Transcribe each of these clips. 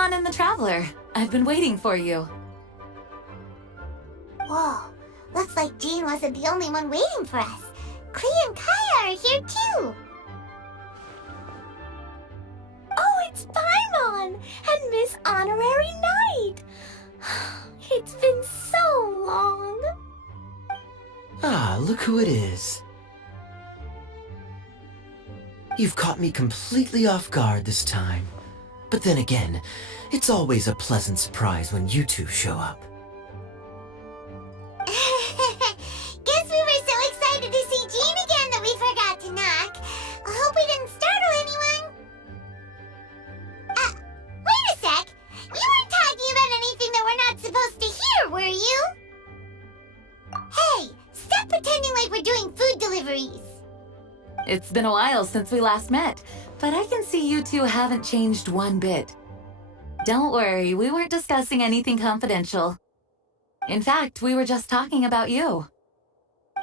on in the Traveler. I've been waiting for you. Whoa, looks like Jean wasn't the only one waiting for us. Klee and Kaya are here too. Oh, it's Paimon and Miss Honorary Knight. It's been so long. Ah, look who it is. You've caught me completely off guard this time. But then again, it's always a pleasant surprise when you two show up. Guess we were so excited to see Jean again that we forgot to knock. I hope we didn't startle anyone. Wait a sec. You weren't talking about anything that we're not supposed to hear, were you? Hey, stop pretending like we're doing food deliveries. It's been a while since we last met, but I can see you two haven't changed one bit. Don't worry, we weren't discussing anything confidential. In fact, we were just talking about you.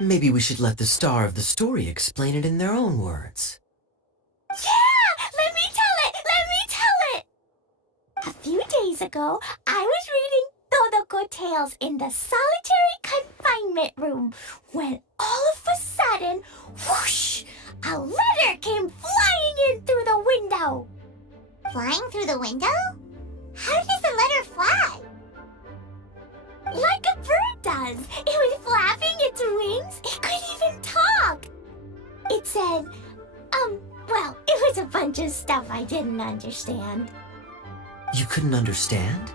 Maybe we should let the star of the story explain it in their own words. Yeah! Let me tell it! A few days ago, I was reading Todoko Tales in the solitary confinement room when all of a sudden, whoosh! A letter came flying in through the window. Flying through the window? How does a letter fly? Like a bird does. It was flapping its wings. It could even talk. It said, well, it was a bunch of stuff I didn't understand. You couldn't understand?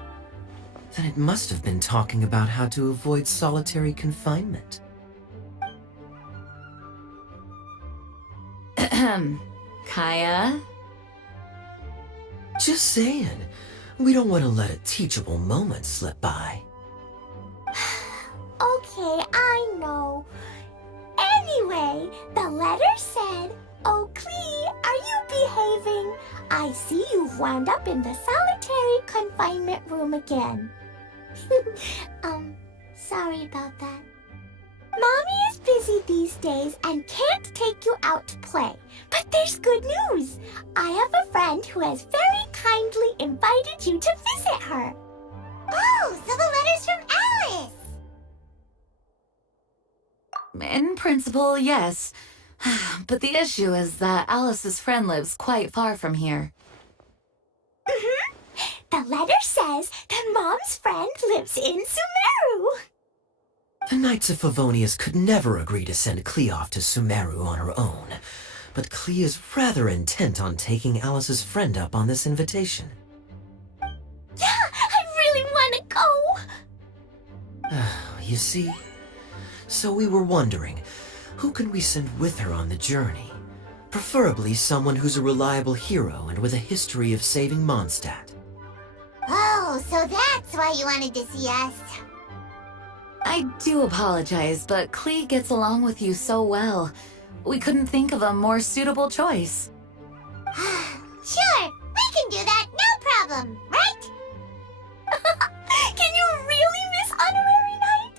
Then it must have been talking about how to avoid solitary confinement. Kaya? Just saying. We don't want to let a teachable moment slip by. Okay, I know. Anyway, the letter said, "Oh, Klee, are you behaving? I see you've wound up in the solitary confinement room again." Sorry about that. Mommy is busy these days and can't take you out to play. But there's good news. I have a friend who has very kindly invited you to visit her. Oh, so the letter's from Alice. In principle, yes. But the issue is that Alice's friend lives quite far from here. The letter says that Mom's friend lives in Sumeru. The Knights of Favonius could never agree to send Klee off to Sumeru on her own, but Klee is rather intent on taking Alice's friend up on this invitation. Yeah, I really want to go. You see? So we were wondering, who can we send with her on the journey? Preferably someone who's a reliable hero and with a history of saving Mondstadt. Oh, so that's why you wanted to see us. I do apologize, but Klee gets along with you so well. We couldn't think of a more suitable choice. Sure, we can do that, no problem, right? Can you really, Miss Honorary Knight?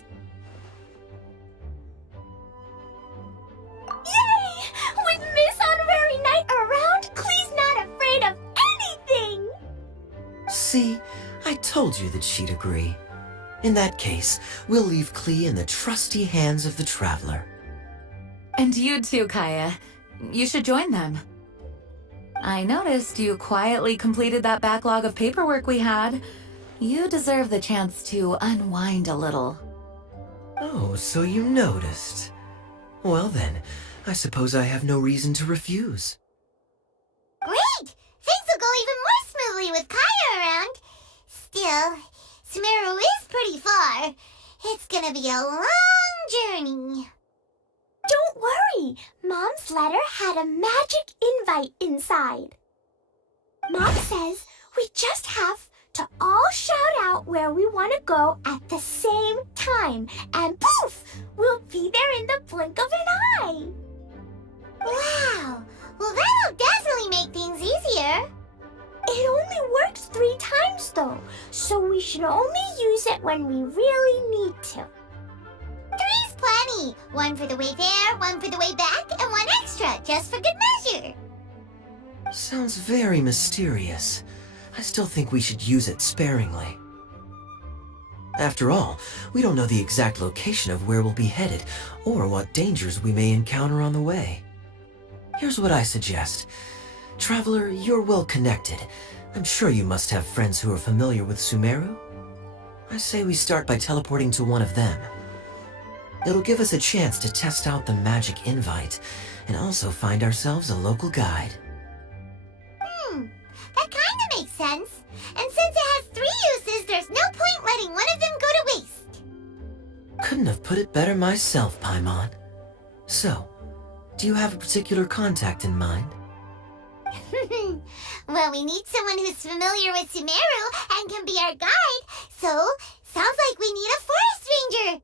Yay! With Miss Honorary Knight around, Klee's not afraid of anything! See? I told you that she'd agree. In that case, we'll leave Klee in the trusty hands of the Traveler. And you too, Kaya. You should join them. I noticed you quietly completed that backlog of paperwork we had. You deserve the chance to unwind a little. Oh, so you noticed. Well then, I suppose I have no reason to refuse. Great! Things will go even more smoothly with Kaya around. Still, Sumeru is pretty far. It's gonna be a long journey. Don't worry, Mom's letter had a magic invite inside. Mom says we just have to all shout out where we want to go at the same time, and poof, we'll be there in the blink of an eye. Wow! Well, that'll definitely make things easier. It only works 3 times though, so we should only use it when we really need to. 3's plenty. 1 for the way there, 1 for the way back, and 1 extra, just for good measure. Sounds very mysterious. I still think we should use it sparingly. After all, we don't know the exact location of where we'll be headed, or what dangers we may encounter on the way. Here's what I suggest. Traveler, you're well connected. I'm sure you must have friends who are familiar with Sumeru. I say we start by teleporting to one of them. It'll give us a chance to test out the magic invite, and also find ourselves a local guide. That kinda makes sense. And since it has 3 uses, there's no point letting one of them go to waste. Couldn't have put it better myself, Paimon. So, do you have a particular contact in mind? Well, we need someone who's familiar with Sumeru and can be our guide, so sounds like we need a forest ranger.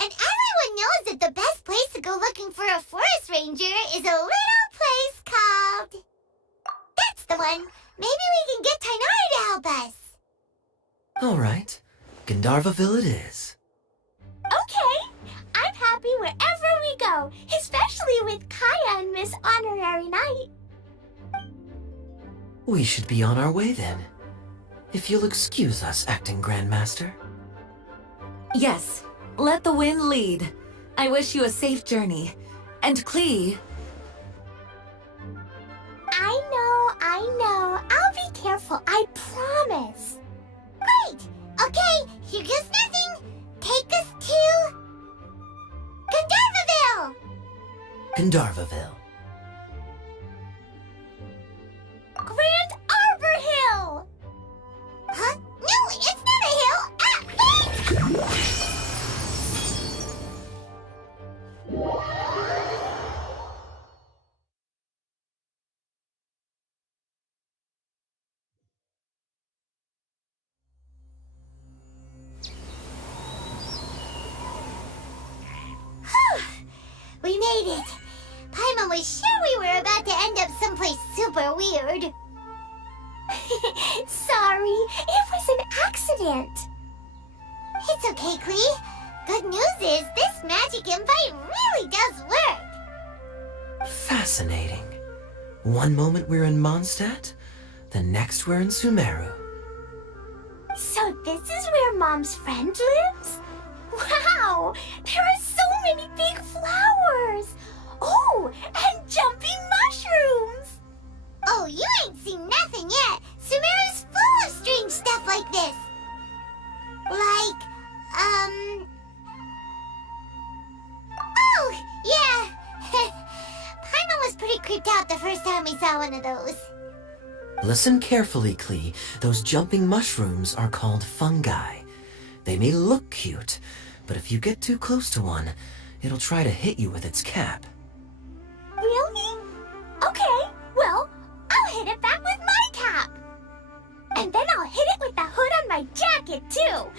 And everyone knows that the best place to go looking for a forest ranger is a little place called... That's the one! Maybe we can get Tainari to help us! Alright, Gandharvaville it is. Okay, I'm happy wherever we go, especially with Kaya and Miss Honorary Knight. We should be on our way then. If you'll excuse us, Acting Grandmaster. Yes, let the wind lead. I wish you a safe journey. And Klee... I know. I'll be careful, I promise. Great! Okay, here goes nothing! Take us to... Gandharvaville! Gandharvaville. Grand Arbor Hill! Huh? No, it's not a hill! Ah! We made it! Paimon was sure we were about to end up someplace super weird. Sorry, it was an accident. It's okay, Klee. Good news is this magic invite really does work. Fascinating. One moment we're in Mondstadt, the next we're in Sumeru. So this is where Mom's friend lives? Wow, there are so many big flowers. Oh, and jumping mushrooms. Oh, you ain't seen nothing yet. Sumeru's full of strange stuff like this. Like, Oh, yeah. Paimon was pretty creeped out the first time we saw one of those. Listen carefully, Klee. Those jumping mushrooms are called fungi. They may look cute, but if you get too close to one, it'll try to hit you with its cap. Really? Okay, well, I'll hit it back with my cap. And then I'll hit it with the hood on my jacket, too.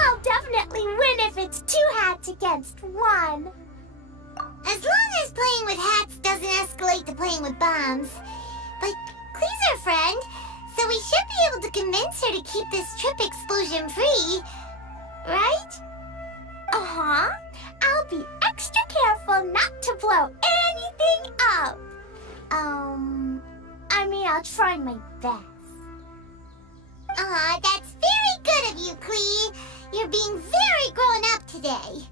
I'll definitely win if it's 2 hats against 1. As long as playing with hats doesn't escalate to playing with bombs. But Klee's our friend, so we should be able to convince her to keep this trip explosion-free. Right? Uh-huh. I'll be extra careful not to blow anything up. I'll try my best. Aw, that's very good of you, Klee. You're being very grown up today.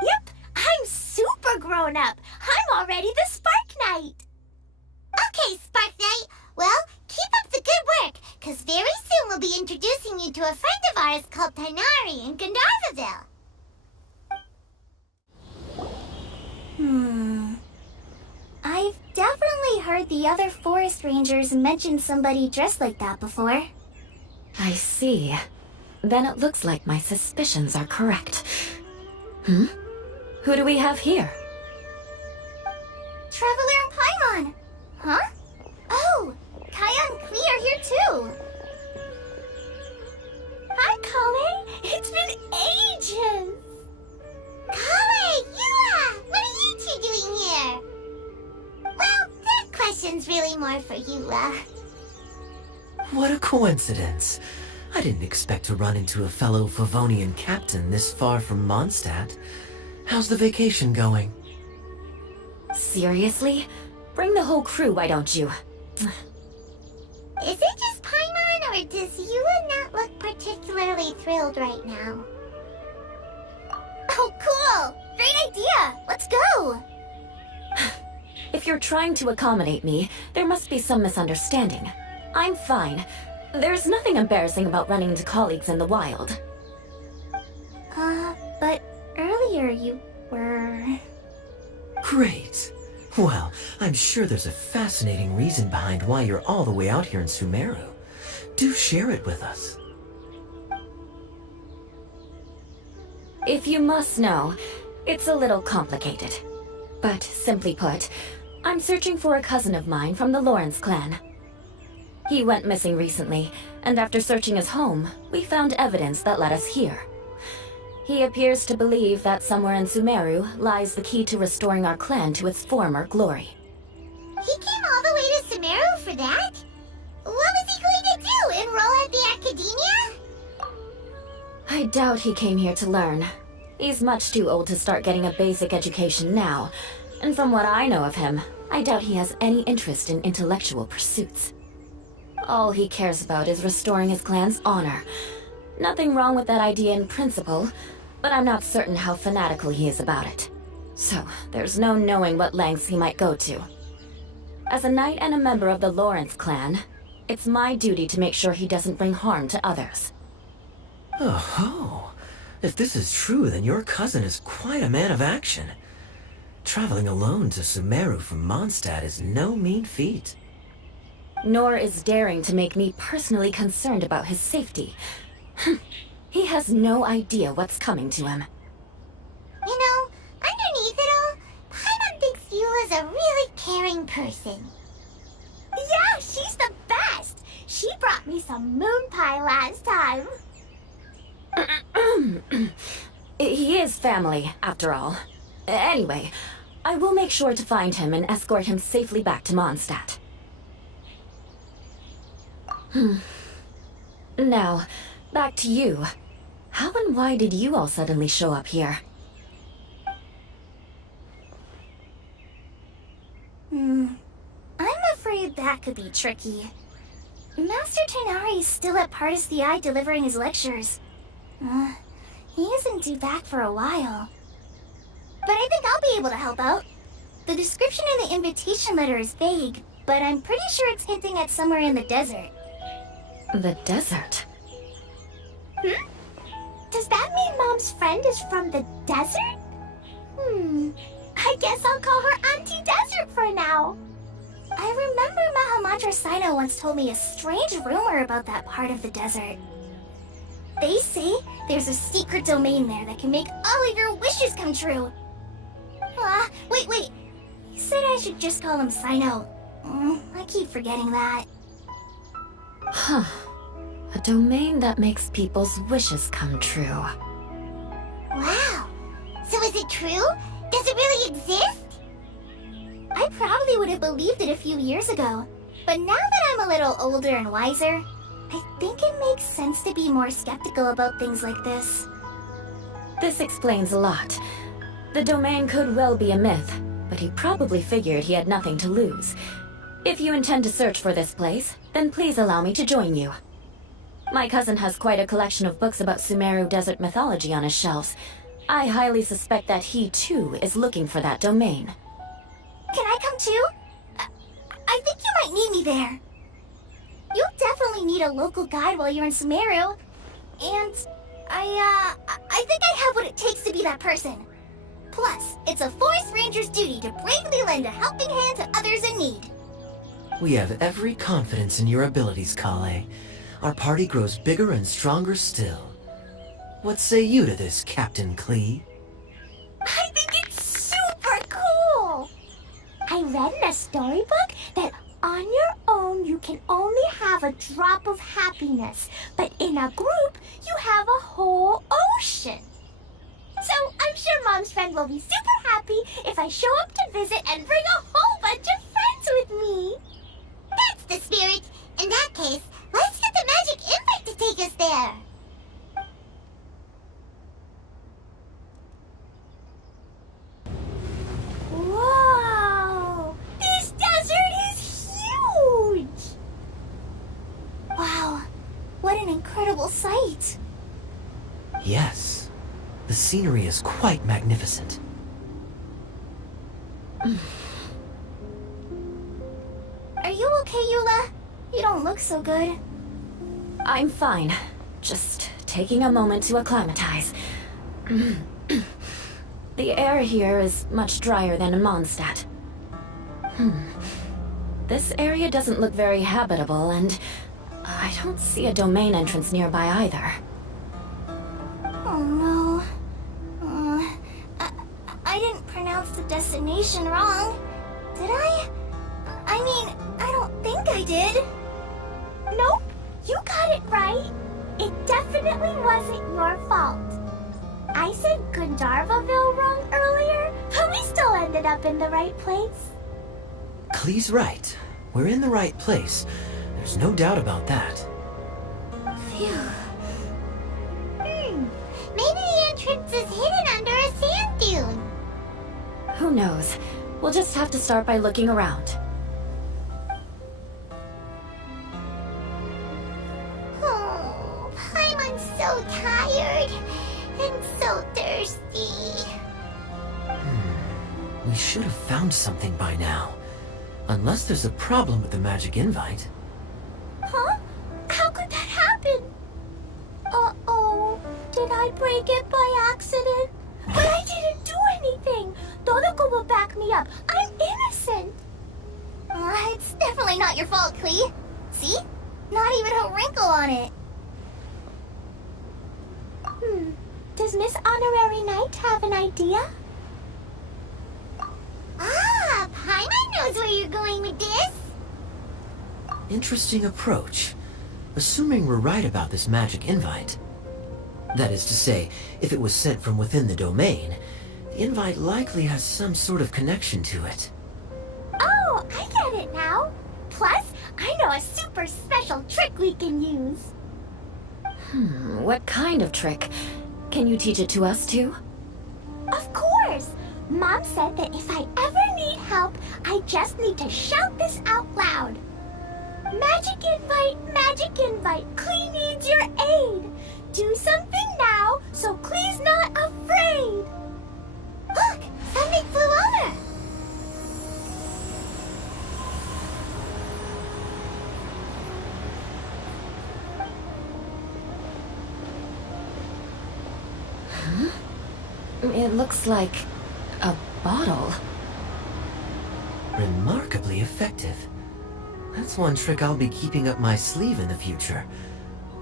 Yep, I'm super grown up. I'm already the Spark Knight. Okay, Spark Knight. Well, keep up the good work, because very soon we'll be introducing you to a friend of ours called Tainari in Gandharvaville. I've definitely heard the other forest rangers mention somebody dressed like that before. I see. Then it looks like my suspicions are correct. Who do we have here? Traveler and Paimon. Huh? Oh, Kaya and Klee are here too. Hi, Kale. It's been ages. Kale, Yula! What are you two doing here? Well, that question's really more for Yula. What a coincidence. I didn't expect to run into a fellow Favonian captain this far from Mondstadt. How's the vacation going? Seriously? Bring the whole crew, why don't you? Is it just Paimon, or does Yua not look particularly thrilled right now? Oh, cool! Great idea! Let's go! If you're trying to accommodate me, there must be some misunderstanding. I'm fine. There's nothing embarrassing about running into colleagues in the wild. But earlier you were... Great. Well, I'm sure there's a fascinating reason behind why you're all the way out here in Sumeru. Do share it with us. If you must know, it's a little complicated. But simply put, I'm searching for a cousin of mine from the Lawrence clan. He went missing recently, and after searching his home, we found evidence that led us here. He appears to believe that somewhere in Sumeru lies the key to restoring our clan to its former glory. He came all the way to Sumeru for that? What was he going to do? Enroll at the academia? I doubt he came here to learn. He's much too old to start getting a basic education now, and from what I know of him, I doubt he has any interest in intellectual pursuits. All he cares about is restoring his clan's honor. Nothing wrong with that idea in principle, but I'm not certain how fanatical he is about it. So, there's no knowing what lengths he might go to. As a knight and a member of the Lawrence clan, it's my duty to make sure he doesn't bring harm to others. Oh-ho. If this is true, then your cousin is quite a man of action. Traveling alone to Sumeru from Mondstadt is no mean feat. Nor is daring to make me personally concerned about his safety. He has no idea what's coming to him. You know, underneath it all, Paimon thinks Yua's a really caring person. Yeah, she's the best! She brought me some moon pie last time. He is family, after all. Anyway, I will make sure to find him and escort him safely back to Mondstadt. Now, back to you. How and why did you all suddenly show up here? I'm afraid that could be tricky. Master Tighnari's still at Pardis the Eye delivering his lectures. He isn't due back for a while. But I think I'll be able to help out. The description in the invitation letter is vague, but I'm pretty sure it's hinting at somewhere in the desert. The desert? Does that mean Mom's friend is from the desert? I guess I'll call her Auntie Desert for now. I remember Mahamandra Sino once told me a strange rumor about that part of the desert. They say there's a secret domain there that can make all of your wishes come true. Wait. You said I should just call him Sino. I keep forgetting that. Huh. A domain that makes people's wishes come true. Wow. So is it true? Does it really exist? I probably would have believed it a few years ago. But now that I'm a little older and wiser, I think it makes sense to be more skeptical about things like this. This explains a lot. The domain could well be a myth, but he probably figured he had nothing to lose. If you intend to search for this place, then please allow me to join you. My cousin has quite a collection of books about Sumeru desert mythology on his shelves. I highly suspect that he, too, is looking for that domain. Can I come too? I think you might need me there. You'll definitely need a local guide while you're in Sumeru. And I think I have what it takes to be that person. Plus, it's a forest ranger's duty to bravely lend a helping hand to others in need. We have every confidence in your abilities, Kale. Our party grows bigger and stronger still. What say you to this, Captain Klee? I think it's super cool! I read in a storybook that on your own you can only have a drop of happiness, but in a group you have a whole ocean. So I'm sure Mom's friend will be super happy if I show up to visit and bring a whole bunch of friends with me. That's the spirit. In that case, let's get the magic invite to take us there. Whoa! This desert is huge! incredible sight. Yes, the scenery is quite magnificent. Are you okay, Eula? You don't look so good. I'm fine. Just taking a moment to acclimatize. The air here is much drier than in Mondstadt. This area doesn't look very habitable, and I don't see a domain entrance nearby either. Oh no. I didn't pronounce the destination wrong, did I? I mean, I don't think I did. Nope, you got it right. It definitely wasn't your fault. I said Gandharvaville wrong earlier, but we still ended up in the right place. Klee's right. We're in the right place. There's no doubt about that. Phew. Maybe the entrance is hidden under a sand dune. Who knows? We'll just have to start by looking around. Oh, Paimon's so tired and so thirsty. We should have found something by now. Unless there's a problem with the magic invite. Huh? How could that happen? Uh-oh. Did I break it by accident? But I didn't do anything. Todoko will back me up. I'm innocent. It's definitely not your fault, Klee. See? Not even a wrinkle on it. Does Miss Honorary Knight have an idea? Ah, Paimon knows where you're going with this. Interesting approach. Assuming we're right about this magic invite. That is to say, if it was sent from within the domain, the invite likely has some sort of connection to it. Oh, I get it now. Plus, I know a super special trick we can use. What kind of trick? Can you teach it to us too? Of course. Mom said that if I ever need help, I just need to shout this out loud. Magic invite, Klee needs your aid. Do something now so Klee's not afraid. Look, something flew over. It looks like a bottle. Remarkably effective. That's one trick I'll be keeping up my sleeve in the future.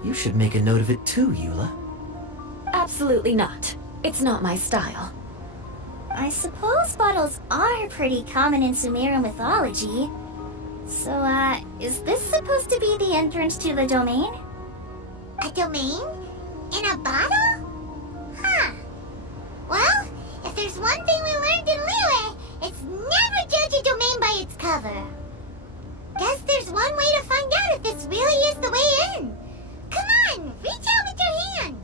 You should make a note of it too, Eula. Absolutely not. It's not my style. I suppose bottles are pretty common in Sumeru mythology. So, is this supposed to be the entrance to the domain? A domain? In a bottle? Huh. Well, if there's one thing we learned in Liyue, it's never judge a domain by its cover. Guess there's one way to find out if this really is the way in. Come on, reach out with your hand.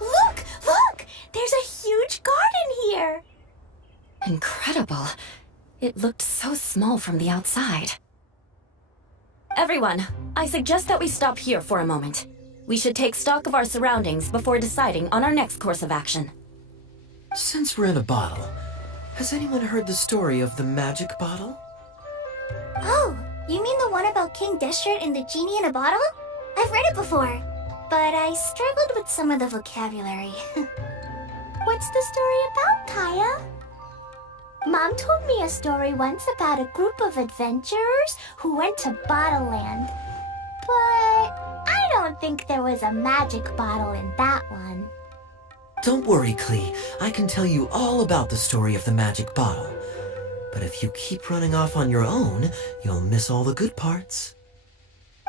Look! There's a huge garden here! Incredible. It looked so small from the outside. Everyone, I suggest that we stop here for a moment. We should take stock of our surroundings before deciding on our next course of action. Since we're in a bottle, has anyone heard the story of the magic bottle? Oh, you mean the one about King Deshret and the genie in a bottle? I've read it before, but I struggled with some of the vocabulary. What's the story about, Kaya? Mom told me a story once about a group of adventurers who went to Bottle Land. But I don't think there was a magic bottle in that one. Don't worry, Klee. I can tell you all about the story of the magic bottle. But if you keep running off on your own, you'll miss all the good parts.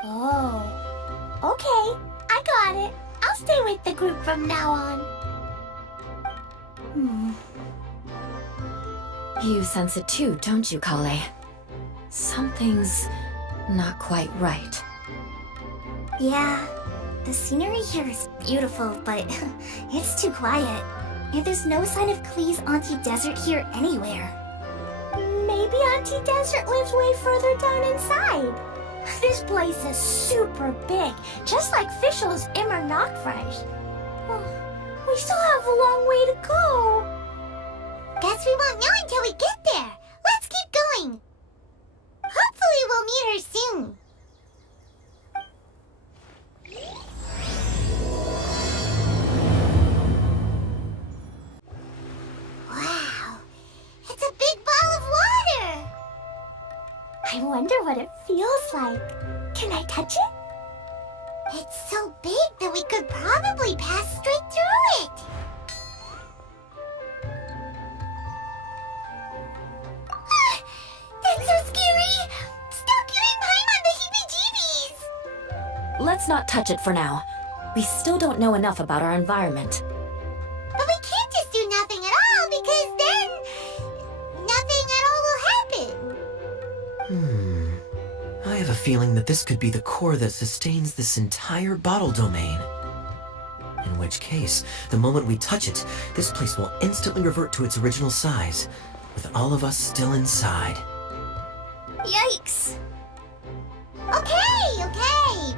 Oh, okay. I got it. I'll stay with the group from now on. You sense it too, don't you, Kale? Something's not quite right. Yeah, the scenery here is beautiful, but it's too quiet. And there's no sign of Klee's Auntie Desert here anywhere. Maybe Auntie Desert lives way further down inside. This place is super big, just like Fischl's Immer Nachtreich. We still have a long way to go. Guess we won't know until we get there. Let's keep going. Hopefully we'll meet her soon. Wow, it's a big ball of water. I wonder what it feels like. Can I touch it? It's so big that we could probably pass straight through it. That's so scary! Stop giving Paimon the heebie-jeebies! Let's not touch it for now. We still don't know enough about our environment. But we can't just do nothing at all, because then nothing at all will happen. I have a feeling that this could be the core that sustains this entire bottle domain. In which case, the moment we touch it, this place will instantly revert to its original size, with all of us still inside. Yikes! Okay.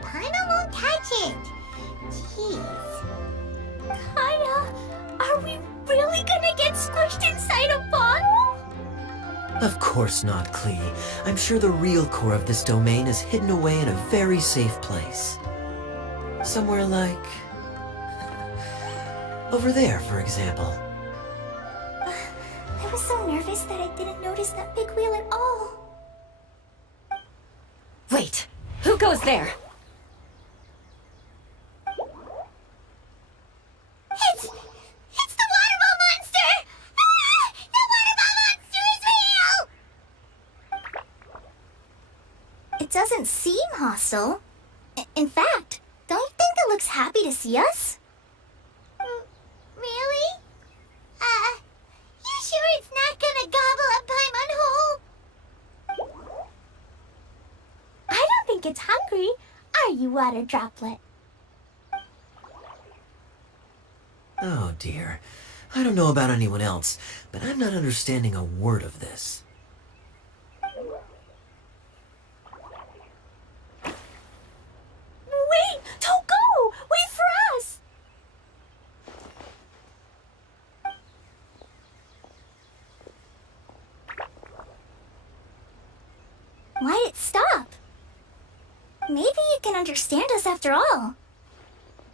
Paimon won't touch it. Jeez. Kaya, are we really gonna get squished inside a bottle? Of course not, Klee. I'm sure the real core of this domain is hidden away in a very safe place. Somewhere like... over there, for example. I was so nervous that I didn't notice that big wheel at all. Wait, who goes there? It's the waterball monster! Ah! The waterball monster is real! It doesn't seem hostile. In fact, don't you think it looks happy to see us? Really? You sure it's not gonna gobble up Paimon whole? I don't think it's hungry. Are you, Water Droplet? Oh dear. I don't know about anyone else, but I'm not understanding a word of this. Wait! Don't go! Wait for us! Why'd it stop? Maybe it can understand us after all.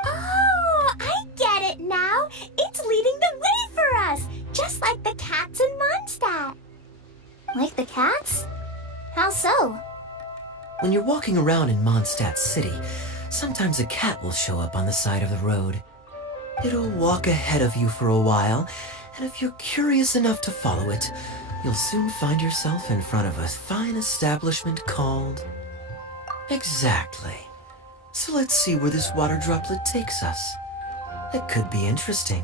Oh, I get it now. It's leading the way for us, just like the cats in Mondstadt. Like the cats? How so? When you're walking around in Mondstadt City, sometimes a cat will show up on the side of the road. It'll walk ahead of you for a while, and if you're curious enough to follow it, you'll soon find yourself in front of a fine establishment called... Exactly. So let's see where this water droplet takes us. It could be interesting.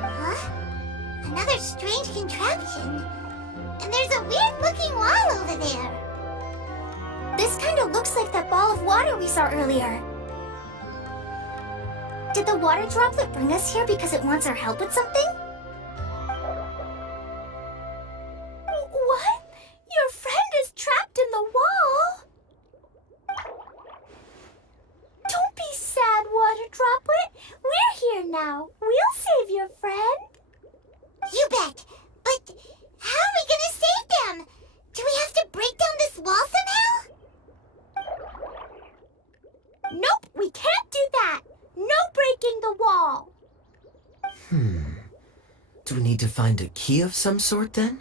Huh? Another strange contraption. And there's a weird-looking wall over there. This kind of looks like that ball of water we saw earlier. Did the water droplet bring us here because it wants our help with something? What? Your friend is trapped in the wall? Don't be sad, Water Droplet. We're here now. We'll save your friend. You bet. But how are we gonna save them? Do we have to break down this wall somehow? Nope, we can't do that. No breaking the wall. Do we need to find a key of some sort then?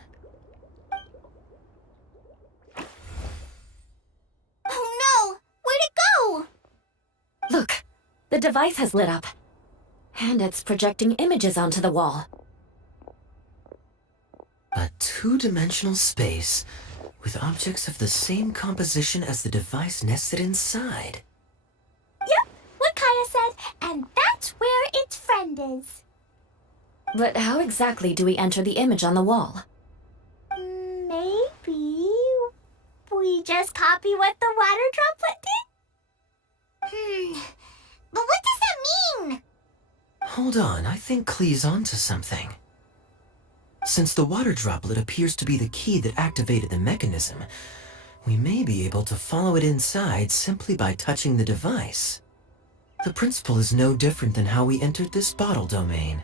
Oh no! Where'd it go? Look, the device has lit up. And it's projecting images onto the wall. A two-dimensional space with objects of the same composition as the device nested inside. Yep, what Kaya said, and that's where its friend is. But how exactly do we enter the image on the wall? Maybe we just copy what the water droplet did? But what does that mean? Hold on, I think Klee's onto something. Since the water droplet appears to be the key that activated the mechanism, we may be able to follow it inside simply by touching the device. The principle is no different than how we entered this bottle domain.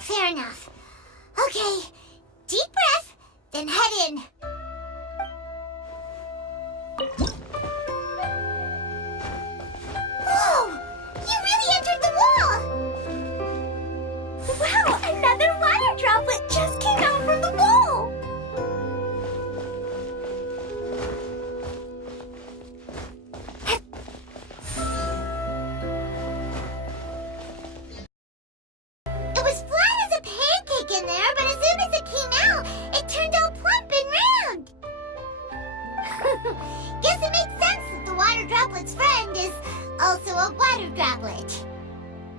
Fair enough. Okay, deep breath, then head in. Whoa! You really entered the wall! Wow, another water droplet just came out from the bowl! It was flat as a pancake in there, but as soon as it came out, it turned out plump and round. Guess it makes sense that the water droplet's friend is also a water droplet.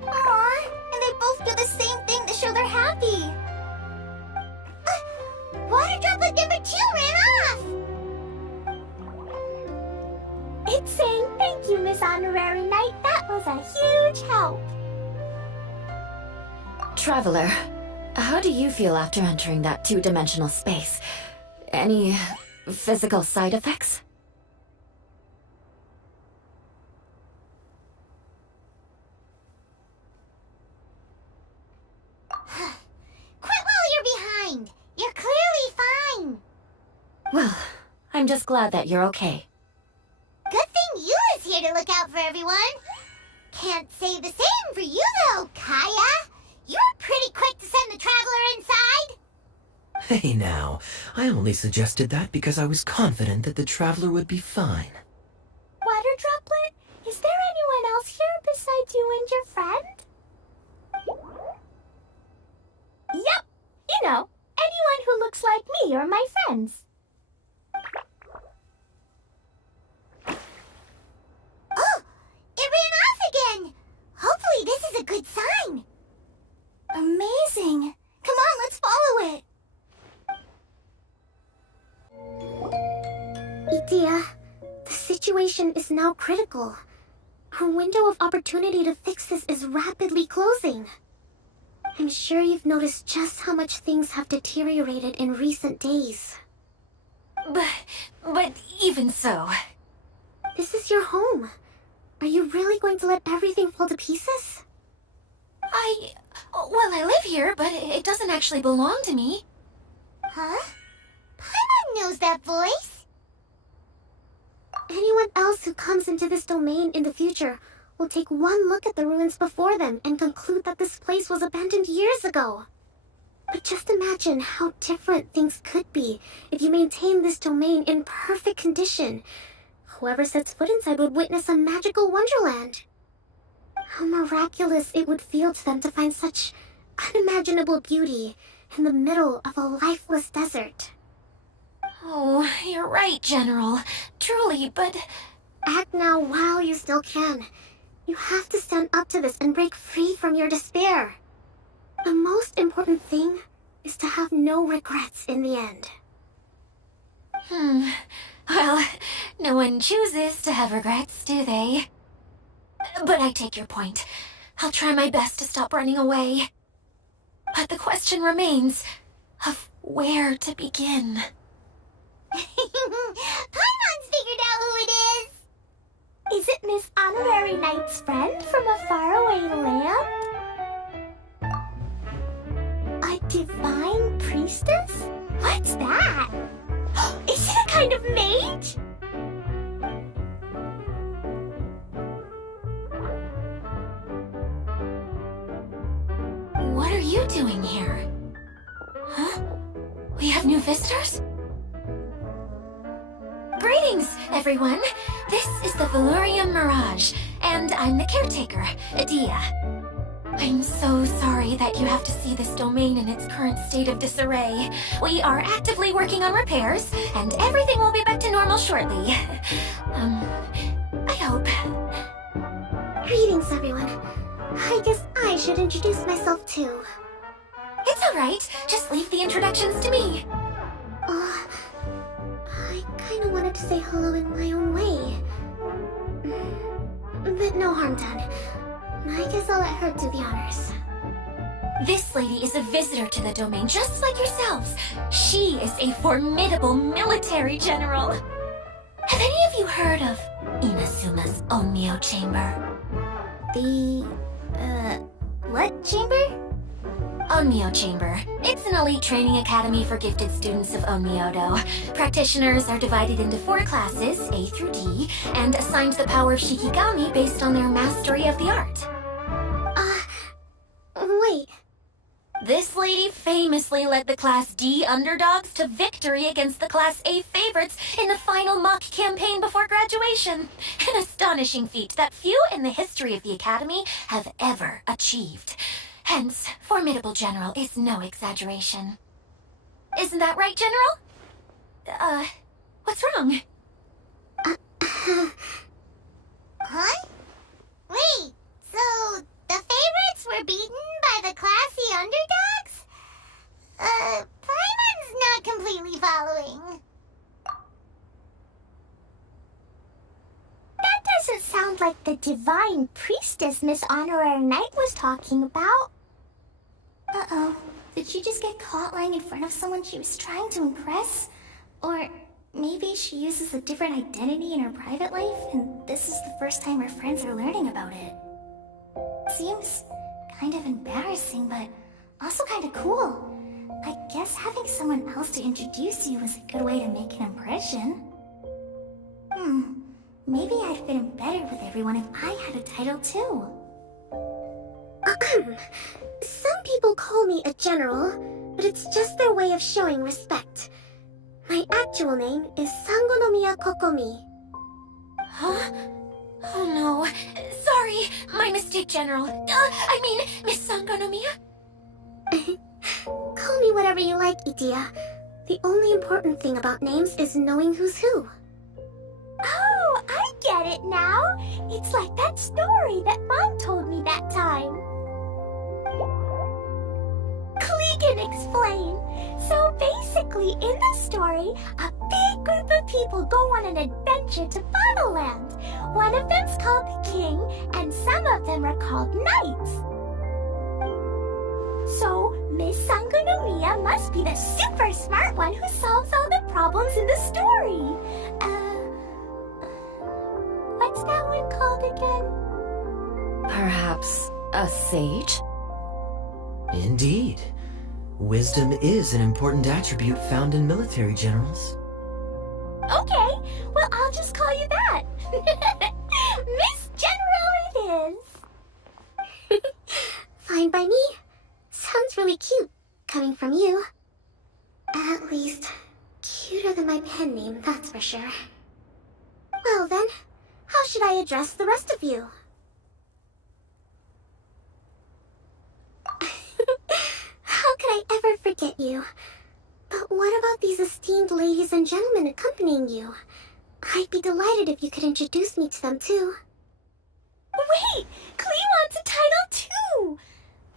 Aww, and they both do the same thing to show they're happy. Water droplet number 2 ran off! It's saying thank you, Miss Honorary Knight. That was a huge help. Traveler, how do you feel after entering that two-dimensional space? Any physical side effects? Quit while you're behind! You're clearly fine! Well, I'm just glad that you're okay. Good thing you is here to look out for everyone. Can't say the same for you though, Kaya. You were pretty quick to send the traveler inside. Hey now, I only suggested that because I was confident that the traveler would be fine. Water droplet, is there anyone else here besides you and your friend? Yep, you know, anyone who looks like me or my friends. Oh, it ran off again. Hopefully this is a good sign. Amazing. Come on, let's follow it. Idia, the situation is now critical. Our window of opportunity to fix this is rapidly closing. I'm sure you've noticed just how much things have deteriorated in recent days. But even so... This is your home. Are you really going to let everything fall to pieces? Well, I live here, but it doesn't actually belong to me. Huh? Paimon knows that voice. Anyone else who comes into this domain in the future will take one look at the ruins before them and conclude that this place was abandoned years ago. But just imagine how different things could be if you maintain this domain in perfect condition. Whoever sets foot inside would witness a magical wonderland. How miraculous it would feel to them to find such unimaginable beauty in the middle of a lifeless desert. Oh, you're right, General. Truly, but... Act now while you still can. You have to stand up to this and break free from your despair. The most important thing is to have no regrets in the end. Well, no one chooses to have regrets, do they? But I take your point. I'll try my best to stop running away. But the question remains of where to begin. Paimon's figured out who it is. Is it Miss Honorary Knight's friend from a faraway land? A divine priestess? What's that? Is it a kind of mage? What are you doing here? Huh? We have new visitors? Greetings, everyone. This is the Valurium Mirage, and I'm the caretaker, Adia. I'm so sorry that you have to see this domain in its current state of disarray. We are actively working on repairs, and everything will be back to normal shortly. I hope. Greetings, everyone. I guess I should introduce myself too. It's all right. Just leave the introductions to me. I kinda wanted to say hello in my own way. no harm done. I guess I'll let her do the honors. This lady is a visitor to the domain, just like yourselves. She is a formidable military general. Have any of you heard of Inazuma's Onmyo Chamber? The, what chamber? Onmyo Chamber. It's an elite training academy for gifted students of Onmyodo. Practitioners are divided into 4 classes, A through D, and assigned the power of Shikigami based on their mastery of the art. Wait. This lady famously led the Class D underdogs to victory against the Class A favorites in the final mock campaign before graduation. An astonishing feat that few in the history of the Academy have ever achieved. Hence, formidable general is no exaggeration. Isn't that right, General? What's wrong? Huh? Wait, so the favorites were beaten by the classy underdogs? Paimon's not completely following. That doesn't sound like the divine priestess Miss Honorary Knight was talking about. Uh-oh. Did she just get caught lying in front of someone she was trying to impress? Or maybe she uses a different identity in her private life, and this is the first time her friends are learning about it. Seems kind of embarrassing, but also kind of cool. I guess having someone else to introduce you is a good way to make an impression. Maybe I'd fit in better with everyone if I had a title too. Some people call me a general, but it's just their way of showing respect. My actual name is Sangonomiya Kokomi. Huh? Oh no. Sorry, my mistake, General. I mean, Miss Sangonomiya? Call me whatever you like, Itia. The only important thing about names is knowing who's who. Oh, I get it now. It's like that story that Mom told me that time. Klee can explain. So basically, in the story, a big group of people go on an adventure to Bottleland. One of them's called the King, and some of them are called Knights. So, Miss Sangonomiya must be the super smart one who solves all the problems in the story. What's that one called again? Perhaps a sage? Indeed. Wisdom is an important attribute found in military generals. Okay, well, I'll just call you that. Miss General it is. Fine by me. Sounds really cute, coming from you. At least, cuter than my pen name, that's for sure. Well then, how should I address the rest of you? How could I ever forget you? But what about these esteemed ladies and gentlemen accompanying you? I'd be delighted if you could introduce me to them too. Wait, Klee wants a title too.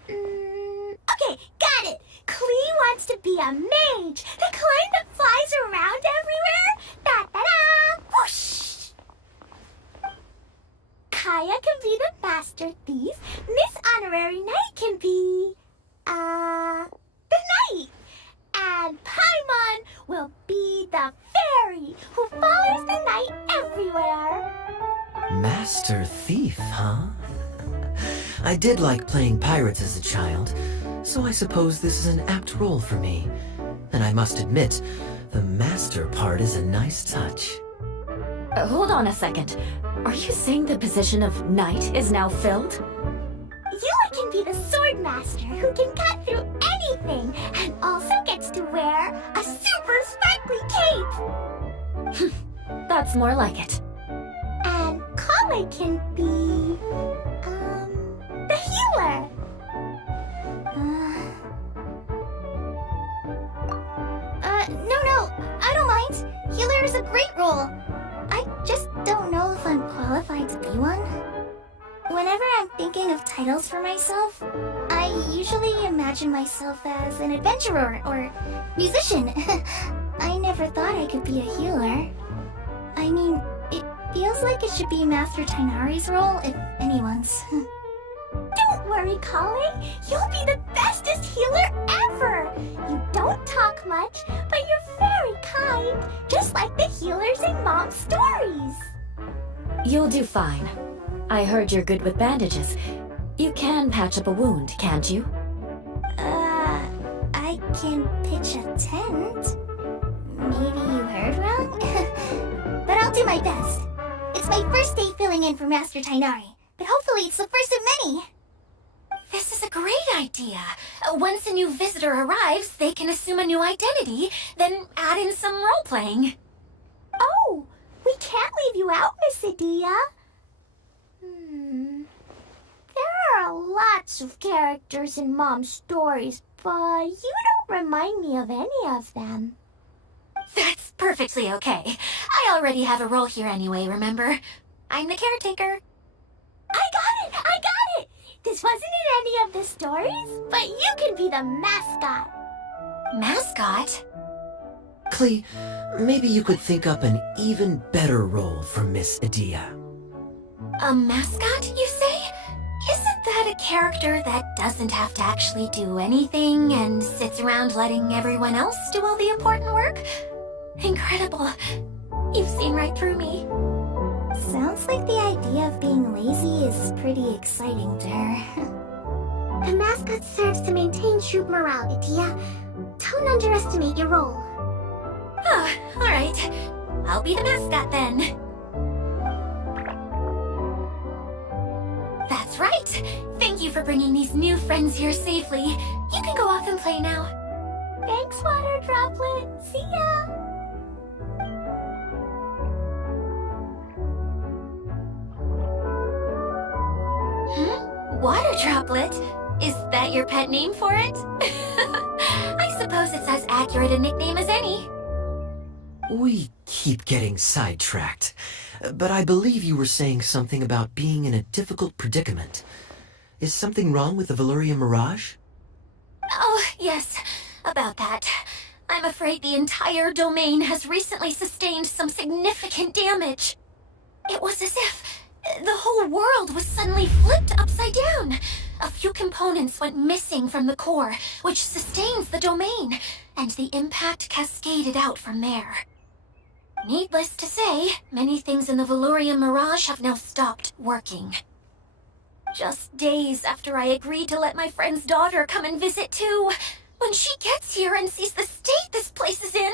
Okay, got it. Klee wants to be a mage, the kind that flies around everywhere. Da-da-da! Whoosh! Kaya can be the master thief. Miss Honorary Knight can be, the knight. And Paimon will be the fairy who follows the knight everywhere. Master Thief, huh? I did like playing pirates as a child, so I suppose this is an apt role for me. And I must admit, the master part is a nice touch. Hold on a second. Are you saying the position of knight is now filled? Yula can be the sword master who can cut through anything and also gets to wear a super sparkly cape. That's more like it. And Kale can be, the healer. No, I don't mind. Healer is a great role. I just don't know if I'm qualified to be one. Whenever I'm thinking of titles for myself, I usually imagine myself as an adventurer or musician. I never thought I could be a healer. I mean, it Feels like it should be Master Tainari's role, if anyone's. Don't worry, Kale. You'll be the bestest healer ever. You don't talk much, but you're very kind, just like the healers in Mom's stories. You'll do fine. I heard you're good with bandages. You can patch up a wound, can't you? I can pitch a tent. Maybe you heard wrong? But I'll do my best. It's my first day filling in for Master Tainari, but hopefully it's the first of many. This is a great idea. Once a new visitor arrives, they can assume a new identity, then add in some role-playing. Oh, we can't leave you out, Miss Adia. There are lots of characters in Mom's stories, but you don't remind me of any of them. That's perfectly okay. I already have a role here anyway, remember? I'm the caretaker. I got it! This wasn't in any of the stories, but you can be the mascot. Mascot? Klee, maybe you could think up an even better role for Miss Adia. A mascot, you say? Isn't that a character that doesn't have to actually do anything and sits around letting everyone else do all the important work? Incredible. You've seen right through me. Sounds like the idea of being lazy is pretty exciting to her. The mascot serves to maintain troop morale, Adia. Don't underestimate your role. Oh, alright. I'll be the mascot then. That's right. Thank you for bringing these new friends here safely. You can go off and play now. Thanks, Water Droplet. See ya! Water Droplet? Is that your pet name for it? I suppose it's as accurate a nickname as any. We keep getting sidetracked, but I believe you were saying something about being in a difficult predicament. Is something wrong with the Veluria Mirage? Oh, yes, about that. I'm afraid the entire domain has recently sustained some significant damage. It was as if the whole world was suddenly flipped upside down. A few components went missing from the core, which sustains the domain, and the impact cascaded out from there. Needless to say, many things in the Veluria Mirage have now stopped working. Just days after I agreed to let my friend's daughter come and visit too, when she gets here and sees the state this place is in...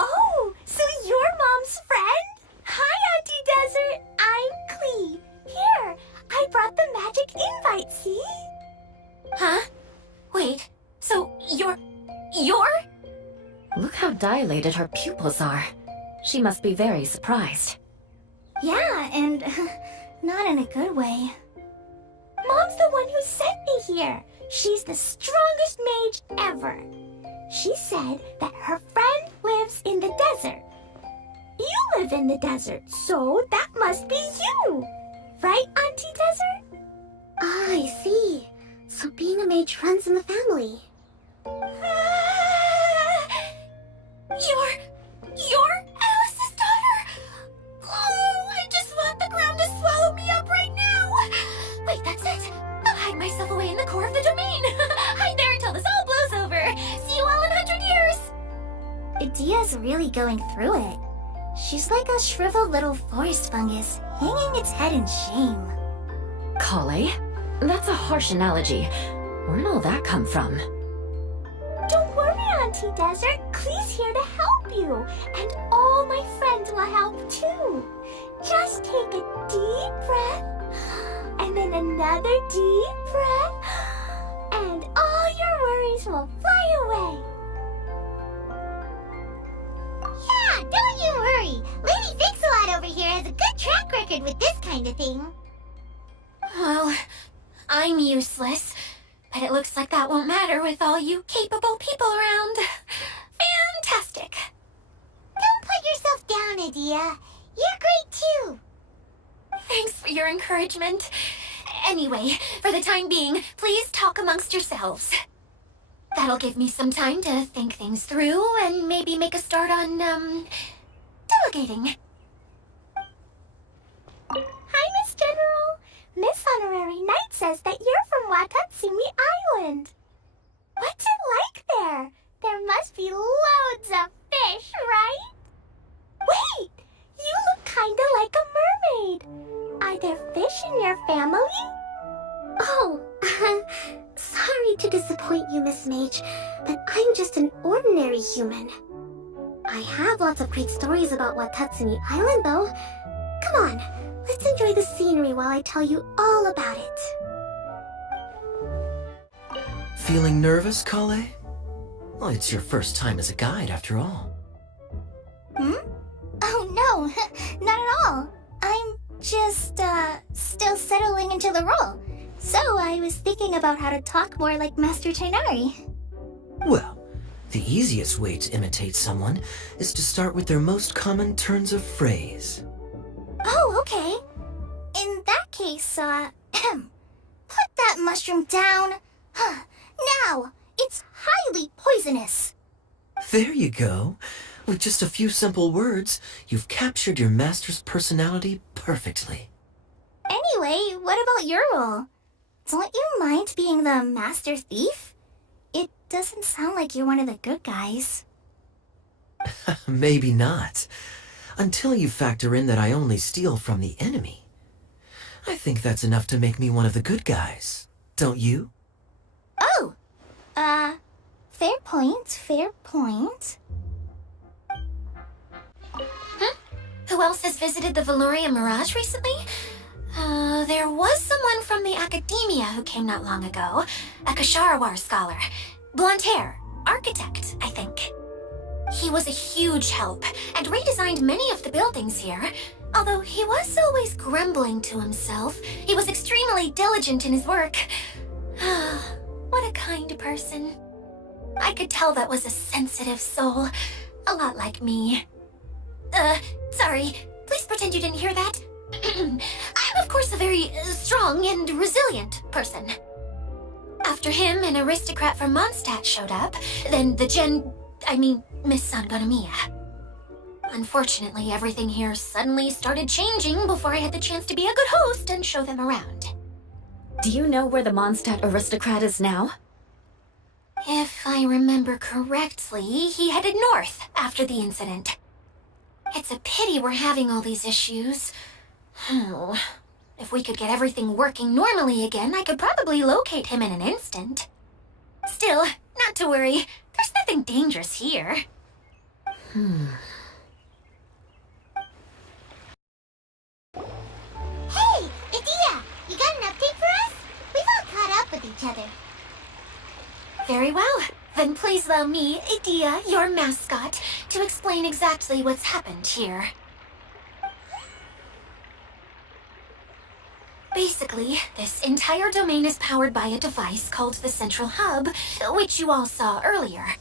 Oh, so you're Mom's friend? Hi, Auntie Desert. I'm Klee. Here, I brought the magic invite, see? Huh? Wait, so you're... Look how dilated her pupils are. She must be very surprised. Yeah, and not in a good way. Mom's the one who sent me here. She's the strongest mage ever. She said that her friend lives in the desert. You live in the desert, so that must be you. Right, Auntie Desert? Ah, I see. So being a mage runs in the family. You're Alice's daughter? Oh, I just want the ground to swallow me up right now. Wait, that's it. I'll hide myself away in the core of the domain. Hide there until this all blows over. See you all in 100 years. Adia's really going through it. She's like a shriveled little forest fungus, hanging its head in shame. Kale? That's a harsh analogy. Where'd all that come from? Don't worry, Auntie Desert. Klee's here to help you. And all my friends will help too. Just take a deep breath, and then another deep breath, and all your worries will fly away. Yeah, don't you worry. Lady Fix-A-Lot over here has a good track record with this kind of thing. Well, I'm useless. But it looks like that won't matter with all you capable people around. Fantastic. Don't put yourself down, Adia. You're great too. Thanks for your encouragement. Anyway, for the time being, please talk amongst yourselves. That'll give me some time to think things through and maybe make a start on, delegating. Miss Honorary Knight says that you're from Watatsumi Island. What's it like there? There must be loads of fish, right? Wait! You look kinda like a mermaid. Are there fish in your family? Oh, sorry to disappoint you, Miss Mage, but I'm just an ordinary human. I have lots of great stories about Watatsumi Island, though. Come on, let's enjoy the scenery while I tell you all about it. Feeling nervous, Kale? Well, it's your first time as a guide, after all. Oh no, not at all. I'm just, still settling into the role. So I was thinking about how to talk more like Master Tighnari. Well, the easiest way to imitate someone is to start with their most common turns of phrase. Oh, okay. In that case, put that mushroom down. Now, it's highly poisonous. There you go. With just a few simple words, you've captured your master's personality perfectly. Anyway, what about your role? Don't you mind being the master thief? It doesn't sound like you're one of the good guys. Maybe not. Until you factor in that I only steal from the enemy. I think that's enough to make me one of the good guys. Don't you? Oh! Fair point, fair point. Who else has visited the Veloria Mirage recently? There was someone from the academia who came not long ago. A Kasharawar scholar. Blonde hair. Architect, I think. He was a huge help and redesigned many of the buildings here. Although he was always grumbling to himself, he was extremely diligent in his work. What a kind person. I could tell that was a sensitive soul. A lot like me. Sorry. Please pretend you didn't hear that. I'm, of course, a very strong and resilient person. After him, an aristocrat from Mondstadt showed up. Then Miss Sangonomiya. Unfortunately, everything here suddenly started changing before I had the chance to be a good host and show them around. Do you know where the Mondstadt aristocrat is now? If I remember correctly, he headed north after the incident. It's a pity we're having all these issues. If we could get everything working normally again, I could probably locate him in an instant. Still, not to worry. There's nothing dangerous here. Hey, Idia, you got an update for us? We've all caught up with each other. Very well. Then please allow me, Idia, your mascot, to explain exactly what's happened here. Basically, this entire domain is powered by a device called the Central Hub, which you all saw earlier.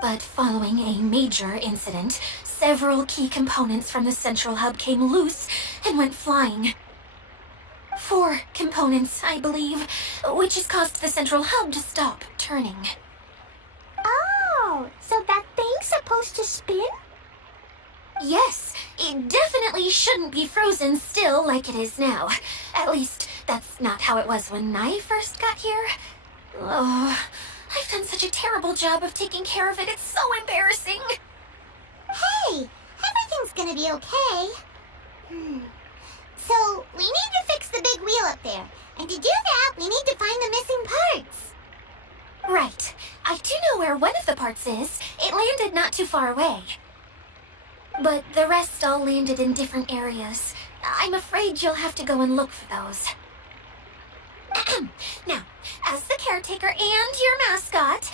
But following a major incident, several key components from the Central Hub came loose and went flying. 4 components, I believe, which has caused the Central Hub to stop turning. Oh, so that thing's supposed to spin? Yes, it definitely shouldn't be frozen still like it is now. At least, that's not how it was when I first got here. Oh, I've done such a terrible job of taking care of it. It's so embarrassing. Hey, everything's gonna be okay. So, we need to fix the big wheel up there. And to do that, we need to find the missing parts. Right. I do know where one of the parts is. It landed not too far away. But the rest all landed in different areas. I'm afraid you'll have to go and look for those. Now, as the caretaker and your mascot,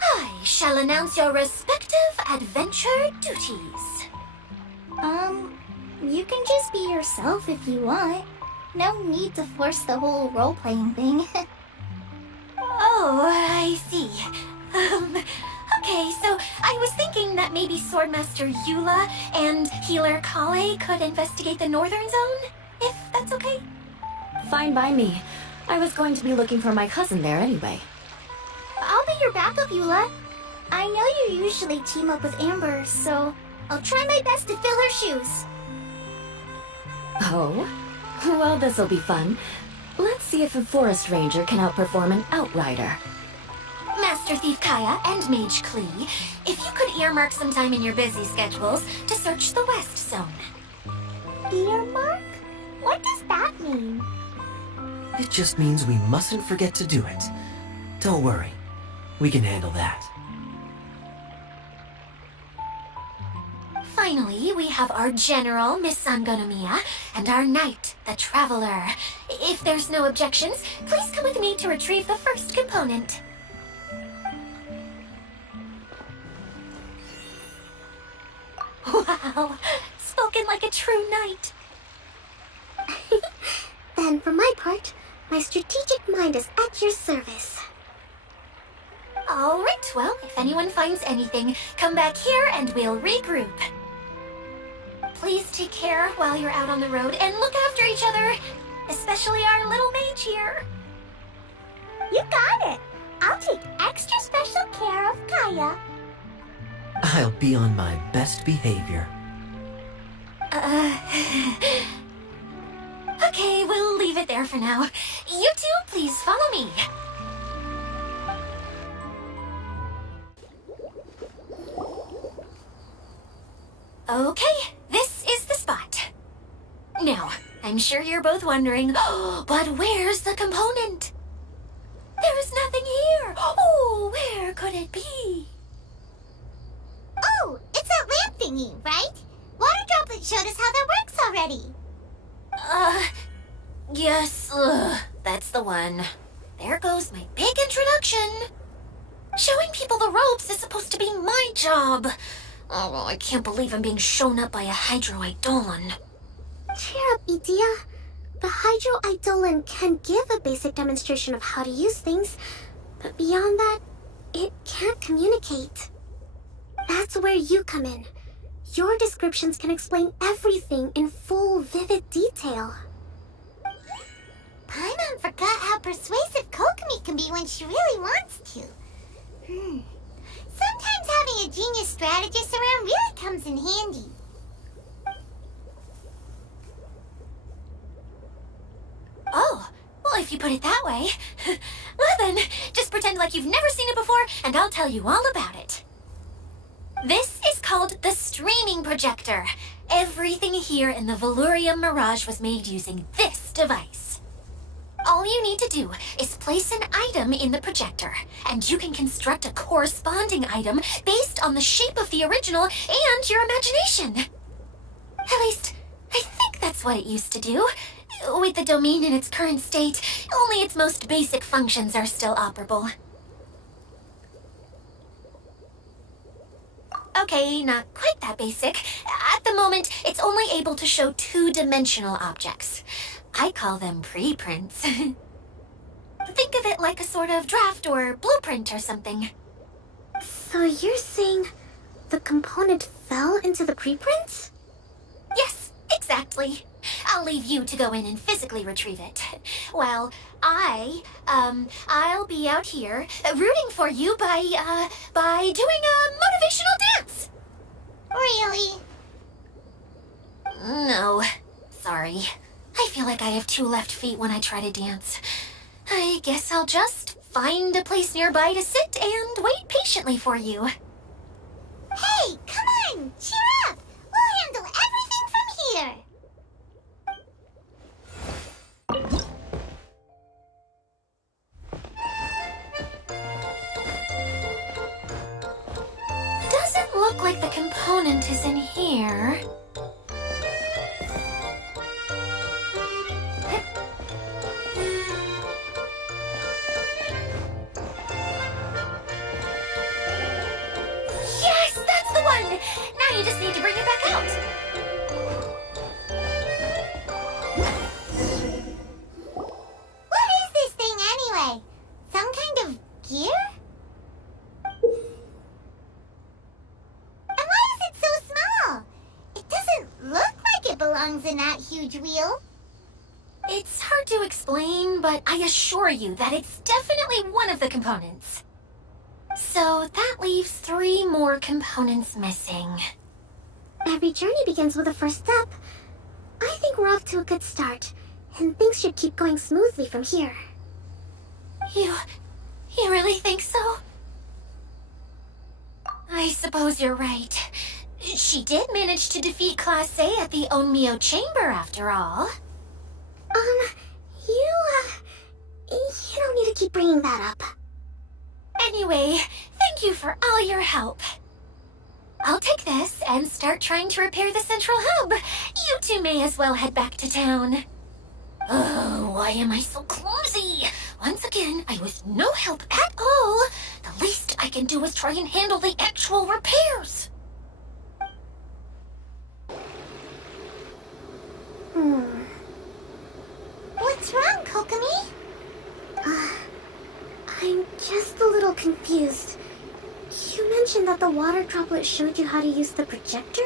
I shall announce your respective adventure duties. You can just be yourself if you want. No need to force the whole role-playing thing. Oh, I see. Okay, so I was thinking that maybe Swordmaster Eula and Healer Kale could investigate the Northern Zone, if that's okay? Fine by me. I was going to be looking for my cousin there anyway. I'll be your backup, Eula. I know you usually team up with Amber, so I'll try my best to fill her shoes. Oh? Well, this'll be fun. Let's see if a forest ranger can outperform an outrider. Master Thief Kaya and Mage Klee, if you could earmark some time in your busy schedules to search the West Zone. Earmark? What does that mean? It just means we mustn't forget to do it. Don't worry. We can handle that. Finally, we have our General, Miss Sangonomiya, and our Knight, the Traveler. If there's no objections, please come with me to retrieve the first component. Wow, spoken like a true knight. Then, for my part, my strategic mind is at your service. All right, well, if anyone finds anything, come back here and we'll regroup. Please take care while you're out on the road and look after each other, especially our little mage here. You got it. I'll take extra special care of Kaya. I'll be on my best behavior. Okay, we'll leave it there for now. You two, please follow me. Okay, this is the spot. Now, I'm sure you're both wondering, but where's the component? There is nothing here. Oh, where could it be? Oh, it's that lamp thingy, right? Water Droplet showed us how that works already. Yes, that's the one. There goes my big introduction. Showing people the ropes is supposed to be my job. Oh, I can't believe I'm being shown up by a Hydro-Eidolon. Cheer up, Idia. The Hydro-Eidolon can give a basic demonstration of how to use things, but beyond that, it can't communicate. That's where you come in. Your descriptions can explain everything in full, vivid detail. Paimon forgot how persuasive Kokomi can be when she really wants to. Sometimes having a genius strategist around really comes in handy. Oh, well, if you put it that way. Well then, just pretend like you've never seen it before, and I'll tell you all about it. This is called the streaming projector. Everything here in the Velurium Mirage was made using this device. All you need to do is place an item in the projector, and you can construct a corresponding item based on the shape of the original and your imagination. At least, I think that's what it used to do. With the domain in its current state, only its most basic functions are still operable. Okay, not quite that basic. At the moment, it's only able to show two-dimensional objects. I call them preprints. Think of it like a sort of draft or blueprint or something. So you're saying the component fell into the preprints? Yes, exactly. I'll leave you to go in and physically retrieve it. Well, I'll be out here rooting for you by doing a motivational dance. Really? No, sorry. I feel like I have two left feet when I try to dance. I guess I'll just find a place nearby to sit and wait patiently for you. Hey, come on! Cheer up! We'll handle everything from here! Doesn't look like the component is in here. Yes, that's the one! Now you just need to bring it back out. What is this thing anyway? Some kind of gear? And why is it so small? It doesn't look like it belongs in that huge wheel. It's hard to explain, but I assure you that it's definitely one of the components. So that leaves 3 more components missing. Every journey begins with a first step. I think we're off to a good start. and things should keep going smoothly from here. You really think so? I suppose you're right. She did manage to defeat Class A at the Onmyo Chamber, after all. You don't need to keep bringing that up. Anyway, thank you for all your help. I'll take this and start trying to repair the central hub. You two may as well head back to town. Oh, why am I so clumsy? Once again, I was no help at all. The least I can do is try and handle the actual repairs. What's wrong, Kokomi? I'm just a little confused. You mentioned that the water droplet showed you how to use the projector?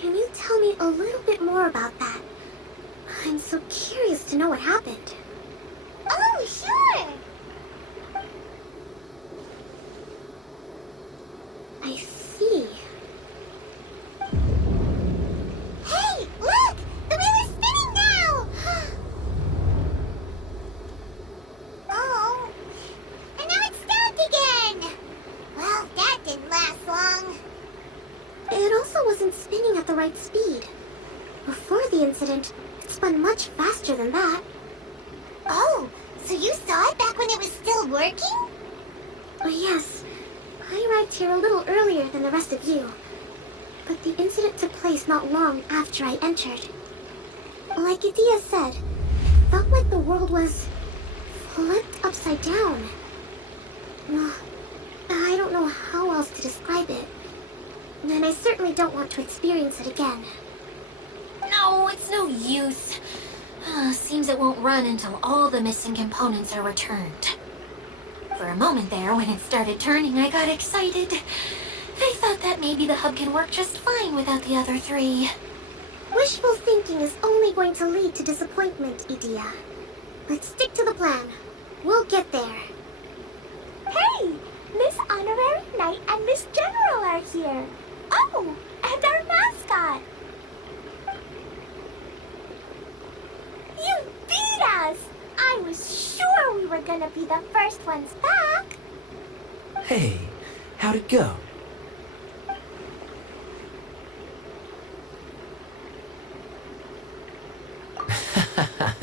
Can you tell me a little bit more about that? I'm so curious to know what happened. Oh, sure! I see. Hey, look! The wheel is spinning now! Oh, and now it's stopped again! Well, that didn't last long. It also wasn't spinning at the right speed. Before the incident, it spun much faster than that. Oh, so you saw it back when it was still working? Oh, yes. I arrived here a little earlier than the rest of you. But the incident took place not long after I entered. Like Idia said, it felt like the world was flipped upside down. I don't know how else to describe it. And I certainly don't want to experience it again. No, it's no use. Seems it won't run until all the missing components are returned. For a moment there, when it started turning, I got excited. I thought that maybe the hub can work just fine without the other three. Wishful thinking is only going to lead to disappointment, Idia. Let's stick to the plan. We'll get there. Hey! Miss Honorary Knight and Miss General are here. Oh, and our mascot. You beat us! I was sure we were gonna be the first ones back. Hey, how'd it go?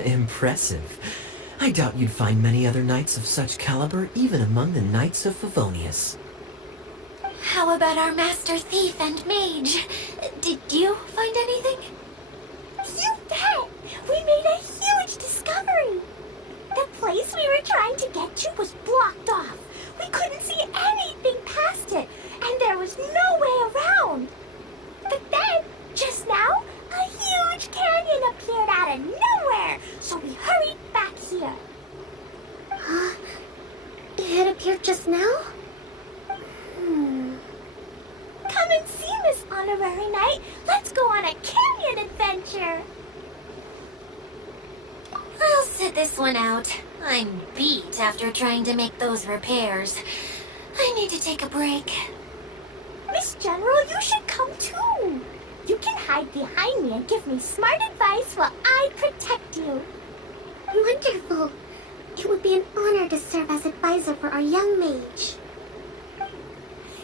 Impressive. I doubt you'd find many other knights of such caliber even among the Knights of Favonius. How about our Master Thief and Mage? Did you find anything? You bet! We made a huge discovery. The place we were trying to get to was blocked off. We couldn't see anything past it, and there was no way around. But then, just now, a huge canyon appeared out of nowhere, so we hurried back here. It appeared just now? Come and see, Miss Honorary Knight. Let's go on a canyon adventure. I'll sit this one out. I'm beat after trying to make those repairs. I need to take a break. Miss General, you should come too. You can hide behind me and give me smart advice while I protect you. Wonderful. It would be an honor to serve as advisor for our young mage.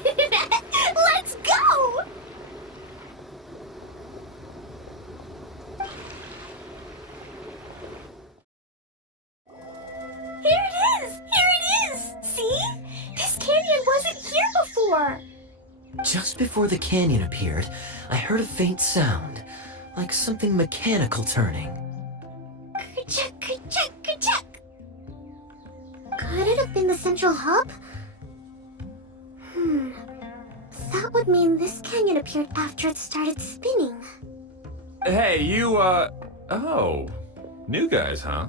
Let's go! Here it is! Here it is! See? This canyon wasn't here before. Just before the canyon appeared, I heard a faint sound, like something mechanical turning. Ka-chuck, ka-chuck, ka-chuck. Could it have been the central hub? That would mean this canyon appeared after it started spinning. Hey, you, oh. New guys, huh?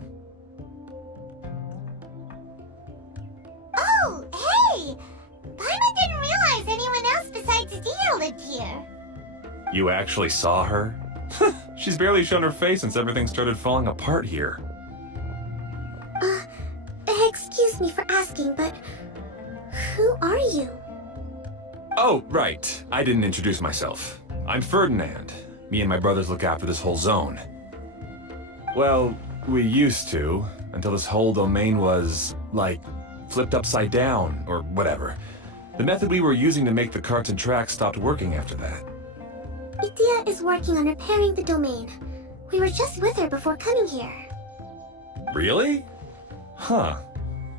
Oh, hey! Paimon didn't realize anyone else besides Dio lived here. You actually saw her? She's barely shown her face since everything started falling apart here. Excuse me for asking, but who are you? Oh, right. I didn't introduce myself. I'm Ferdinand. Me and my brothers look after this whole zone. Well, we used to, until this whole domain was, like, flipped upside down, or whatever. The method we were using to make the carts and tracks stopped working after that. Idia is working on repairing the domain. We were just with her before coming here. Really? Huh.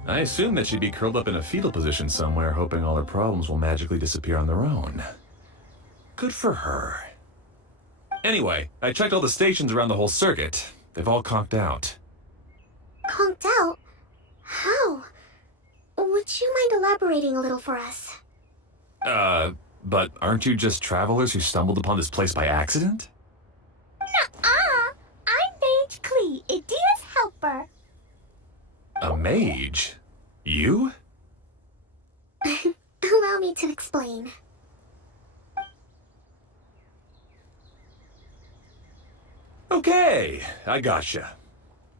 I assumed that she'd be curled up in a fetal position somewhere, hoping all her problems will magically disappear on their own. Good for her. Anyway, I checked all the stations around the whole circuit. They've all conked out. Conked out? How? Would you mind elaborating a little for us? But aren't you just travelers who stumbled upon this place by accident? Nuh-uh. I'm Mage Klee, Idia's helper. A mage? You? Allow me to explain. Okay, I gotcha.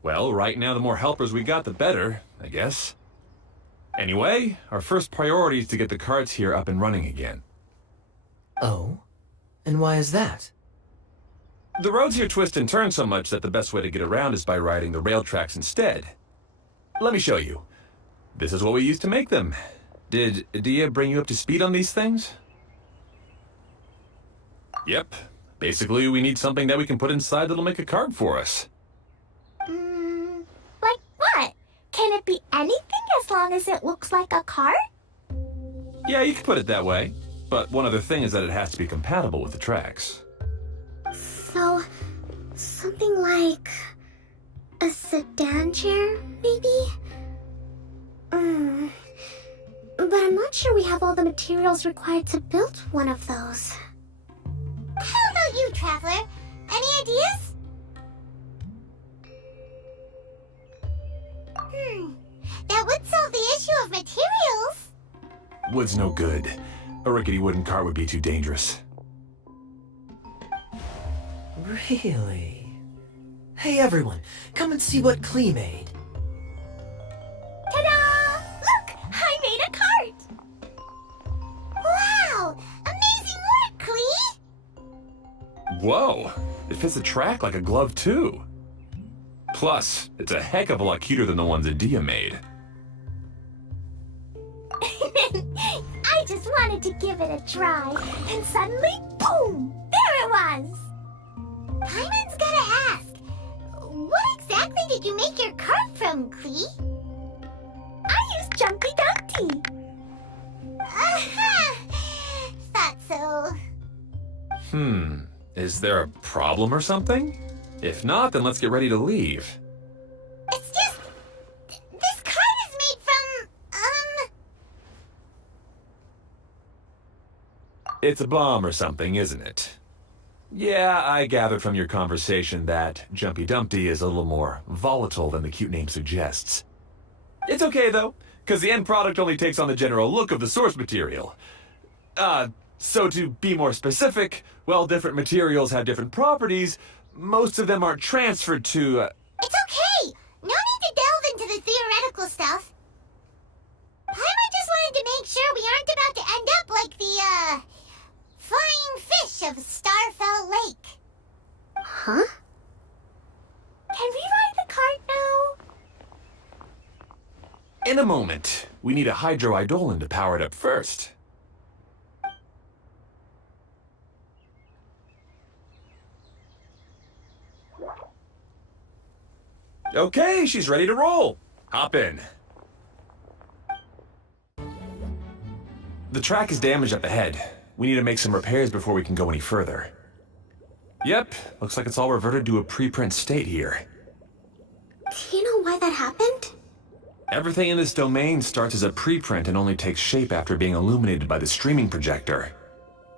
Well, right now the more helpers we got, the better, I guess. Anyway, our first priority is to get the carts here up and running again. Oh? And why is that? The roads here twist and turn so much that the best way to get around is by riding the rail tracks instead. Let me show you. This is what we used to make them. Did Idia bring you up to speed on these things? Yep. Basically, we need something that we can put inside that'll make a cart for us. Like what? Can it be anything as long as it looks like a cart? Yeah, you can put it that way. But one other thing is that it has to be compatible with the tracks. So, something like a sedan chair, maybe? But I'm not sure we have all the materials required to build one of those. How about you, Traveler? Any ideas? That would solve the issue of materials. Wood's no good. A rickety wooden cart would be too dangerous. Really? Hey everyone, come and see what Klee made. Ta-da! Look! I made a cart! Wow! Amazing work, Klee! Whoa! It fits the track like a glove, too. Plus, it's a heck of a lot cuter than the ones Idia made. I just wanted to give it a try, and suddenly, boom! There it was! Paimon's gotta ask, what exactly did you make your cart from, Klee? I used Jumpy Dumpty. Aha! Thought so. Is there a problem or something? If not, then let's get ready to leave. It's just... this cart is made from, It's a bomb or something, isn't it? Yeah, I gathered from your conversation that Jumpy Dumpty is a little more volatile than the cute name suggests. It's okay, though, because the end product only takes on the general look of the source material. So to be more specific, while different materials have different properties, most of them aren't transferred to, It's okay! No need to delve into the theoretical stuff. Paimon just wanted to make sure we aren't about to end up like the, flying fish of Starfell Lake. Huh? Can we ride the cart now? In a moment. We need a hydroidolin to power it up first. Okay, she's ready to roll. Hop in. The track is damaged up ahead. We need to make some repairs before we can go any further. Yep, looks like it's all reverted to a preprint state here. Do you know why that happened? Everything in this domain starts as a preprint and only takes shape after being illuminated by the streaming projector.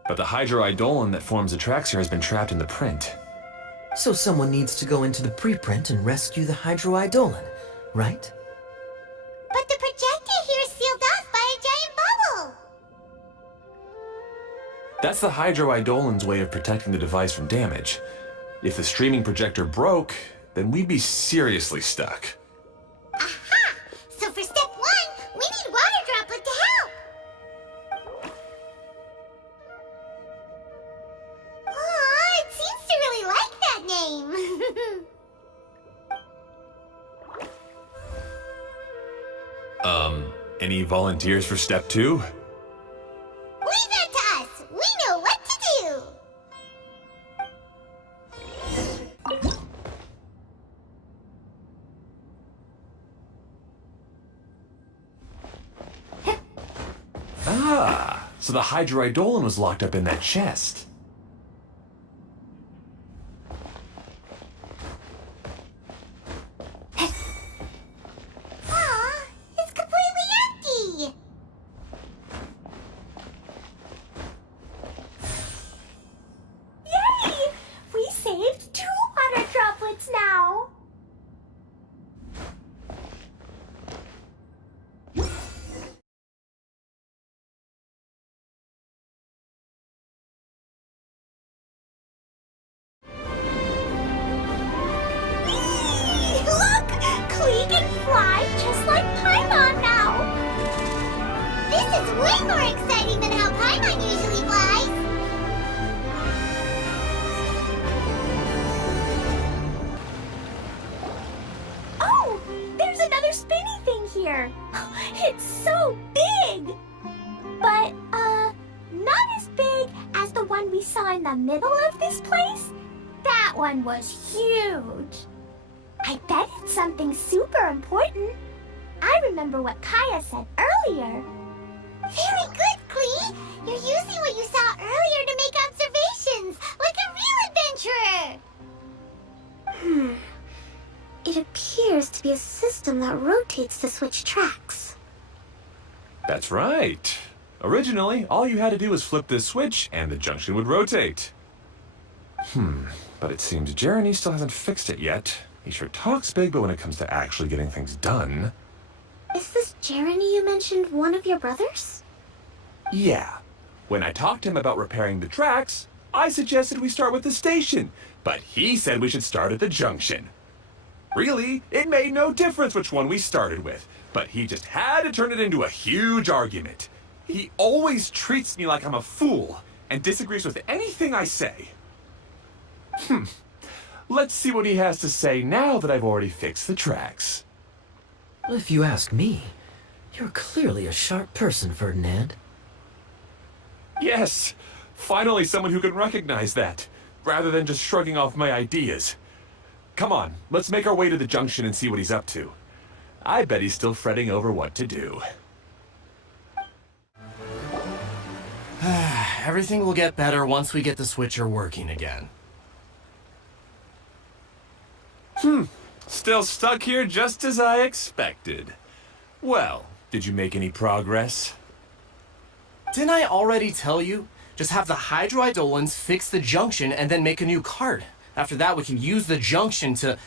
But the hydroidolin that forms the tracks here has been trapped in the print. So someone needs to go into the preprint and rescue the hydroidolin, right? But the projector here is sealed off by a giant bubble. That's the hydroidolin's way of protecting the device from damage. If the streaming projector broke, then we'd be seriously stuck. Aha! So for step 1, we need water droplet to help. Aw, it seems to really like that name. Any volunteers for step 2? Leave that to us! We know what to do! Ah, so the Hydroidolin was locked up in that chest. Aw, it's completely empty! Yay! We saved 2 water droplets now. Whee! Look! Klee can fly just like Paimon now. This is way more exciting than how Paimon usually flies! Oh, there's another spinny thing here. It's so big. But, not as big as the one we saw in the middle of this place. That one was huge. I bet it's something super important. I remember what Kaya said earlier. Very good, Klee! You're using what you saw earlier to make observations, like a real adventurer! It appears to be a system that rotates to switch tracks. That's right. Originally, all you had to do was flip this switch and the junction would rotate. But it seems Jeremy still hasn't fixed it yet. He sure talks big, but when it comes to actually getting things done... Is this Jeremy you mentioned one of your brothers? Yeah. When I talked to him about repairing the tracks, I suggested we start with the station, but he said we should start at the junction. Really, it made no difference which one we started with, but he just had to turn it into a huge argument. He always treats me like I'm a fool and disagrees with anything I say. Let's see what he has to say now that I've already fixed the tracks. If you ask me, you're clearly a sharp person, Ferdinand. Yes, finally someone who can recognize that, rather than just shrugging off my ideas. Come on, let's make our way to the junction and see what he's up to. I bet he's still fretting over what to do. Everything will get better once we get the switcher working again. Still stuck here just as I expected. Well, did you make any progress? Didn't I already tell you? Just have the Hydroidolins fix the junction and then make a new card. After that, we can use the junction to...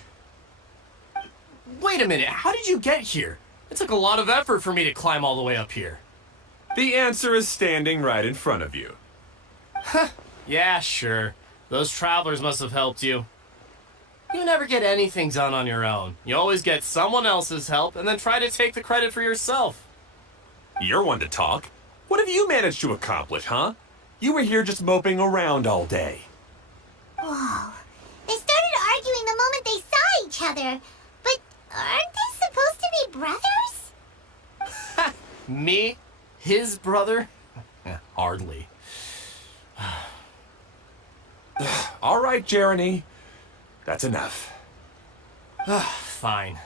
Wait a minute, how did you get here? It took a lot of effort for me to climb all the way up here. The answer is standing right in front of you. Yeah, sure. Those travelers must have helped you. You never get anything done on your own. You always get someone else's help and then try to take the credit for yourself. You're one to talk. What have you managed to accomplish, huh? You were here just moping around all day. Whoa. They started arguing the moment they saw each other. But aren't they supposed to be brothers? Me? His brother? Hardly. All right, Jeremy. That's enough. Fine.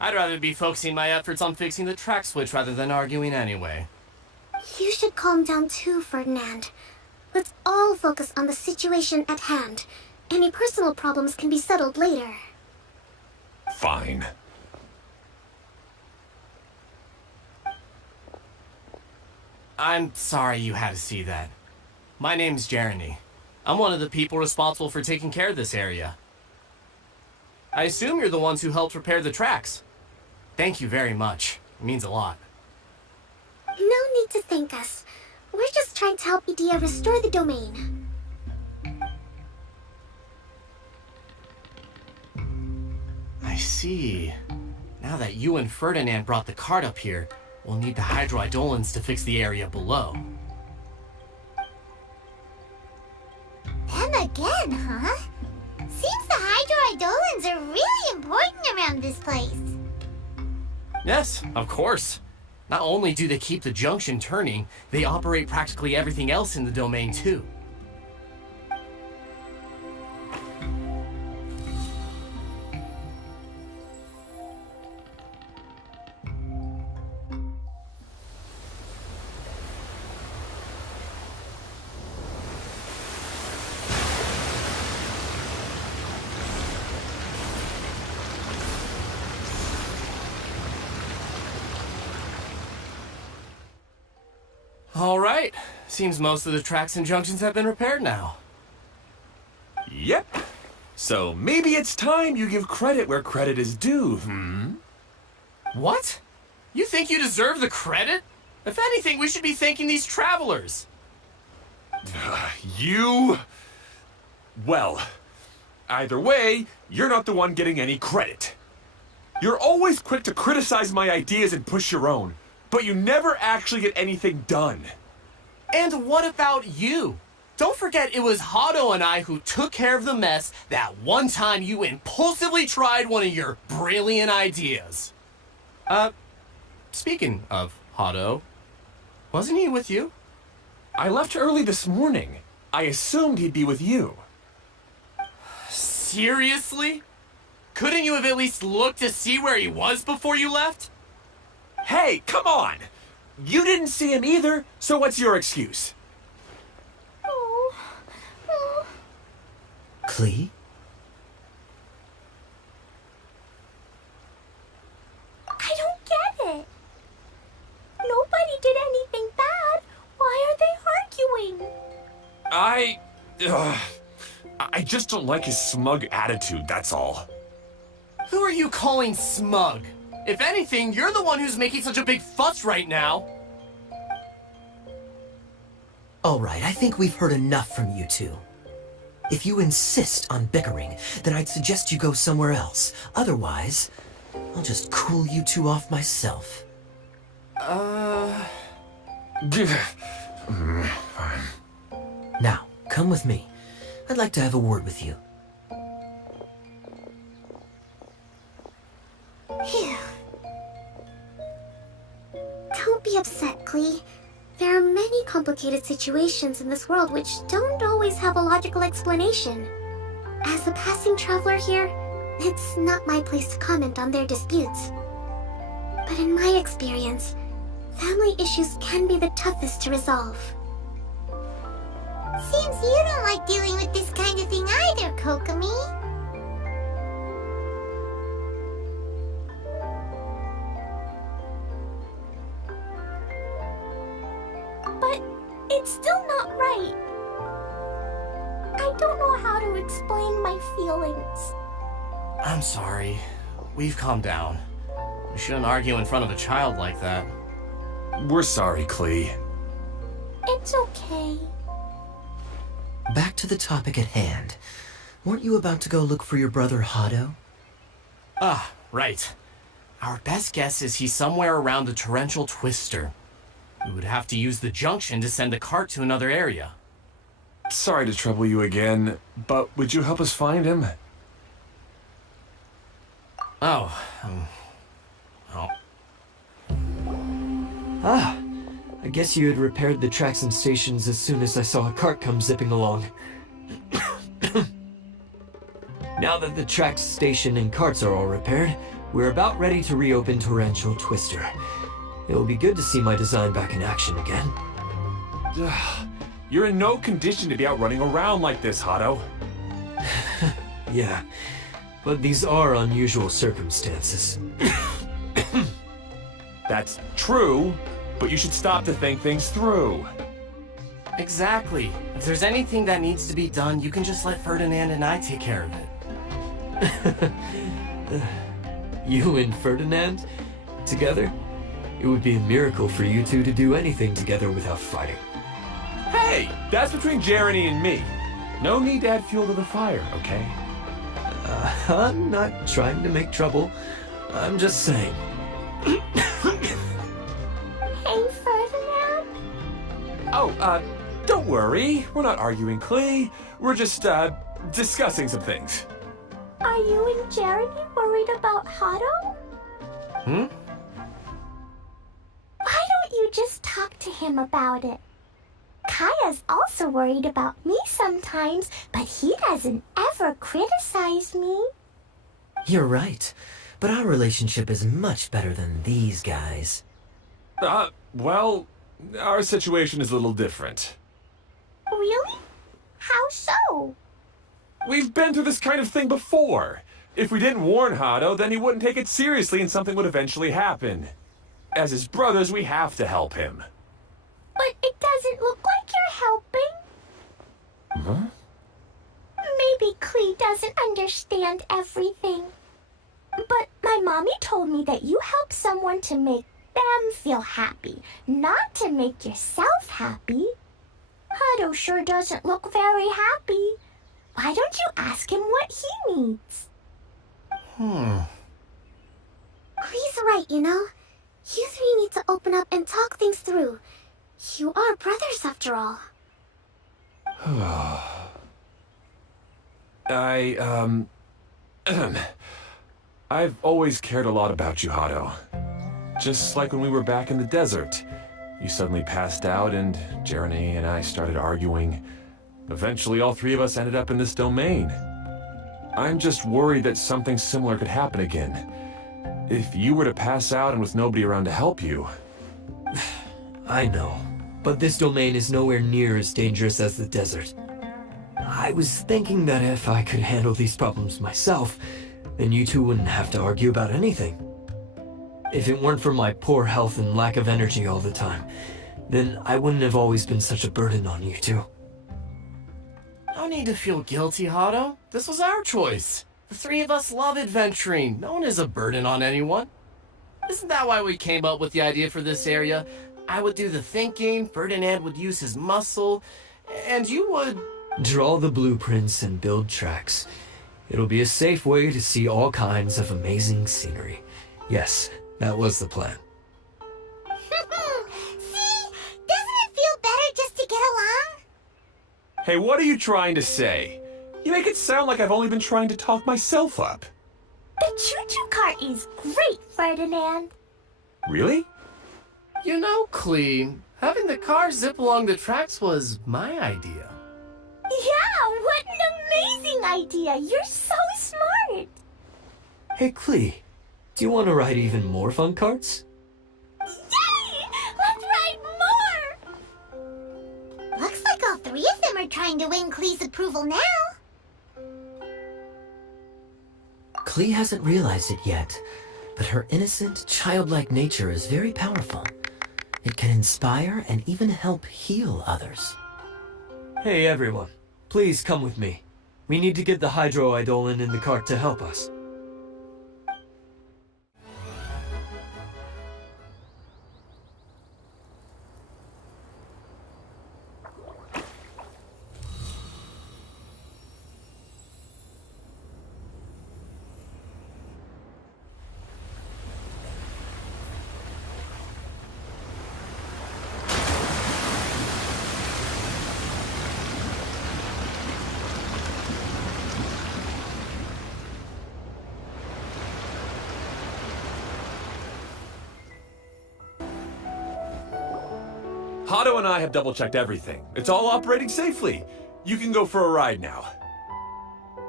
I'd rather be focusing my efforts on fixing the track switch rather than arguing anyway. You should calm down too, Ferdinand. Let's all focus on the situation at hand. Any personal problems can be settled later. Fine. I'm sorry you had to see that. My name's Jeremy. I'm one of the people responsible for taking care of this area. I assume you're the ones who helped repair the tracks. Thank you very much. It means a lot. No need to thank us. We're just trying to help Edea restore the domain. I see. Now that you and Ferdinand brought the cart up here, we'll need the Hydroidolins to fix the area below. Them again, huh? Seems the Hydroidolins are really important around this place. Yes, of course. Not only do they keep the junction turning, they operate practically everything else in the domain too. All right. Seems most of the tracks and junctions have been repaired now. Yep. So maybe it's time you give credit where credit is due, What? You think you deserve the credit? If anything, we should be thanking these travelers. You... Well, either way, you're not the one getting any credit. You're always quick to criticize my ideas and push your own, but you never actually get anything done. And what about you? Don't forget it was Hado and I who took care of the mess that one time you impulsively tried one of your brilliant ideas. Speaking of Hado, wasn't he with you? I left early this morning. I assumed he'd be with you. Seriously? Couldn't you have at least looked to see where he was before you left? Hey, come on! You didn't see him either, so what's your excuse? Klee? I don't get it. Nobody did anything bad. Why are they arguing? I just don't like his smug attitude, that's all. Who are you calling smug? If anything, you're the one who's making such a big fuss right now. All right, I think we've heard enough from you two. If you insist on bickering, then I'd suggest you go somewhere else. Otherwise, I'll just cool you two off myself. Fine. Now, come with me. I'd like to have a word with you. Phew. Don't be upset, Klee. There are many complicated situations in this world which don't always have a logical explanation. As a passing traveler here, it's not my place to comment on their disputes. But in my experience, family issues can be the toughest to resolve. Seems you don't like dealing with this kind of thing either, Kokomi. But it's still not right. I don't know how to explain my feelings. I'm sorry. We've calmed down. We shouldn't argue in front of a child like that. We're sorry, Klee. It's okay. Back to the topic at hand. Weren't you about to go look for your brother Hado? Ah, right. Our best guess is he's somewhere around the torrential twister. We would have to use the junction to send the cart to another area. Sorry to trouble you again, but would you help us find him? Oh, Ah, I guess you had repaired the tracks and stations as soon as I saw a cart come zipping along. Now that the tracks, station, and carts are all repaired, we're about ready to reopen Torrential Twister. It will be good to see my design back in action again. You're in no condition to be out running around like this, Hado. Yeah, but these are unusual circumstances. That's true, but you should stop to think things through. exactly. If there's anything that needs to be done, you can just let Ferdinand and I take care of it. You and Ferdinand? Together? It would be a miracle for you two to do anything together without fighting. Hey, that's between Jeremy and me. No need to add fuel to the fire, okay? I'm not trying to make trouble. I'm just saying. Hey, Ferdinand? Oh, don't worry. We're not arguing, Klee. We're just, discussing some things. Are you and Jeremy worried about Hado? Hmm? What just talk to him about it. Kaya's also worried about me sometimes, but he doesn't ever criticize me. You're right, but our relationship is much better than these guys. Well, our situation is a little different. Really? How so? We've been through this kind of thing before. If we didn't warn Hado, then he wouldn't take it seriously and something would eventually happen. As his brothers, we have to help him. But it doesn't look like you're helping. Huh? Maybe Klee doesn't understand everything. But my mommy told me that you help someone to make them feel happy, not to make yourself happy. Hado sure doesn't look very happy. Why don't you ask him what he needs? Klee's right, you know. You three need to open up and talk things through. You are brothers after all. I've always cared a lot about you, Hado. Just like when we were back in the desert. You suddenly passed out and Jeremy and I started arguing. Eventually, all three of us ended up in this domain. I'm just worried that something similar could happen again. If you were to pass out and with nobody around to help you... I know, but this domain is nowhere near as dangerous as the desert. I was thinking that if I could handle these problems myself, then you two wouldn't have to argue about anything. If it weren't for my poor health and lack of energy all the time, then I wouldn't have always been such a burden on you two. No need to feel guilty, Hado. This was our choice. The three of us love adventuring. No one is a burden on anyone. Isn't that why we came up with the idea for this area? I would do the thinking, Ferdinand would use his muscle, and you would... Draw the blueprints and build tracks. It'll be a safe way to see all kinds of amazing scenery. Yes, that was the plan. See? Doesn't it feel better just to get along? Hey, what are you trying to say? You make it sound like I've only been trying to talk myself up. The choo-choo cart is great, Ferdinand. Really? You know, Klee, having the car zip along the tracks was my idea. Yeah, what an amazing idea. You're so smart. Hey, Klee, do you want to ride even more fun carts? Yay! Let's ride more! Looks like all three of them are trying to win Klee's approval now. Klee hasn't realized it yet, but her innocent, childlike nature is very powerful. It can inspire and even help heal others. Hey, everyone. Please come with me. We need to get the hydroidolin in the cart to help us. Hado and I have double-checked everything. It's all operating safely. You can go for a ride now.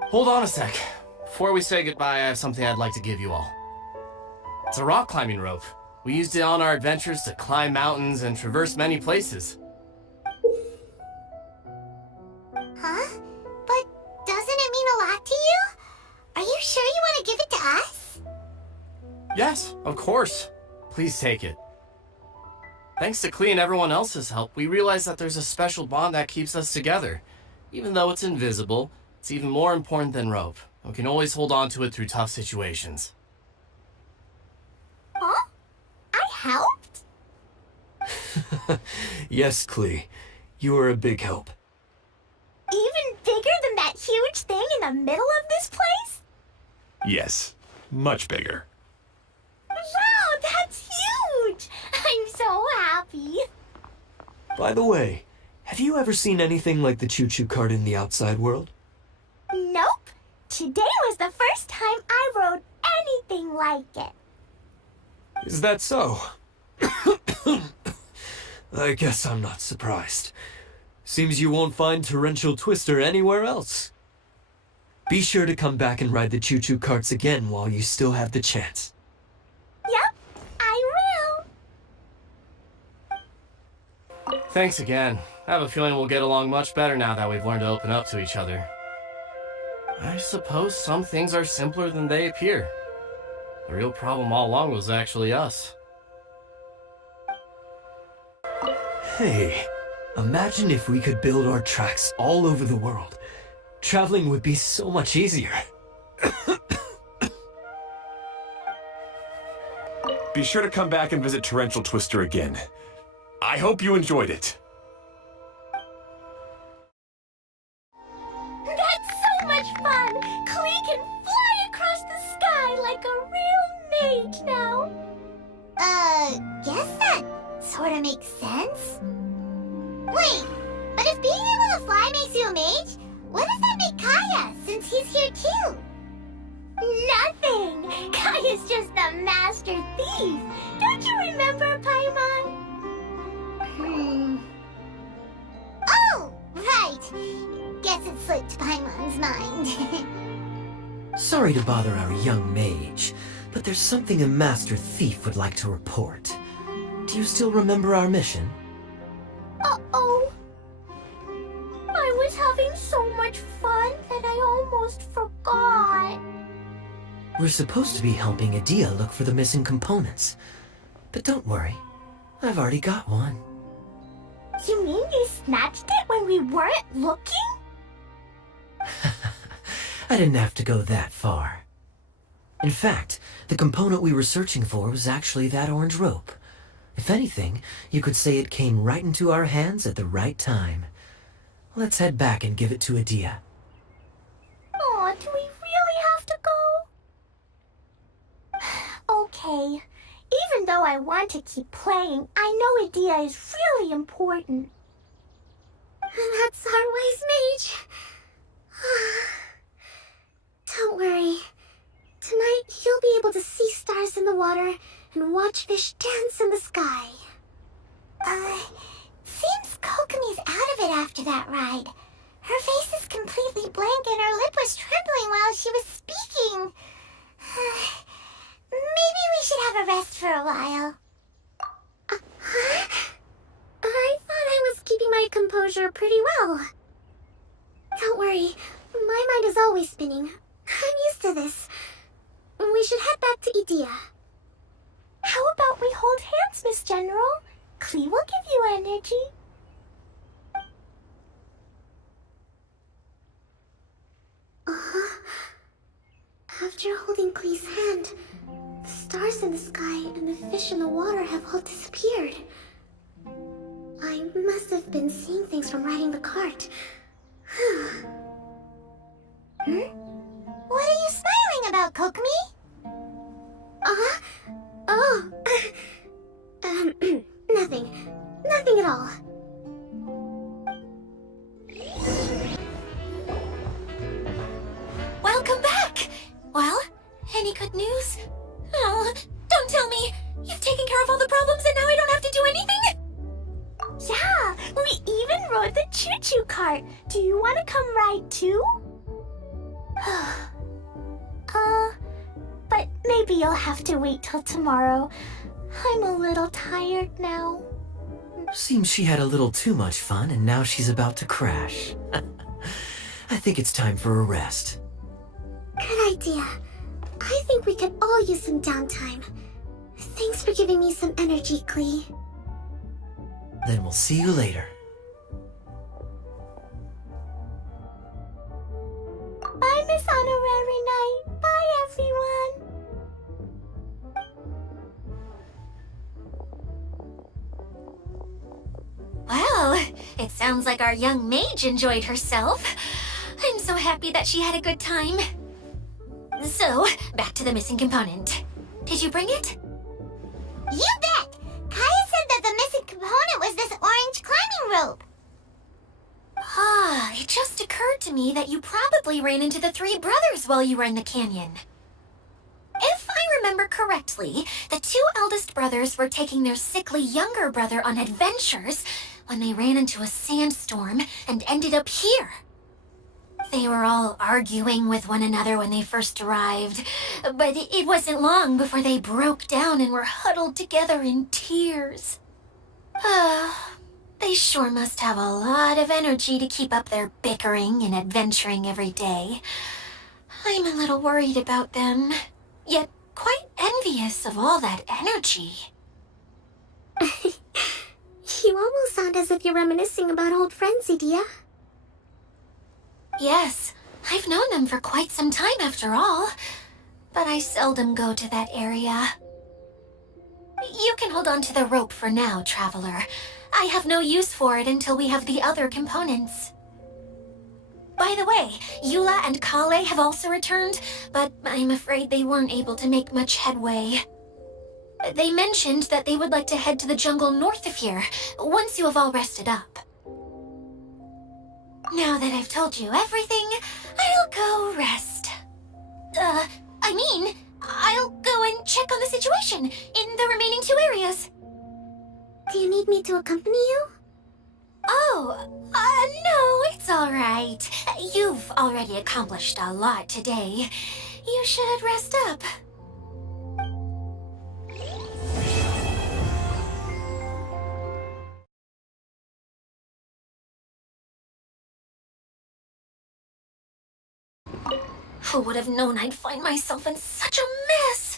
Hold on a sec. Before we say goodbye, I have something I'd like to give you all. It's a rock climbing rope. We used it on our adventures to climb mountains and traverse many places. Huh? But doesn't it mean a lot to you? Are you sure you want to give it to us? Yes, of course. Please take it. Thanks to Klee and everyone else's help, we realized that there's a special bond that keeps us together. Even though it's invisible, it's even more important than rope. We can always hold on to it through tough situations. Huh? I helped? Yes, Klee. You were a big help. Even bigger than that huge thing in the middle of this place? Yes, much bigger. Wow, that's huge! I'm so happy. By the way, have you ever seen anything like the choo-choo cart in the outside world? Nope. Today was the first time I rode anything like it. Is that so? I guess I'm not surprised. Seems you won't find Torrential Twister anywhere else. Be sure to come back and ride the choo-choo carts again while you still have the chance. Yep, I will. Thanks again. I have a feeling we'll get along much better now that we've learned to open up to each other. I suppose some things are simpler than they appear. The real problem all along was actually us. Hey, imagine if we could build our tracks all over the world. Traveling would be so much easier. Be sure to come back and visit Torrential Twister again. I hope you enjoyed it. That's so much fun! Klee can fly across the sky like a real mage now. Guess that sorta makes sense. Wait, but if being able to fly makes you a mage, what does that make Kaya, since he's here too? Nothing! Kaya's just the master thief! Don't you remember, Paimon? Oh, right. Guess it slipped Paimon's mind. Sorry to bother our young mage, but there's something a master thief would like to report. Do you still remember our mission? Uh-oh. I was having so much fun that I almost forgot. We're supposed to be helping Adia look for the missing components. But don't worry, I've already got one. You mean you snatched it when we weren't looking? I didn't have to go that far. In fact, the component we were searching for was actually that orange rope. If anything, you could say it came right into our hands at the right time. Let's head back and give it to Adia. Aw, do we really have to go? Okay. Even though I want to keep playing, I know Adia is really important. That's our wise mage. Don't worry. Tonight, you'll be able to see stars in the water and watch fish dance in the sky. Seems Kokomi's out of it after that ride. Her face is completely blank and her lip was trembling while she was speaking. Maybe we should have a rest for a while. I thought I was keeping my composure pretty well. Don't worry, my mind is always spinning. I'm used to this. We should head back to Idia. How about we hold hands, Miss General? Klee will give you energy. After holding Klee's hand, the stars in the sky and the fish in the water have all disappeared. I must have been seeing things from riding the cart. What are you smiling about, Kokomi? Nothing. Nothing at all. Welcome back! Well, any good news? Oh, don't tell me! You've taken care of all the problems and now I don't have to do anything? Yeah, we even rode the choo-choo cart. Do you want to come ride too? But maybe you'll have to wait till tomorrow. I'm a little tired now. Seems she had a little too much fun and now she's about to crash. I think it's time for a rest. Good idea. I think we could all use some downtime. Thanks for giving me some energy, Klee. Then we'll see you later. Bye, Miss Honorary Knight. Bye, everyone. Well, it sounds like our young mage enjoyed herself. I'm so happy that she had a good time. So, back to the missing component. Did you bring it? You bet! Kaya said that the missing component was this orange climbing rope. It just occurred to me that you probably ran into the three brothers while you were in the canyon. If I remember correctly, the two eldest brothers were taking their sickly younger brother on adventures when they ran into a sandstorm and ended up here. They were all arguing with one another when they first arrived, but it wasn't long before they broke down and were huddled together in tears. They sure must have a lot of energy to keep up their bickering and adventuring every day. I'm a little worried about them, yet quite envious of all that energy. You almost sound as if you're reminiscing about old friends, Idia. Yes, I've known them for quite some time after all, but I seldom go to that area. You can hold on to the rope for now, Traveler. I have no use for it until we have the other components. By the way, Eula and Kale have also returned, but I'm afraid they weren't able to make much headway. They mentioned that they would like to head to the jungle north of here, once you have all rested up. Now that I've told you everything, I'll go rest. I'll go and check on the situation in the remaining two areas. Do you need me to accompany you? No, it's all right. You've already accomplished a lot today. You should rest up. Who would have known I'd find myself in such a mess?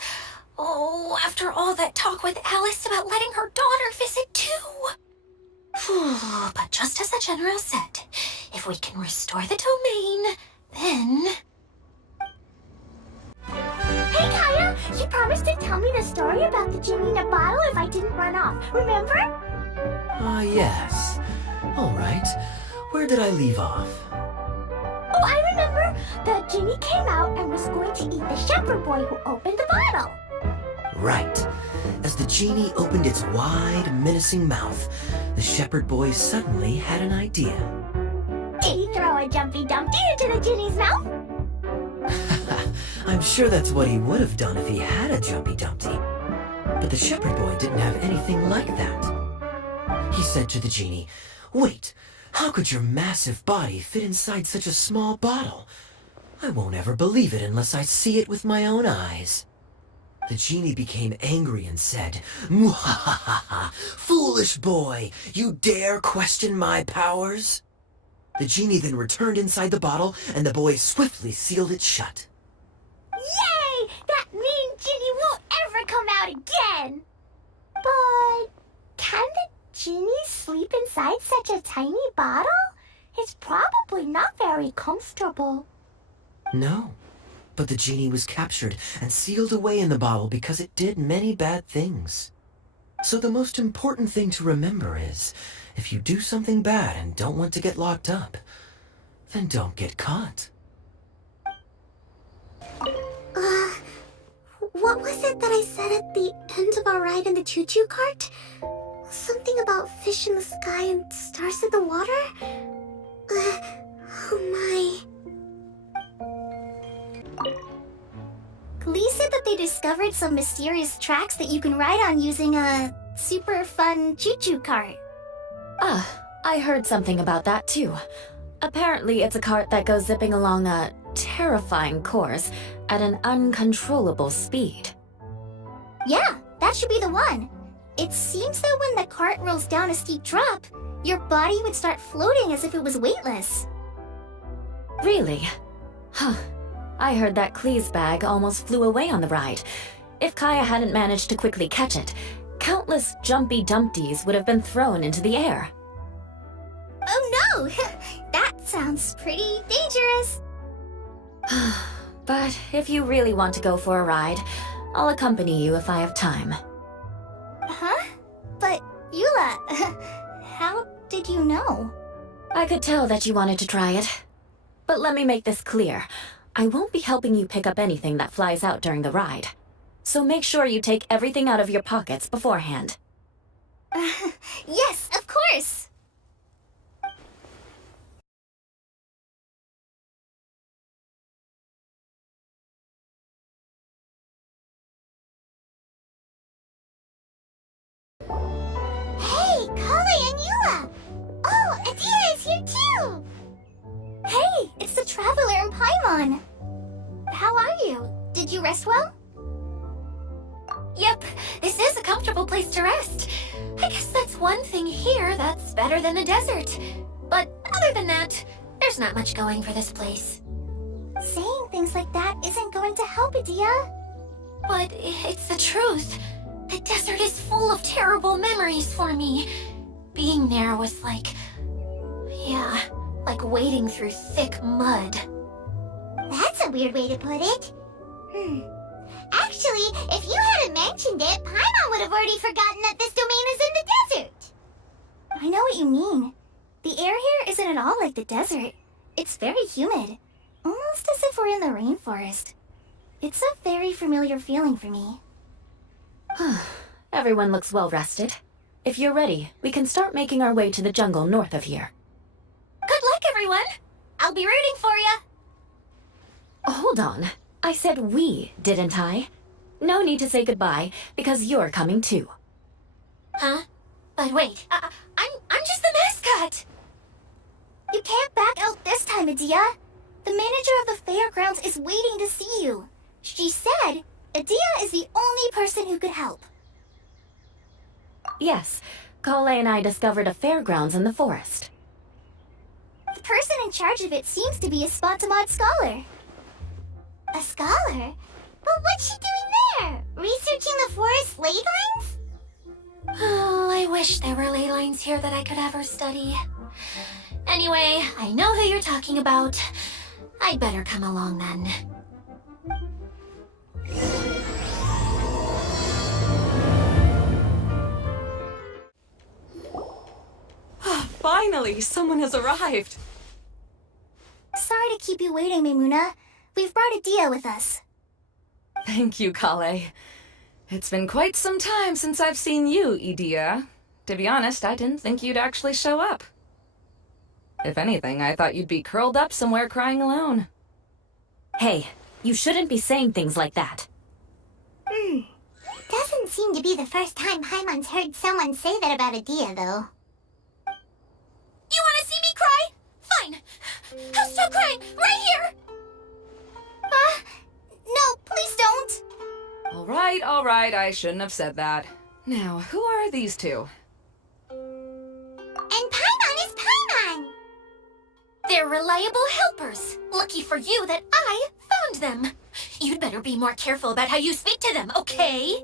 Oh, after all that talk with Alice about letting her daughter visit too. But just as the General said, if we can restore the domain, then... Hey, Kaya! You promised to tell me the story about the genie in a bottle if I didn't run off, remember? Yes. All right. Where did I leave off? Oh, I remember! The genie came out and was going to eat the shepherd boy who opened the bottle. Right. As the genie opened its wide, menacing mouth, the shepherd boy suddenly had an idea. Did he throw a Jumpy Dumpty into the genie's mouth? I'm sure that's what he would have done if he had a Jumpy Dumpty. But the shepherd boy didn't have anything like that. He said to the genie, "Wait, how could your massive body fit inside such a small bottle? I won't ever believe it unless I see it with my own eyes." The genie became angry and said, "Muhahaha! Foolish boy! You dare question my powers?" The genie then returned inside the bottle, and the boy swiftly sealed it shut. Yay! That mean genie won't ever come out again! But can the genie sleep inside such a tiny bottle? It's probably not very comfortable. No, but the genie was captured and sealed away in the bottle because it did many bad things. So the most important thing to remember is, if you do something bad and don't want to get locked up, then don't get caught. What was it that I said at the end of our ride in the choo-choo cart? Something about fish in the sky and stars in the water? Oh my... Lee said that they discovered some mysterious tracks that you can ride on using a super fun choo-choo cart. I heard something about that too. Apparently it's a cart that goes zipping along a terrifying course at an uncontrollable speed. Yeah, that should be the one. It seems that when the cart rolls down a steep drop, your body would start floating as if it was weightless. Really? Huh. I heard that Klee's bag almost flew away on the ride. If Kaya hadn't managed to quickly catch it, countless Jumpy Dumpties would have been thrown into the air. Oh no! That sounds pretty dangerous. But if you really want to go for a ride, I'll accompany you if I have time. Huh? But, Eula, how did you know? I could tell that you wanted to try it. But let me make this clear. I won't be helping you pick up anything that flies out during the ride. So make sure you take everything out of your pockets beforehand. Yes, of course! It's the Traveler in Paimon. How are you? Did you rest well? Yep, this is a comfortable place to rest. I guess that's one thing here that's better than the desert. But other than that, there's not much going for this place. Saying things like that isn't going to help, Adia. But it's the truth. The desert is full of terrible memories for me. Being there was like... yeah, like wading through thick mud. That's a weird way to put it. Actually, if you hadn't mentioned it, Paimon would have already forgotten that this domain is in the desert. I know what you mean. The air here isn't at all like the desert. It's very humid. Almost as if we're in the rainforest. It's a very familiar feeling for me. Everyone looks well rested. If you're ready, we can start making our way to the jungle north of here. Good luck, everyone! I'll be rooting for ya! Hold on. I said we, didn't I? No need to say goodbye, because you're coming too. Huh? But wait, I'm just the mascot! You can't back out this time, Adia. The manager of the fairgrounds is waiting to see you. She said Adia is the only person who could help. Yes, Kale and I discovered a fairgrounds in the forest. The person in charge of it seems to be a Spontamod scholar. A scholar? But what's she doing there? Researching the forest ley lines? Oh, I wish there were ley lines here that I could ever study. Anyway, I know who you're talking about. I'd better come along then. Finally, someone has arrived. Sorry to keep you waiting, Maimuna. We've brought Adia with us. Thank you, Kale. It's been quite some time since I've seen you, Idia. To be honest, I didn't think you'd actually show up. If anything, I thought you'd be curled up somewhere crying alone. Hey, you shouldn't be saying things like that. Doesn't seem to be the first time Paimon's heard someone say that about Adia, though. You wanna see me cry? Fine! I'll stop crying right here! No, please don't. All right, I shouldn't have said that. Now, who are these two? And Paimon is Paimon! They're reliable helpers. Lucky for you that I found them. You'd better be more careful about how you speak to them, okay?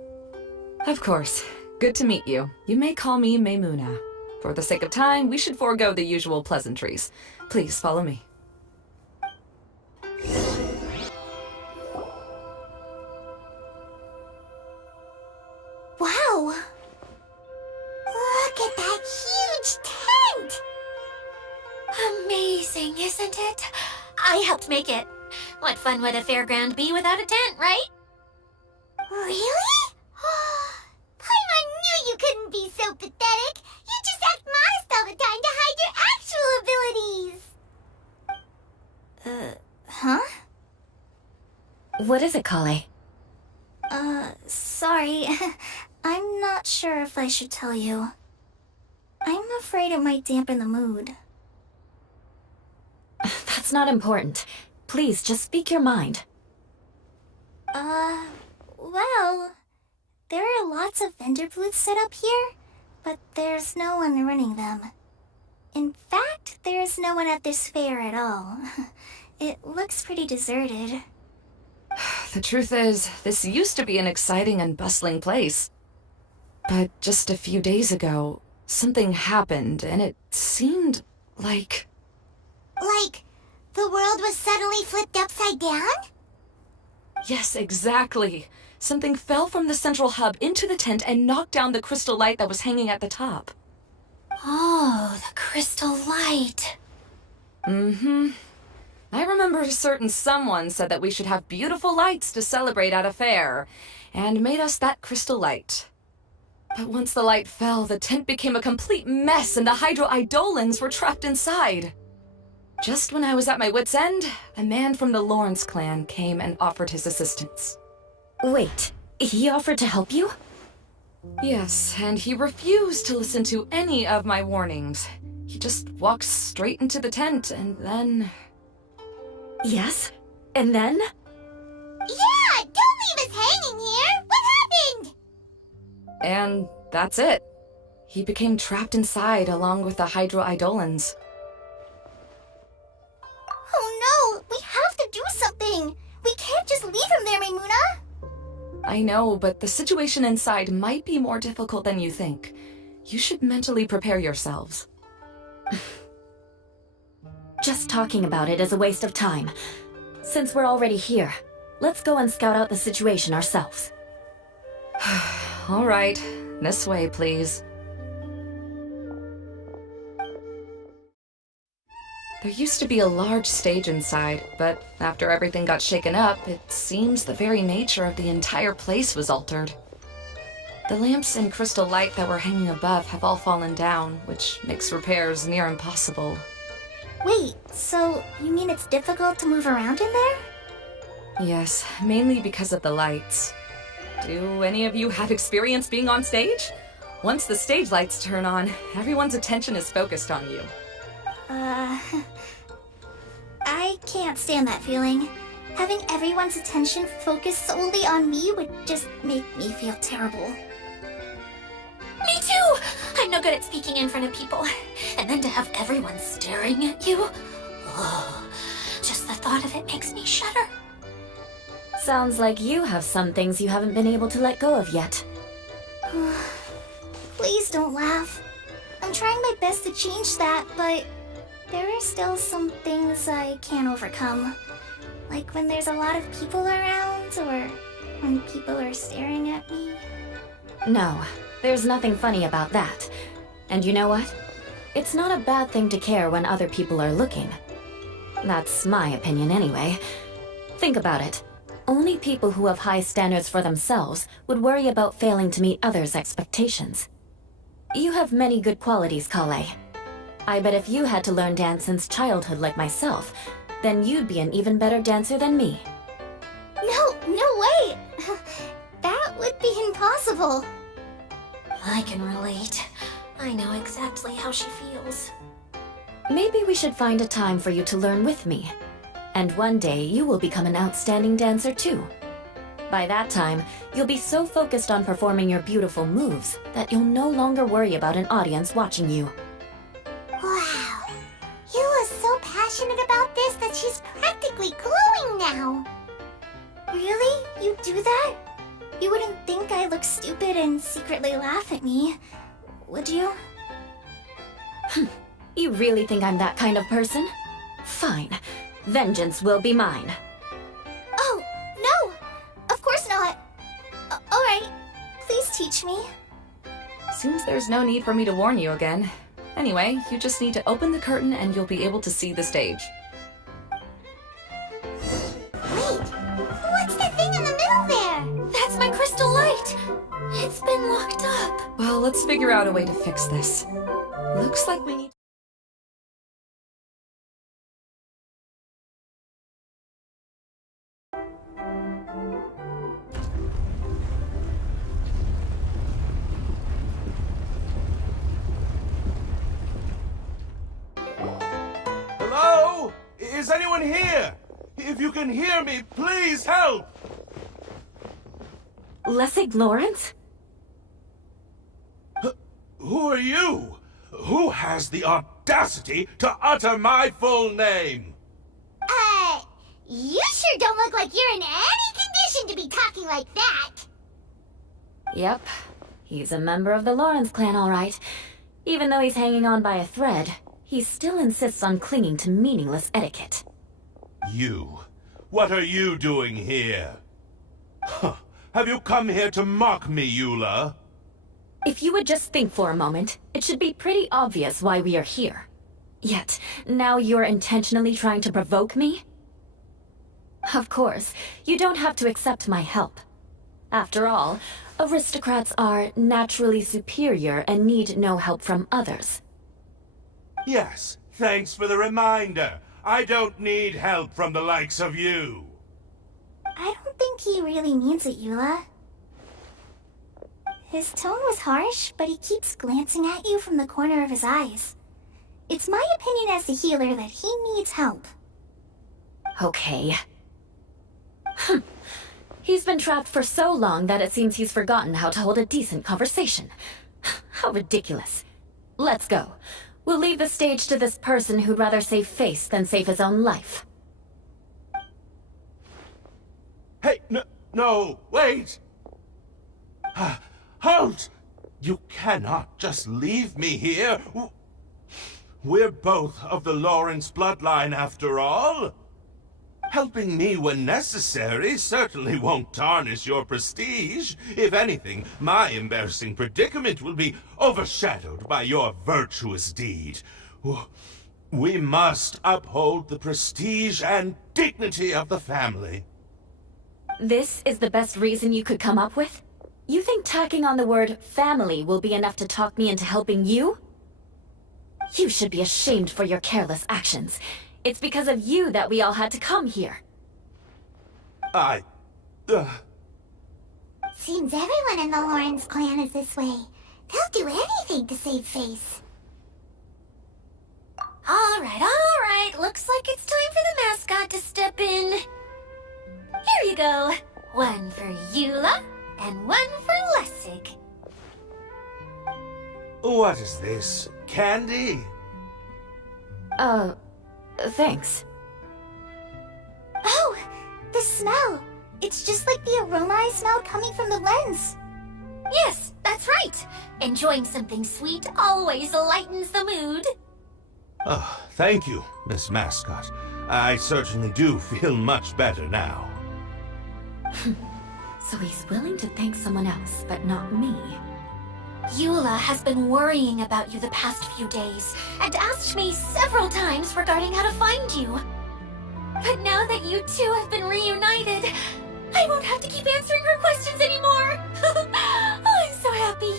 Of course. Good to meet you. You may call me Maimuna. For the sake of time, we should forego the usual pleasantries. Please follow me. Wow. Look at that huge tent! Amazing, isn't it? I helped make it. What fun would a fairground be without a tent, right? Really? Paimon knew you couldn't be so pathetic. You just act modest all the time to hide your actual abilities. Huh? What is it, Kale? Sorry. I'm not sure if I should tell you. I'm afraid it might dampen the mood. That's not important. Please, just speak your mind. Well, there are lots of vendor booths set up here, but there's no one running them. In fact, there's no one at this fair at all. It looks pretty deserted. The truth is, this used to be an exciting and bustling place. But just a few days ago, something happened, and it seemed like... Like, the world was suddenly flipped upside down? Yes, exactly. Something fell from the central hub into the tent and knocked down the crystal light that was hanging at the top. Oh, the crystal light. Mm-hmm. I remember a certain someone said that we should have beautiful lights to celebrate at a fair, and made us that crystal light. But once the light fell, the tent became a complete mess and the Hydro-Eidolons were trapped inside. Just when I was at my wit's end, a man from the Lawrence clan came and offered his assistance. Wait, he offered to help you? Yes, and he refused to listen to any of my warnings. He just walked straight into the tent and then... Yes? And then? Yeah, don't leave us hanging here! What happened? And that's it. He became trapped inside along with the Hydro-Eidolons. Oh no! We have to do something! We can't just leave him there, Maimuna! I know, but the situation inside might be more difficult than you think. You should mentally prepare yourselves. Just talking about it is a waste of time. Since we're already here, let's go and scout out the situation ourselves. All right, this way, please. There used to be a large stage inside, but after everything got shaken up, it seems the very nature of the entire place was altered. The lamps and crystal light that were hanging above have all fallen down, which makes repairs near impossible. Wait, so you mean it's difficult to move around in there? Yes, mainly because of the lights. Do any of you have experience being on stage? Once the stage lights turn on, everyone's attention is focused on you. I can't stand that feeling. Having everyone's attention focused solely on me would just make me feel terrible. Me too! I'm no good at speaking in front of people. And then to have everyone staring at you. Oh, just the thought of it makes me shudder. Sounds like you have some things you haven't been able to let go of yet. Please don't laugh. I'm trying my best to change that, but there are still some things I can't overcome. Like when there's a lot of people around, or when people are staring at me. No, there's nothing funny about that. And you know what? It's not a bad thing to care when other people are looking. That's my opinion anyway. Think about it. Only people who have high standards for themselves would worry about failing to meet others' expectations. You have many good qualities, Kale. I bet if you had to learn dance since childhood like myself, then you'd be an even better dancer than me. No way! That would be impossible. I can relate. I know exactly how she feels. Maybe we should find a time for you to learn with me. And one day you will become an outstanding dancer too. By that time, you'll be so focused on performing your beautiful moves that you'll no longer worry about an audience watching you. Wow. Eula's so passionate about this that she's practically glowing now. Really? You do that? You wouldn't think I look stupid and secretly laugh at me, would you? You really think I'm that kind of person? Fine. Vengeance will be mine. Oh, no! Of course not. Alright, please teach me. Seems there's no need for me to warn you again. Anyway, you just need to open the curtain and you'll be able to see the stage. Wait, what's that thing in the middle there? That's my crystal light! It's been locked up. Well, let's figure out a way to fix this. Looks like we need... Hello? Is anyone here? If you can hear me, please help! Lessig Lawrence? Who are you? Who has the audacity to utter my full name? You sure don't look like you're in any condition to be talking like that. Yep. He's a member of the Lawrence clan, all right. Even though he's hanging on by a thread, he still insists on clinging to meaningless etiquette. You? What are you doing here? Huh. Have you come here to mock me, Eula? If you would just think for a moment, it should be pretty obvious why we are here. Yet, now you're intentionally trying to provoke me? Of course, you don't have to accept my help. After all, aristocrats are naturally superior and need no help from others. Yes, thanks for the reminder. I don't need help from the likes of you. I don't think he really means it, Eula. His tone was harsh, but he keeps glancing at you from the corner of his eyes. It's my opinion as the healer that he needs help. Okay. He's been trapped for so long that it seems he's forgotten how to hold a decent conversation. How ridiculous. Let's go. We'll leave the stage to this person who'd rather save face than save his own life. Hey, no, wait! Halt! You cannot just leave me here. We're both of the Lawrence bloodline after all. Helping me when necessary certainly won't tarnish your prestige. If anything, my embarrassing predicament will be overshadowed by your virtuous deed. We must uphold the prestige and dignity of the family. This is the best reason you could come up with? You think tacking on the word family will be enough to talk me into helping you? You should be ashamed for your careless actions. It's because of you that we all had to come here. Seems everyone in the Lawrence clan is this way. They'll do anything to save face. All right. Looks like it's time for the mascot to step in. Here you go. One for Eula, and one for Lessig. What is this? Candy? Thanks. Oh, the smell. It's just like the aroma I smelled coming from the lens. Yes, that's right. Enjoying something sweet always lightens the mood. Oh, thank you, Miss Mascot. I certainly do feel much better now. So he's willing to thank someone else, but not me. Eula has been worrying about you the past few days and asked me several times regarding how to find you. But now that you two have been reunited, I won't have to keep answering her questions anymore. Oh, I'm so happy.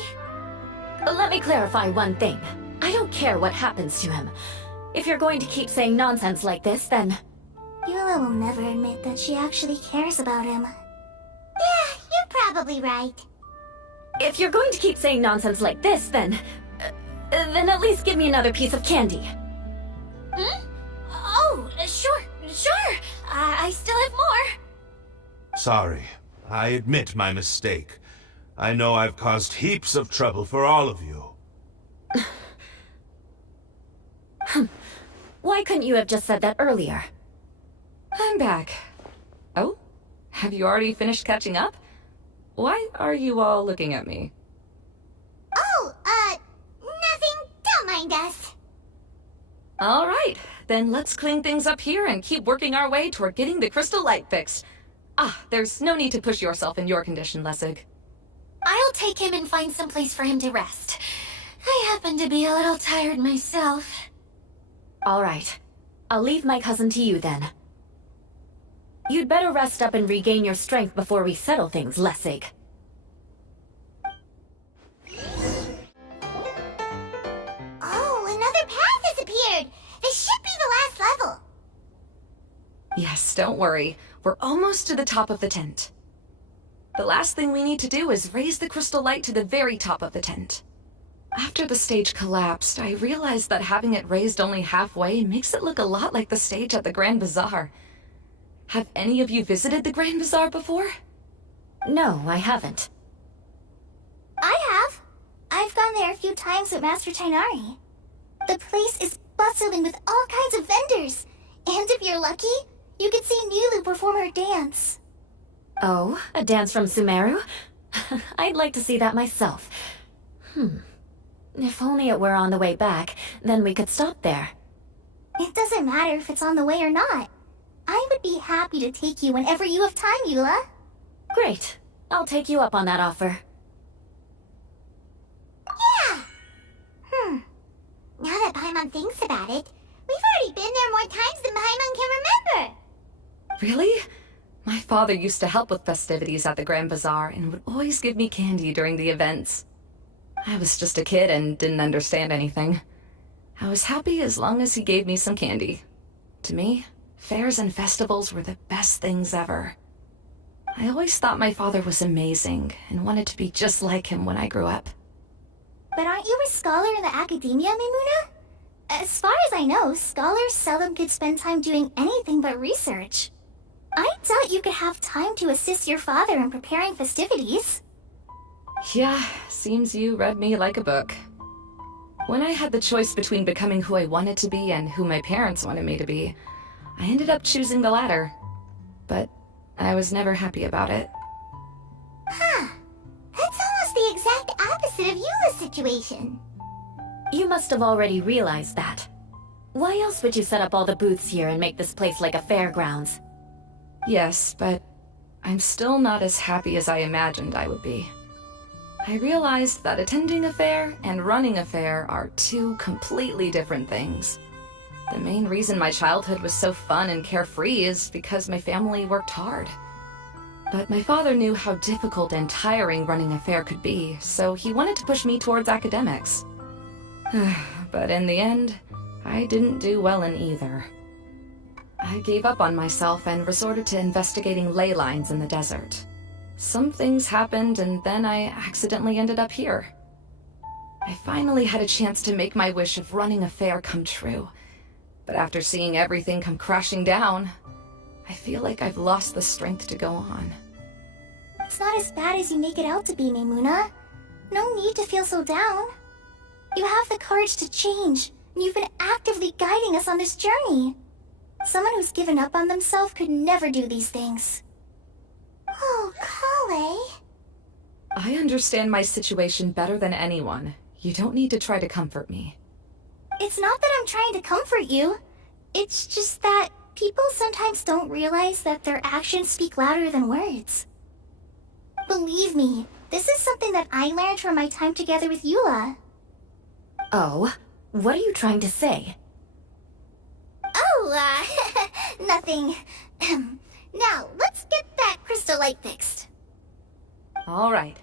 Let me clarify one thing. I don't care what happens to him. If you're going to keep saying nonsense like this, then... Eula will never admit that she actually cares about him. Yeah, you're probably right. If you're going to keep saying nonsense like this, then at least give me another piece of candy. Hmm? Oh, sure. I still have more. Sorry. I admit my mistake. I know I've caused heaps of trouble for all of you. Why couldn't you have just said that earlier? I'm back. Oh? Have you already finished catching up? Why are you all looking at me? Oh, nothing. Don't mind us. All right, then let's clean things up here and keep working our way toward getting the crystal light fixed. There's no need to push yourself in your condition, Lessig. I'll take him and find some place for him to rest. I happen to be a little tired myself. All right. I'll leave my cousin to you then. You'd better rest up and regain your strength before we settle things, Lessig. Oh, another path has appeared. This should be the last level. Yes, don't worry. We're almost to the top of the tent. The last thing we need to do is raise the crystal light to the very top of the tent. After the stage collapsed, I realized that having it raised only halfway makes it look a lot like the stage at the Grand Bazaar. Have any of you visited the Grand Bazaar before? No, I haven't. I have. I've gone there a few times with Master Tainari. The place is bustling with all kinds of vendors. And if you're lucky, you could see Nulu perform her dance. Oh, a dance from Sumeru? I'd like to see that myself. If only it were on the way back, then we could stop there. It doesn't matter if it's on the way or not. I would be happy to take you whenever you have time, Eula. Great. I'll take you up on that offer. Yeah. Now that Paimon thinks about it, we've already been there more times than Paimon can remember. Really? My father used to help with festivities at the Grand Bazaar and would always give me candy during the events. I was just a kid and didn't understand anything. I was happy as long as he gave me some candy. To me, fairs and festivals were the best things ever. I always thought my father was amazing and wanted to be just like him when I grew up. But aren't you a scholar in the academia, Mimuna? As far as I know, scholars seldom could spend time doing anything but research. I doubt you could have time to assist your father in preparing festivities. Yeah, seems you read me like a book. When I had the choice between becoming who I wanted to be and who my parents wanted me to be, I ended up choosing the latter. But I was never happy about it. Huh. That's almost the exact opposite of Eula's situation. You must have already realized that. Why else would you set up all the booths here and make this place like a fairgrounds? Yes, but I'm still not as happy as I imagined I would be. I realized that attending a fair and running a fair are two completely different things. The main reason my childhood was so fun and carefree is because my family worked hard. But my father knew how difficult and tiring running a fair could be, so he wanted to push me towards academics. But in the end, I didn't do well in either. I gave up on myself and resorted to investigating ley lines in the desert. Some things happened, and then I accidentally ended up here. I finally had a chance to make my wish of running a fair come true. But after seeing everything come crashing down, I feel like I've lost the strength to go on. It's not as bad as you make it out to be, Maimuna. No need to feel so down. You have the courage to change, and you've been actively guiding us on this journey. Someone who's given up on themselves could never do these things. Oh, Kale. I understand my situation better than anyone. You don't need to try to comfort me. It's not that I'm trying to comfort you. It's just that people sometimes don't realize that their actions speak louder than words. Believe me, this is something that I learned from my time together with Eula. Oh, what are you trying to say? Oh, nothing. Now, let's get that crystal light fixed. All right.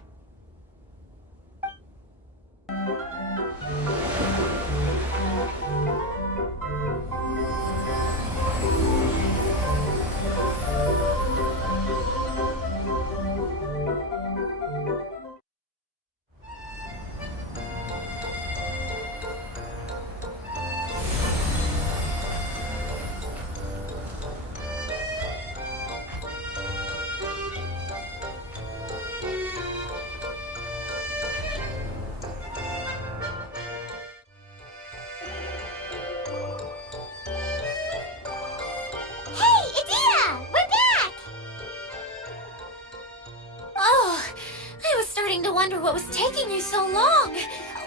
To wonder what was taking you so long.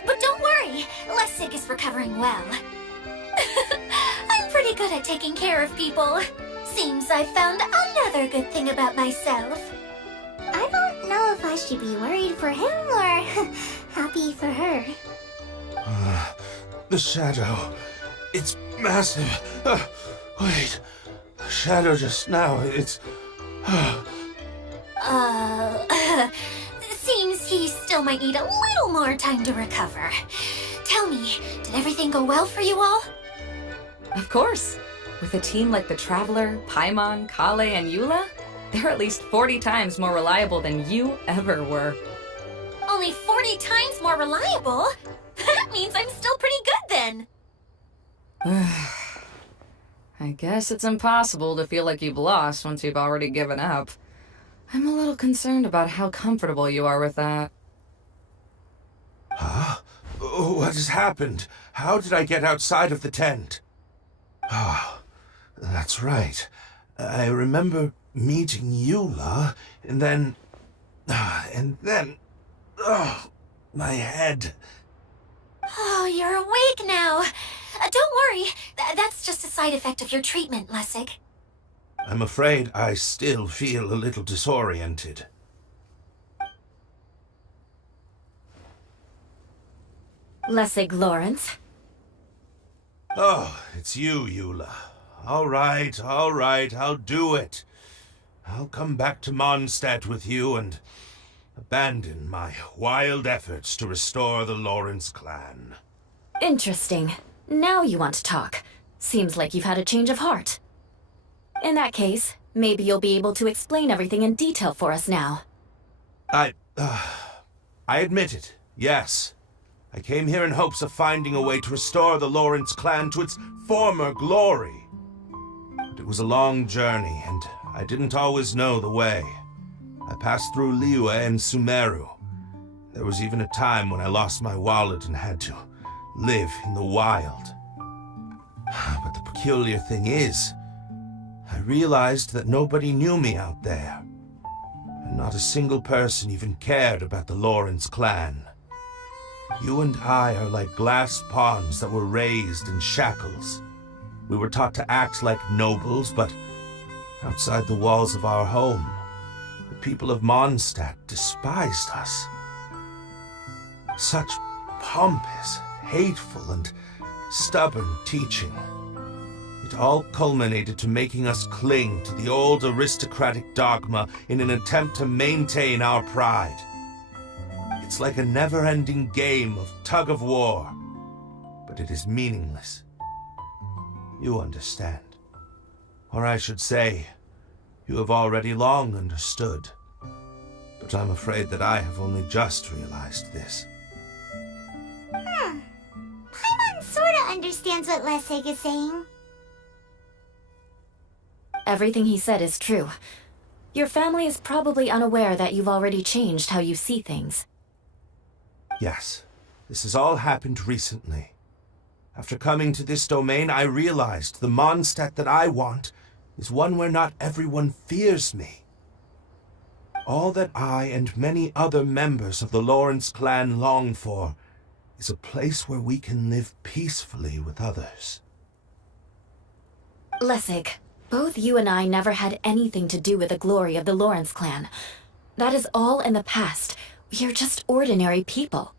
But don't worry, Lessig is recovering well. I'm pretty good at taking care of people. Seems I found another good thing about myself. I don't know if I should be worried for him or happy for her. The shadow. It's massive. Wait. The shadow just now, it's... Seems he still might need a little more time to recover. Tell me, did everything go well for you all? Of course. With a team like the Traveler, Paimon, Kale, and Eula, they're at least 40 times more reliable than you ever were. Only 40 times more reliable? That means I'm still pretty good then. I guess it's impossible to feel like you've lost once you've already given up. I'm a little concerned about how comfortable you are with that. Huh? What has happened? How did I get outside of the tent? Ah, that's right. I remember meeting Eula, and then... Oh, my head. Oh, you're awake now. Don't worry, that's just a side effect of your treatment, Lessig. I'm afraid I still feel a little disoriented. Lessig Lawrence? Oh, it's you, Eula. All right, I'll do it. I'll come back to Mondstadt with you and abandon my wild efforts to restore the Lawrence clan. Interesting. Now you want to talk. Seems like you've had a change of heart. In that case, maybe you'll be able to explain everything in detail for us now. I admit it, yes. I came here in hopes of finding a way to restore the Lawrence clan to its former glory. But it was a long journey, and I didn't always know the way. I passed through Liyue and Sumeru. There was even a time when I lost my wallet and had to live in the wild. But the peculiar thing is, I realized that nobody knew me out there. And not a single person even cared about the Lawrence clan. You and I are like glass pawns that were raised in shackles. We were taught to act like nobles, but outside the walls of our home, the people of Mondstadt despised us. Such pompous, hateful, and stubborn teaching. It all culminated to making us cling to the old aristocratic dogma in an attempt to maintain our pride. It's like a never-ending game of tug-of-war, but it is meaningless. You understand. Or I should say, you have already long understood. But I'm afraid that I have only just realized this. Paimon sorta understands what Lessig is saying. Everything he said is true. Your family is probably unaware that you've already changed how you see things. Yes, this has all happened recently. After coming to this domain, I realized the Mondstadt that I want is one where not everyone fears me. All that I and many other members of the Lawrence clan long for is a place where we can live peacefully with others. Lessig, both you and I never had anything to do with the glory of the Lawrence clan. That is all in the past. We are just ordinary people.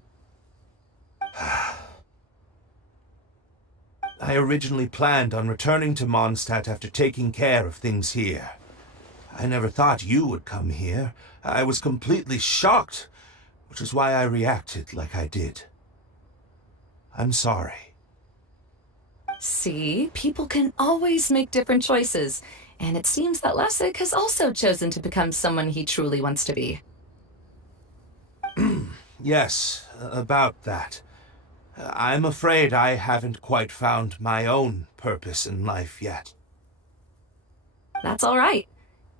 I originally planned on returning to Mondstadt after taking care of things here. I never thought you would come here. I was completely shocked, which is why I reacted like I did. I'm sorry. See, people can always make different choices, and it seems that Lessig has also chosen to become someone he truly wants to be. Yes, about that. I'm afraid I haven't quite found my own purpose in life yet. That's all right.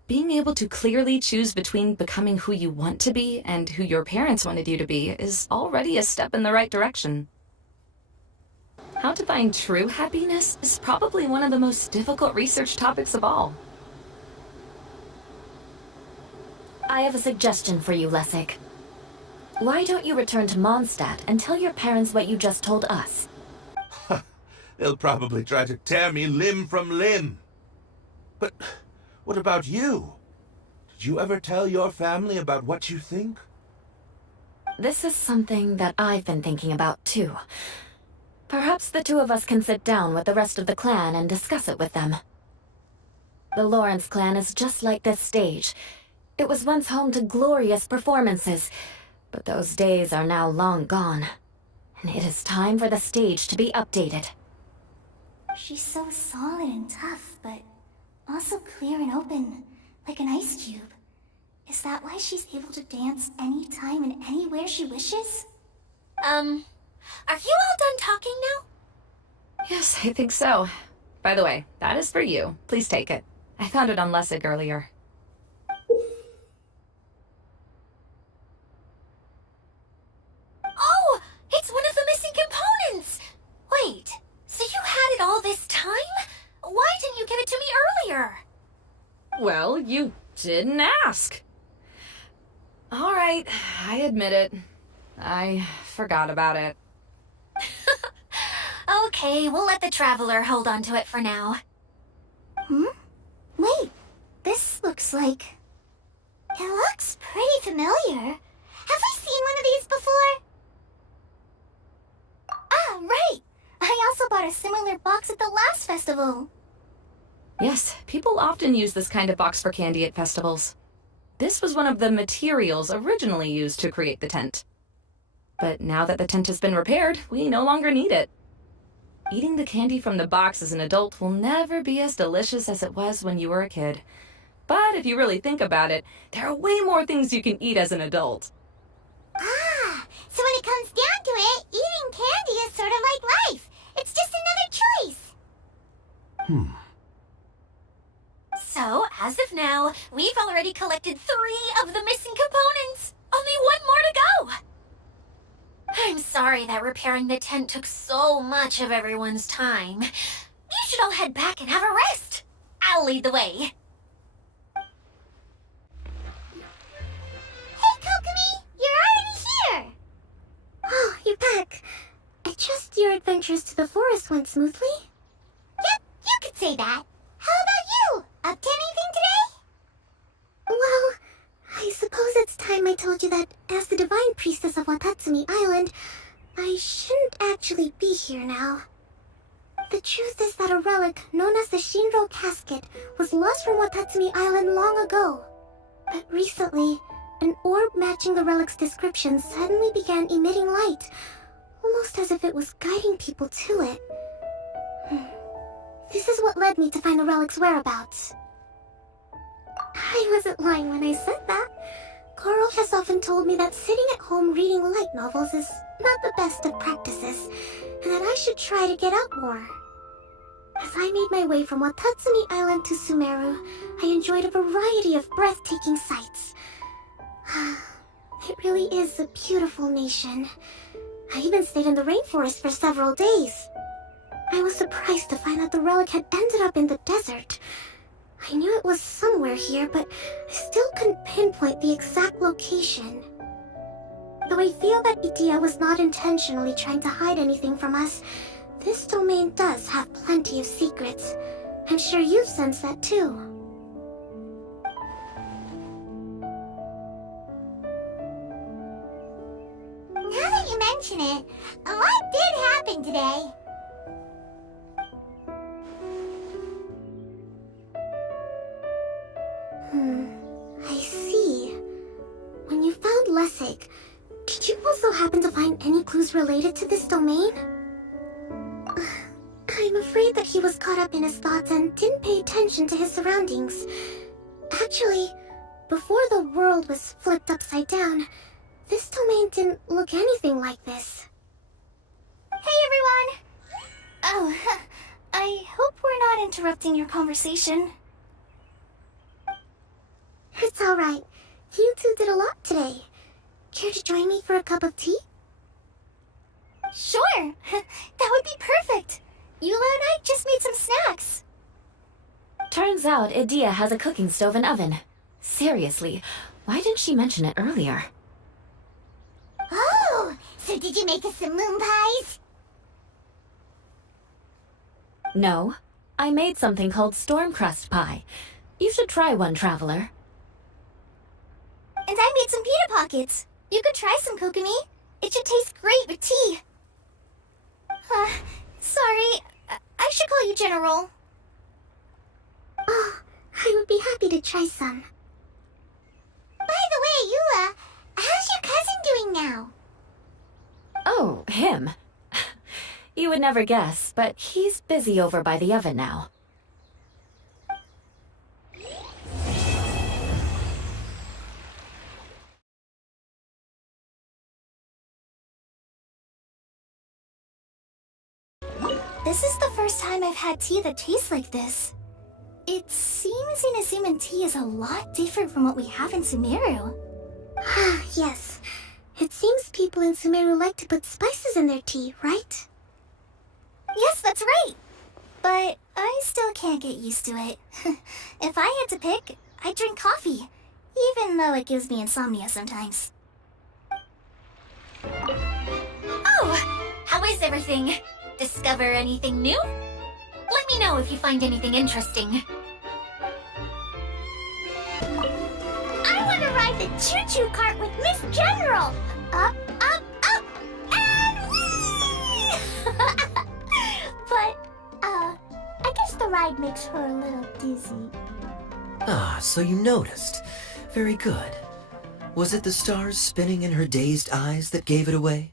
Being able to clearly choose between becoming who you want to be and who your parents wanted you to be is already a step in the right direction. How to find true happiness is probably one of the most difficult research topics of all. I have a suggestion for you, Lessig. Why don't you return to Mondstadt and tell your parents what you just told us? They'll probably try to tear me limb from limb. But what about you? Did you ever tell your family about what you think? This is something that I've been thinking about, too. Perhaps the two of us can sit down with the rest of the clan and discuss it with them. The Lawrence clan is just like this stage. It was once home to glorious performances, but those days are now long gone. And it is time for the stage to be updated. She's so solid and tough, but also clear and open, like an ice cube. Is that why she's able to dance anytime and anywhere she wishes? Are you all done talking now? Yes, I think so. By the way, that is for you. Please take it. I found it on Lessig earlier. Oh, it's one of the missing components! Wait, so you had it all this time? Why didn't you give it to me earlier? Well, you didn't ask. All right, I admit it. I forgot about it. Okay, we'll let the Traveler hold on to it for now. Wait, this looks like... It looks pretty familiar. Have we seen one of these before? Ah, right! I also bought a similar box at the last festival. Yes, people often use this kind of box for candy at festivals. This was one of the materials originally used to create the tent. But now that the tent has been repaired, we no longer need it. Eating the candy from the box as an adult will never be as delicious as it was when you were a kid. But if you really think about it, there are way more things you can eat as an adult. Ah, so when it comes down down to it, eating candy is sort of like life. It's just another choice. So, as of now, we've already collected 3 of the missing components. Only 1 more to go. I'm sorry that repairing the tent took so much of everyone's time. You should all head back and have a rest. I'll lead the way. Hey, Kokomi! You're already here! Oh, you're back. I trust your adventures to the forest went smoothly? Yep, you could say that. How about you? Up to anything today? Well, I suppose it's time I told you that as the divine priestess of Watatsumi Island, I shouldn't actually be here now. The truth is that a relic known as the Shinro Casket was lost from Watatsumi Island long ago. But recently, an orb matching the relic's description suddenly began emitting light, almost as if it was guiding people to it. This is what led me to find the relic's whereabouts. I wasn't lying when I said that. Coral has often told me that sitting at home reading light novels is not the best of practices, and that I should try to get out more. As I made my way from Watatsumi Island to Sumeru, I enjoyed a variety of breathtaking sights. It really is a beautiful nation. I even stayed in the rainforest for several days. I was surprised to find that the relic had ended up in the desert. I knew it was somewhere here, but I still couldn't pinpoint the exact location. Though I feel that Idia was not intentionally trying to hide anything from us, this domain does have plenty of secrets. I'm sure you've sensed that too. Now that you mention it, a lot did happen today. I see. When you found Lessig, did you also happen to find any clues related to this domain? I'm afraid that he was caught up in his thoughts and didn't pay attention to his surroundings. Actually, before the world was flipped upside down, this domain didn't look anything like this. Hey, everyone! Oh, I hope we're not interrupting your conversation. It's alright. You two did a lot today. Care to join me for a cup of tea? Sure! That would be perfect! Eula and I just made some snacks. Turns out Idia has a cooking stove and oven. Seriously, why didn't she mention it earlier? Oh, so did you make us some moon pies? No, I made something called storm crust pie. You should try one, traveler. And I made some pita pockets. You could try some, Kokomi. It should taste great with tea. Sorry. I should call you General. Oh, I would be happy to try some. By the way, Eula, how's your cousin doing now? Oh, him. You would never guess, but he's busy over by the oven now. This is the first time I've had tea that tastes like this. It seems Inazuman tea is a lot different from what we have in Sumeru. Yes. It seems people in Sumeru like to put spices in their tea, right? Yes, that's right. But I still can't get used to it. If I had to pick, I'd drink coffee, even though it gives me insomnia sometimes. Oh, how is everything? Discover anything new? Let me know if you find anything interesting. I want to ride the choo-choo cart with Miss General! Up, up, up, and whee! But, I guess the ride makes her a little dizzy. Ah, so you noticed. Very good. Was it the stars spinning in her dazed eyes that gave it away?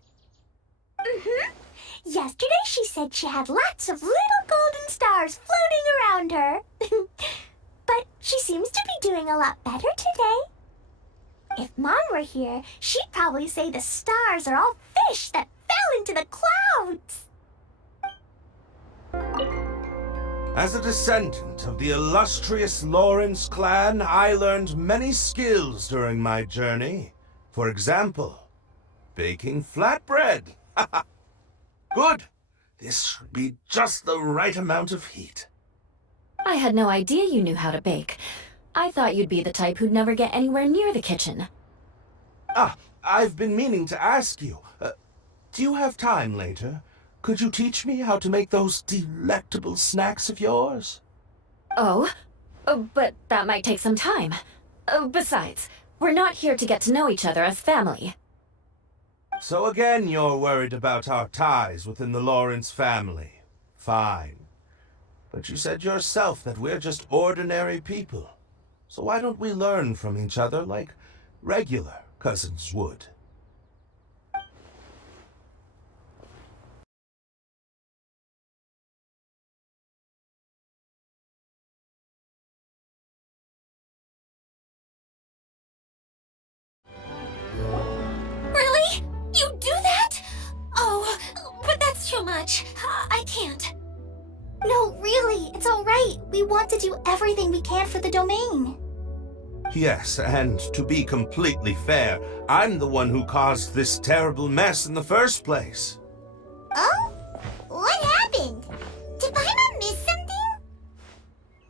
Yesterday she said she had lots of little golden stars floating around her. But she seems to be doing a lot better today. If Mom were here, she'd probably say the stars are all fish that fell into the clouds. As a descendant of the illustrious Lawrence clan, I learned many skills during my journey. For example, baking flatbread. Good. This should be just the right amount of heat. I had no idea you knew how to bake. I thought you'd be the type who'd never get anywhere near the kitchen. I've been meaning to ask you. Do you have time later? Could you teach me how to make those delectable snacks of yours? Oh? But that might take some time. Besides, we're not here to get to know each other as family. So again, you're worried about our ties within the Lawrence family. Fine. But you said yourself that we're just ordinary people. So why don't we learn from each other like regular cousins would? Really? You do that? Oh, but that's too much. I can't. No, really, it's all right. We want to do everything we can for the domain. Yes, and to be completely fair, I'm the one who caused this terrible mess in the first place. Oh? What happened? Did Paimon miss something?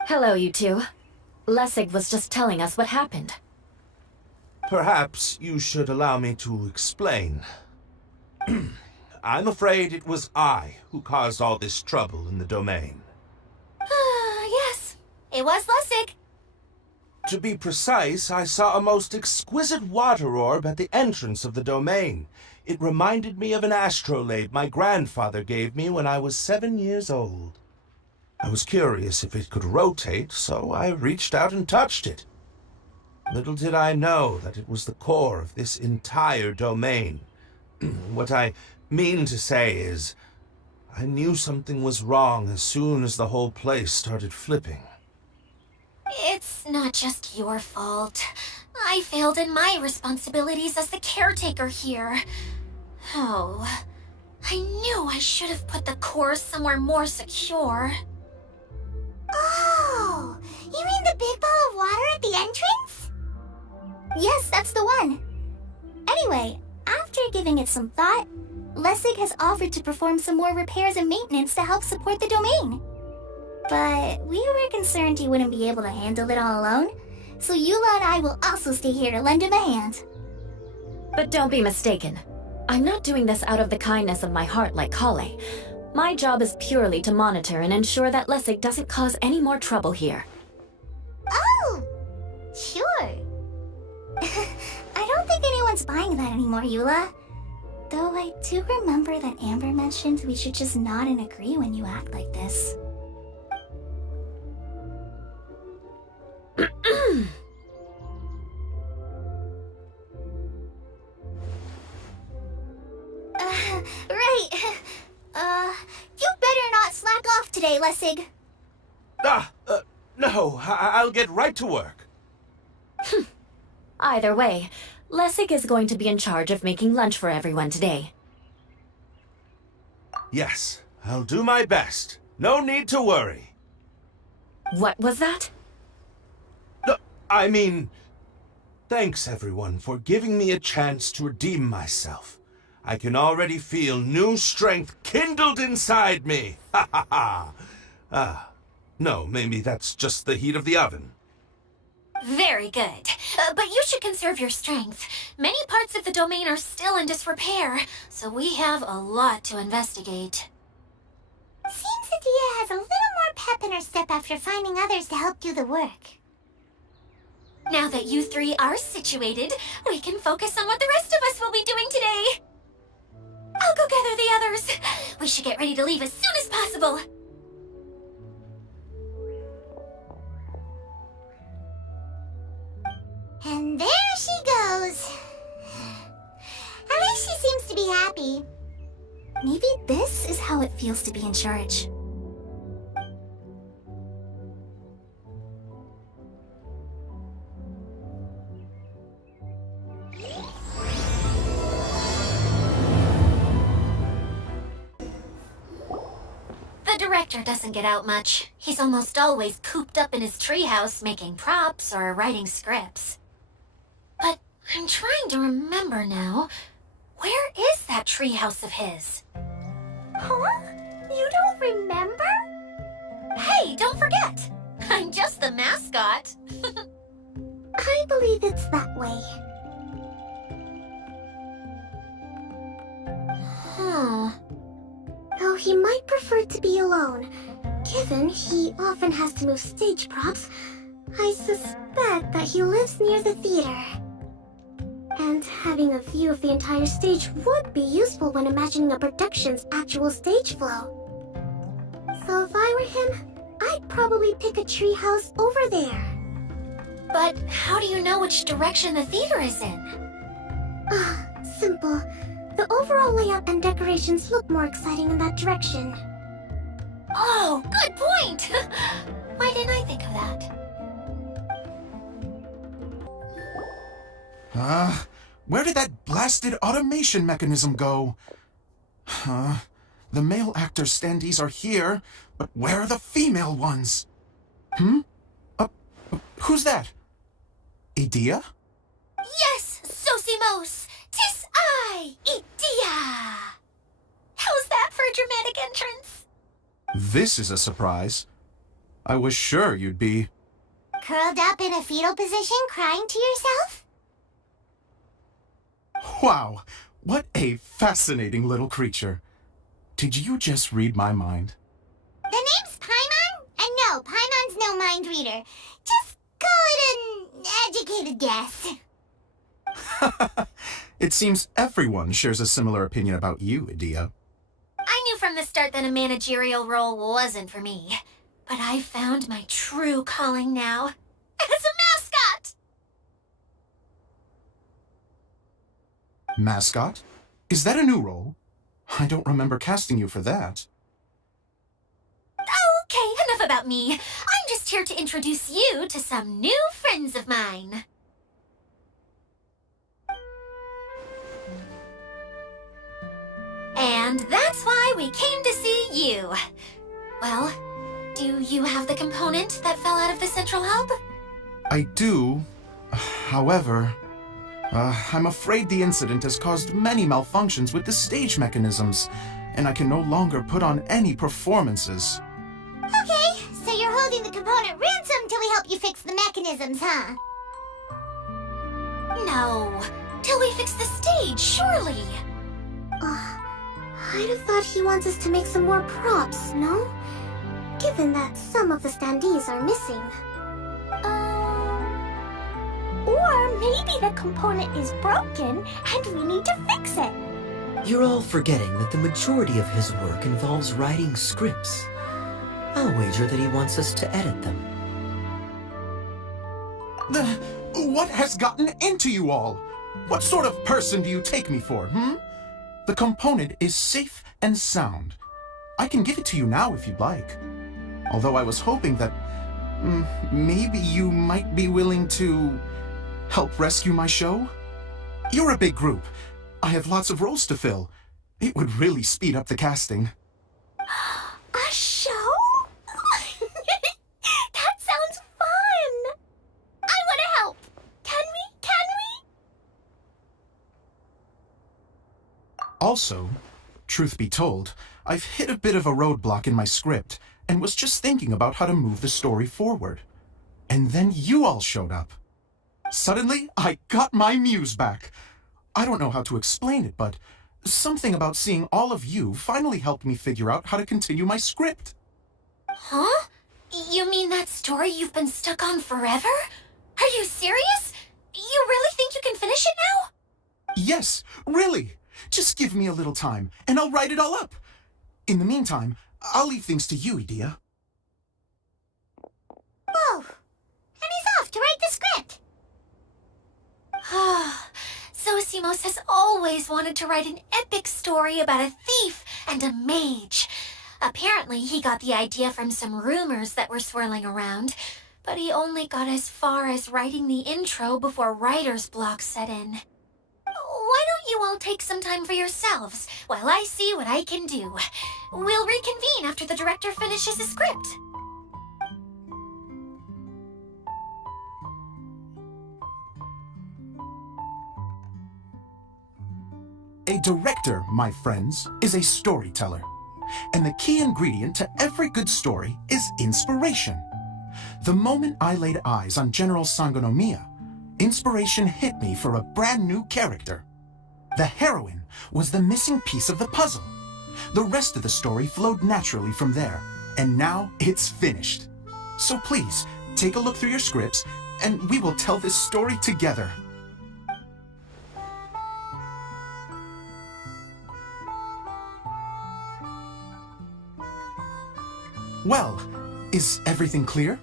Hello, you two. Lessig was just telling us what happened. Perhaps you should allow me to explain. I'm afraid it was I who caused all this trouble in the domain. Yes, it was Lessig. To be precise, I saw a most exquisite water orb at the entrance of the domain. It reminded me of an astrolabe my grandfather gave me when I was 7 years old. I was curious if it could rotate, so I reached out and touched it. Little did I know that it was the core of this entire domain. What I mean to say is, I knew something was wrong as soon as the whole place started flipping. It's not just your fault. I failed in my responsibilities as the caretaker here. Oh, I knew I should have put the core somewhere more secure. Oh, you mean the big ball of water at the entrance? Yes, that's the one. Anyway, after giving it some thought, Lessig has offered to perform some more repairs and maintenance to help support the domain. But we were concerned he wouldn't be able to handle it all alone, so Eula and I will also stay here to lend him a hand. But don't be mistaken. I'm not doing this out of the kindness of my heart like Kale. My job is purely to monitor and ensure that Lessig doesn't cause any more trouble here. Oh, sure. I don't think anyone's buying that anymore, Eula. Though I do remember that Amber mentioned we should just nod and agree when you act like this. Right. You better not slack off today, Lessig. No, I'll get right to work. Either way, Lessig is going to be in charge of making lunch for everyone today. Yes, I'll do my best. No need to worry. What was that? I mean, thanks everyone for giving me a chance to redeem myself. I can already feel new strength kindled inside me. Ha ha ha. No, maybe that's just the heat of the oven. Very good. But you should conserve your strength. Many parts of the domain are still in disrepair, so we have a lot to investigate. Seems Adia has a little more pep in her step after finding others to help do the work. Now that you three are situated, we can focus on what the rest of us will be doing today. I'll go gather the others. We should get ready to leave as soon as possible. And there she goes. At least she seems to be happy. Maybe this is how it feels to be in charge. actor doesn't get out much. He's almost always cooped up in his treehouse making props or writing scripts. But I'm trying to remember now. Where is that treehouse of his? Huh? You don't remember? Hey, don't forget! I'm just the mascot. I believe it's that way. Huh. Though he might prefer to be alone, given he often has to move stage props, I suspect that he lives near the theater. And having a view of the entire stage would be useful when imagining a production's actual stage flow. So if I were him, I'd probably pick a treehouse over there. But how do you know which direction the theater is in? Simple. The overall layout and decorations look more exciting in that direction. Oh, good point! Why didn't I think of that? Where did that blasted automation mechanism go? The male actor standees are here, but where are the female ones? Who's that? Idea? Yes, Sosimos! 'Tis I, Idea! How's that for a dramatic entrance? This is a surprise. I was sure you'd be... Curled up in a fetal position, crying to yourself? Wow, what a fascinating little creature. Did you just read my mind? The name's Paimon? And no, Paimon's no mind reader. Just call it an educated guess. It seems everyone shares a similar opinion about you, Idea. I knew from the start that a managerial role wasn't for me. But I found my true calling now. As a mascot! Mascot? Is that a new role? I don't remember casting you for that. Okay, enough about me. I'm just here to introduce you to some new friends of mine. And that's why we came to see you. Well, do you have the component that fell out of the central hub? I do. However, I'm afraid the incident has caused many malfunctions with the stage mechanisms, and I can no longer put on any performances. Okay, so you're holding the component ransom till we help you fix the mechanisms, huh? No, till we fix the stage, surely. I'd have thought he wants us to make some more props, no? Given that some of the standees are missing. Or maybe the component is broken and we need to fix it. You're all forgetting that the majority of his work involves writing scripts. I'll wager that he wants us to edit them. What has gotten into you all? What sort of person do you take me for, The component is safe and sound. I can give it to you now if you'd like. Although I was hoping that maybe you might be willing to help rescue my show? You're a big group. I have lots of roles to fill. It would really speed up the casting. A show? That sounds fun! I want to help! Can we? Also, truth be told, I've hit a bit of a roadblock in my script and was just thinking about how to move the story forward. And then you all showed up. Suddenly, I got my muse back. I don't know how to explain it, but something about seeing all of you finally helped me figure out how to continue my script. Huh? You mean that story you've been stuck on forever? Are you serious? You really think you can finish it now? Yes, really. Just give me a little time, and I'll write it all up. In the meantime, I'll leave things to you, Idea. Whoa! And he's off to write the script! Zosimos has always wanted to write an epic story about a thief and a mage. Apparently, he got the idea from some rumors that were swirling around, but he only got as far as writing the intro before writer's block set in. Why don't you all take some time for yourselves while I see what I can do. We'll reconvene after the director finishes his script. A director, my friends, is a storyteller. And the key ingredient to every good story is inspiration. The moment I laid eyes on General Sangonomiya, inspiration hit me for a brand new character. The heroine was the missing piece of the puzzle. The rest of the story flowed naturally from there, and now it's finished. So please, take a look through your scripts, and we will tell this story together. Well, is everything clear?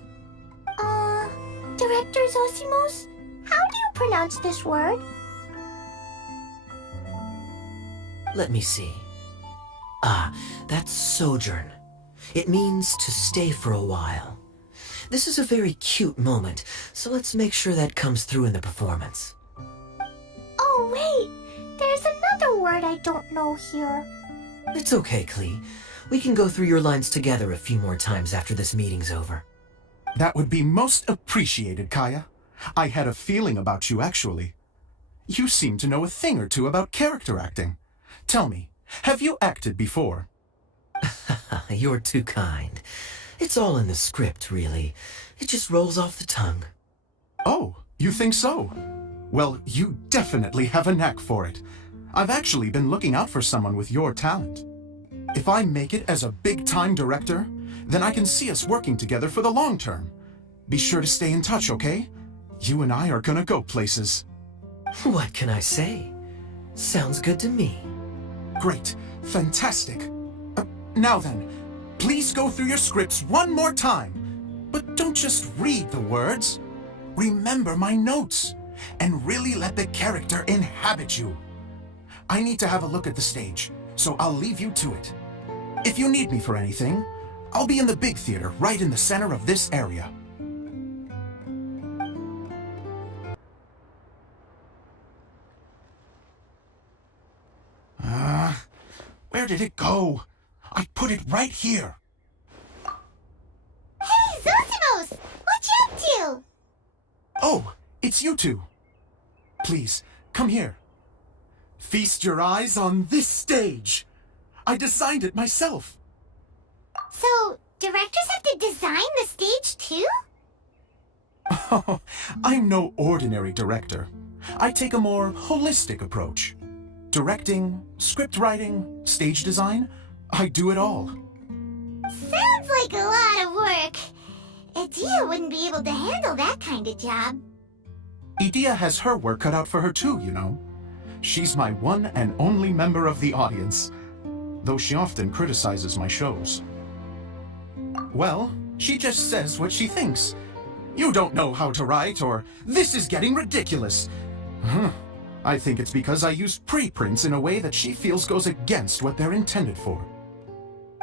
Director Zosimos, how do you pronounce this word? Let me see. That's sojourn. It means to stay for a while. This is a very cute moment, so let's make sure that comes through in the performance. Oh, wait! There's another word I don't know here. It's okay, Klee. We can go through your lines together a few more times after this meeting's over. That would be most appreciated, Kaya. I had a feeling about you, actually. You seem to know a thing or two about character acting. Tell me, have you acted before? You're too kind. It's all in the script, really. It just rolls off the tongue. Oh, you think so? Well, you definitely have a knack for it. I've actually been looking out for someone with your talent. If I make it as a big-time director, then I can see us working together for the long term. Be sure to stay in touch, okay? You and I are gonna go places. What can I say? Sounds good to me. Great. Fantastic. Now then, please go through your scripts one more time. But don't just read the words. Remember my notes, and really let the character inhabit you. I need to have a look at the stage, so I'll leave you to it. If you need me for anything, I'll be in the big theater right in the center of this area. Where did it go? I put it right here. Hey, Zosimos! What you up to? Oh, it's you two. Please, come here. Feast your eyes on this stage. I designed it myself. So, directors have to design the stage too? Oh, I'm no ordinary director. I take a more holistic approach. Directing, script writing, stage design, I do it all. Sounds like a lot of work. Edea wouldn't be able to handle that kind of job. Edea has her work cut out for her too, you know. She's my one and only member of the audience, though she often criticizes my shows. Well, she just says what she thinks. You don't know how to write, or this is getting ridiculous. I think it's because I use preprints in a way that she feels goes against what they're intended for.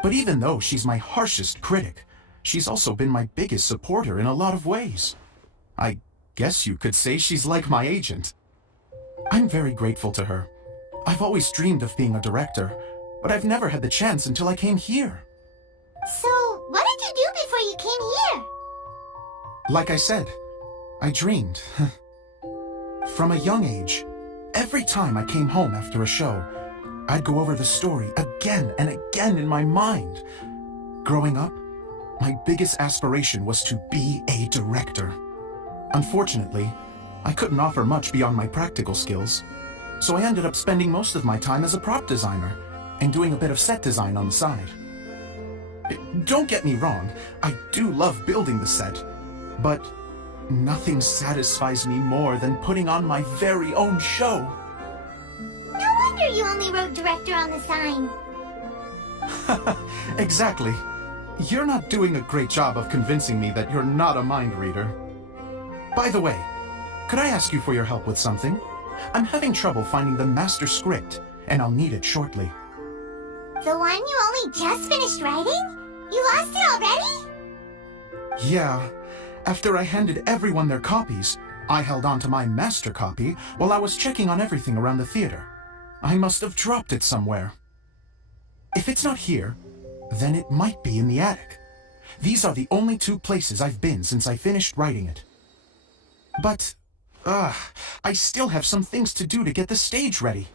But even though she's my harshest critic, she's also been my biggest supporter in a lot of ways. I guess you could say she's like my agent. I'm very grateful to her. I've always dreamed of being a director, but I've never had the chance until I came here. So, what did you do before you came here? Like I said, I dreamed. From a young age, every time I came home after a show, I'd go over the story again and again in my mind. Growing up, my biggest aspiration was to be a director. Unfortunately, I couldn't offer much beyond my practical skills, so I ended up spending most of my time as a prop designer and doing a bit of set design on the side. Don't get me wrong, I do love building the set, but nothing satisfies me more than putting on my very own show. No wonder you only wrote director on the sign. Exactly. You're not doing a great job of convincing me that you're not a mind reader. By the way, could I ask you for your help with something? I'm having trouble finding the master script, and I'll need it shortly. The one you only just finished writing? You lost it already? Yeah. After I handed everyone their copies, I held on to my master copy while I was checking on everything around the theater. I must have dropped it somewhere. If it's not here, then it might be in the attic. These are the only two places I've been since I finished writing it. But, I still have some things to do to get the stage ready.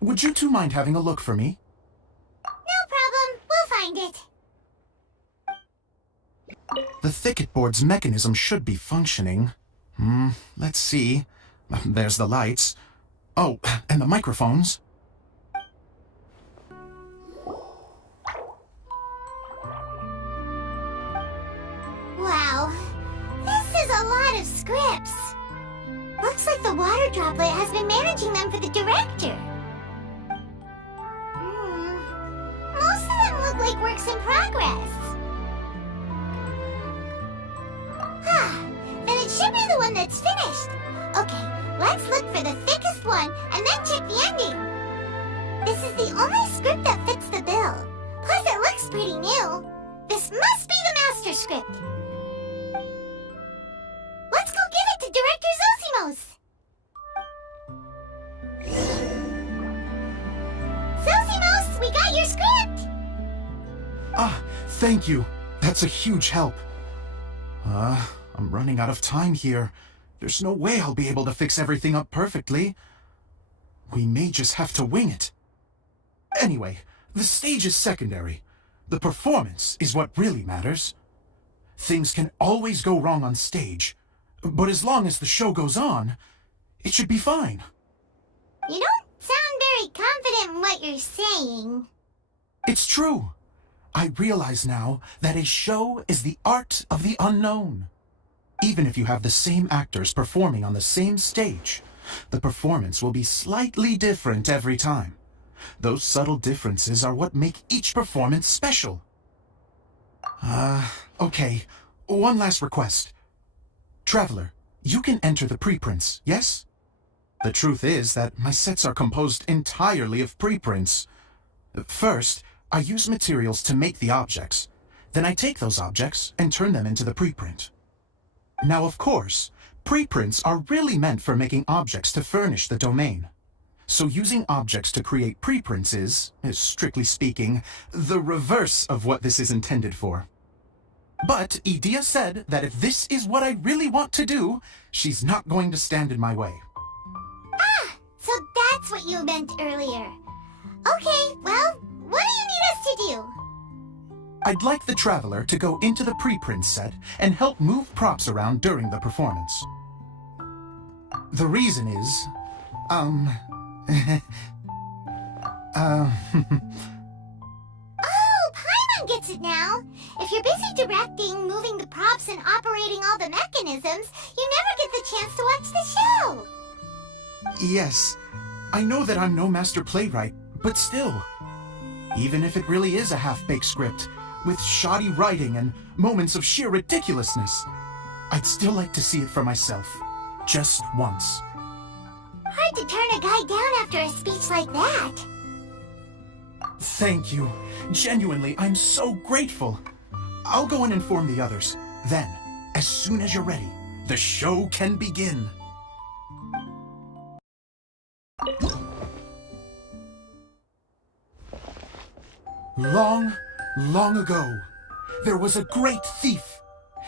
Would you two mind having a look for me? No problem. We'll find it. The thicket board's mechanism should be functioning. Let's see. There's the lights. Oh, and the microphones. Wow. This is a lot of scripts. Looks like the water droplet has been managing them for the director. Most of them look like works in progress. Then it should be the one that's finished. Okay, let's look for the thickest one and then check the ending. This is the only script that fits the bill. Plus it looks pretty new. This must be the master script. Let's go give it to Director Zosimos. Zosimos, we got your script! Thank you. That's a huge help. I'm running out of time here. There's no way I'll be able to fix everything up perfectly. We may just have to wing it. Anyway, the stage is secondary. The performance is what really matters. Things can always go wrong on stage, but as long as the show goes on, it should be fine. You don't sound very confident in what you're saying. It's true. I realize now that a show is the art of the unknown. Even if you have the same actors performing on the same stage, the performance will be slightly different every time. Those subtle differences are what make each performance special. Okay. One last request. Traveler, you can enter the preprints, yes? The truth is that my sets are composed entirely of preprints. First, I use materials to make the objects. Then I take those objects and turn them into the preprint. Now, of course, preprints are really meant for making objects to furnish the domain. So using objects to create preprints is, strictly speaking, the reverse of what this is intended for. But Edea said that if this is what I really want to do, she's not going to stand in my way. So that's what you meant earlier. Okay, well, what do you need us to do? I'd like the Traveler to go into the preprint set and help move props around during the performance. The reason is, Oh, Paimon gets it now. If you're busy directing, moving the props, and operating all the mechanisms, you never get the chance to watch the show. Yes, I know that I'm no master playwright, but still. Even if it really is a half-baked script, with shoddy writing and moments of sheer ridiculousness, I'd still like to see it for myself, just once. Hard to turn a guy down after a speech like that. Thank you. Genuinely, I'm so grateful. I'll go and inform the others. Then, as soon as you're ready, the show can begin. Long, long ago, there was a great thief.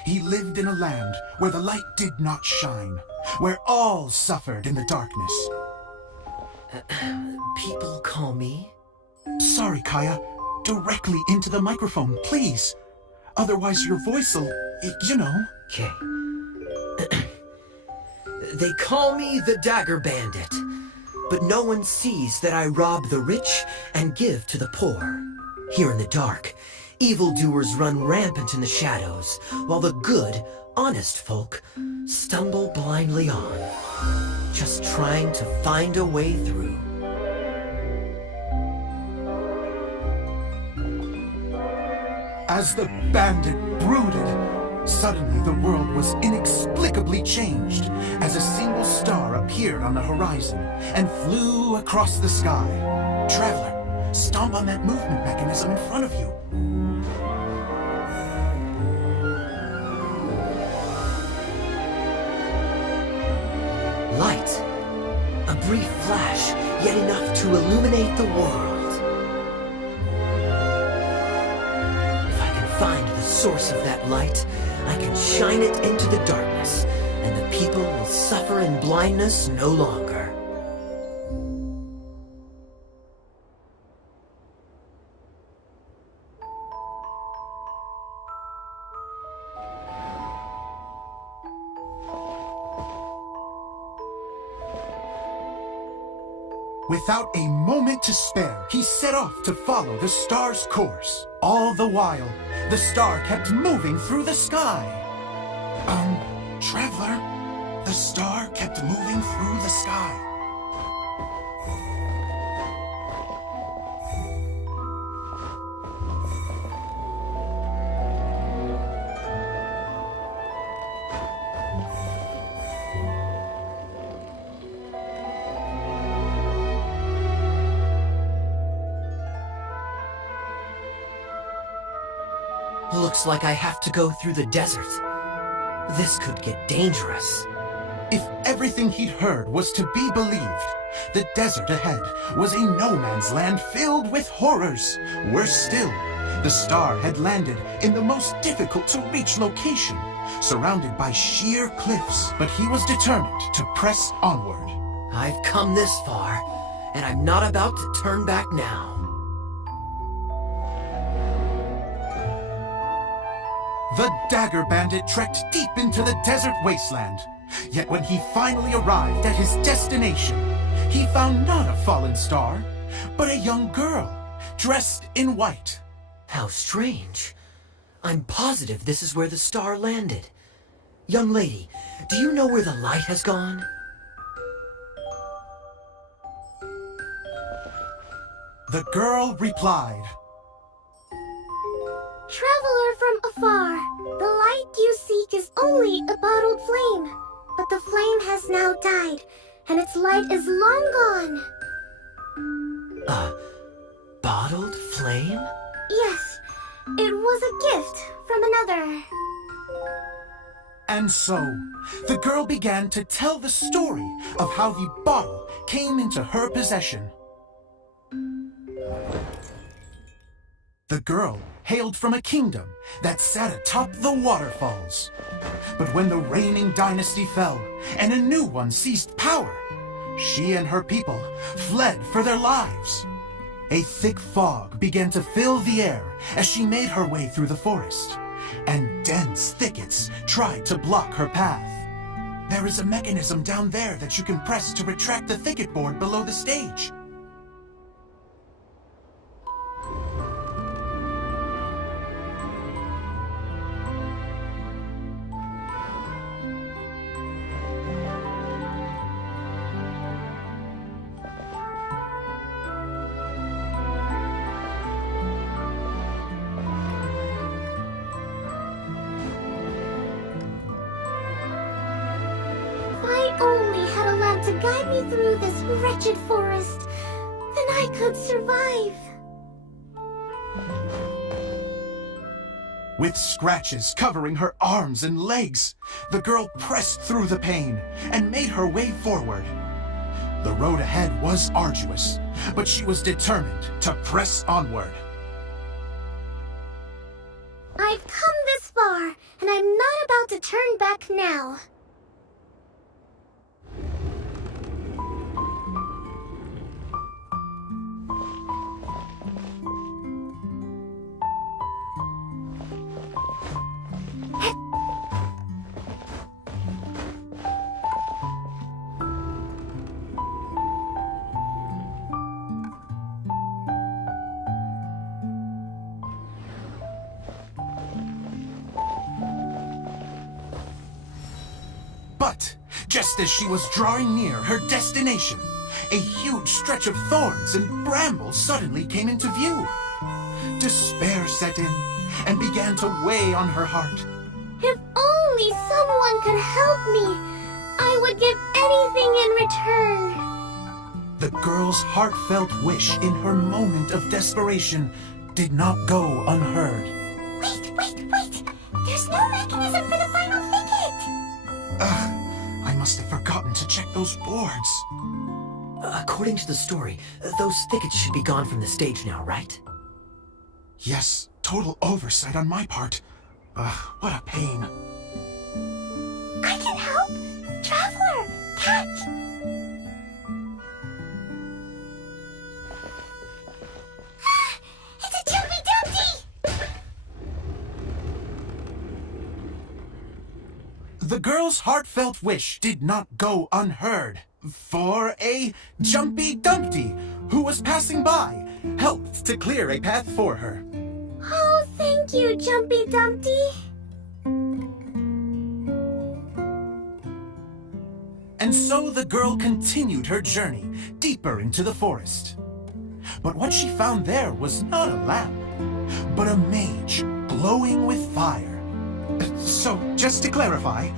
He lived in a land where the light did not shine, where all suffered in the darkness. People call me? Sorry, Kaya. Directly into the microphone, please. Otherwise your voice'll, you know. Okay. They call me the Dagger Bandit, but no one sees that I rob the rich and give to the poor. Here in the dark, evildoers run rampant in the shadows, while the good, honest folk stumble blindly on, just trying to find a way through. As the bandit brooded, suddenly the world was inexplicably changed as a single star appeared on the horizon and flew across the sky. Traveler, stomp on that movement mechanism in front of you. Light. A brief flash, yet enough to illuminate the world. If I can find the source of that light, I can shine it into the darkness, and the people will suffer in blindness no longer. Without a moment to spare, he set off to follow the star's course. All the while, the star kept moving through the sky. Traveler, the star kept moving through the sky. Looks like I have to go through the desert. This could get dangerous. If everything he'd heard was to be believed, the desert ahead was a no-man's land filled with horrors. Worse still, the star had landed in the most difficult-to-reach location, surrounded by sheer cliffs. But he was determined to press onward. I've come this far, and I'm not about to turn back now. The Dagger Bandit trekked deep into the desert wasteland. Yet when he finally arrived at his destination, he found not a fallen star, but a young girl, dressed in white. How strange. I'm positive this is where the star landed. Young lady, do you know where the light has gone? The girl replied, Traveler from afar, the light you seek is only a bottled flame. But the flame has now died, and its light is long gone. A bottled flame? Yes, it was a gift from another. And so, the girl began to tell the story of how the bottle came into her possession. The girl hailed from a kingdom that sat atop the waterfalls. But when the reigning dynasty fell and a new one seized power, she and her people fled for their lives. A thick fog began to fill the air as she made her way through the forest, and dense thickets tried to block her path. There is a mechanism down there that you can press to retract the thicket board below the stage. To guide me through this wretched forest, then I could survive. With scratches covering her arms and legs, the girl pressed through the pain and made her way forward. The road ahead was arduous, but she was determined to press onward. I've come this far, and I'm not about to turn back now. But just as she was drawing near her destination, a huge stretch of thorns and brambles suddenly came into view. Despair set in and began to weigh on her heart. If only someone could help me, I would give anything in return. The girl's heartfelt wish in her moment of desperation did not go unheard. Wait! There's no mechanism for the final thicket! I must have forgotten to check those boards. According to the story, those thickets should be gone from the stage now, right? Yes, total oversight on my part. What a pain. I can help! Traveler, catch! It's a Jumpy Dumpty! The girl's heartfelt wish did not go unheard. For a Jumpy Dumpty, who was passing by, helped to clear a path for her. Oh, thank you, Jumpy Dumpty. And so the girl continued her journey deeper into the forest. But what she found there was not a lamp, but a mage glowing with fire. So, just to clarify,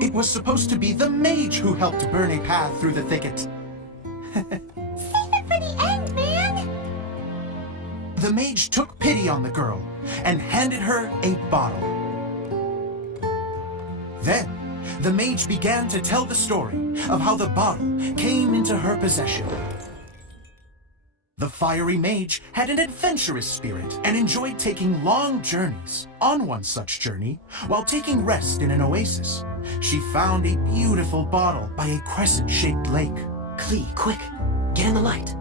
it was supposed to be the mage who helped burn a path through the thicket. Save it for the end, man! The mage took pity on the girl and handed her a bottle. Then, the mage began to tell the story of how the bottle came into her possession. The fiery mage had an adventurous spirit and enjoyed taking long journeys. On one such journey, while taking rest in an oasis, she found a beautiful bottle by a crescent-shaped lake. Klee, quick! Get in the light!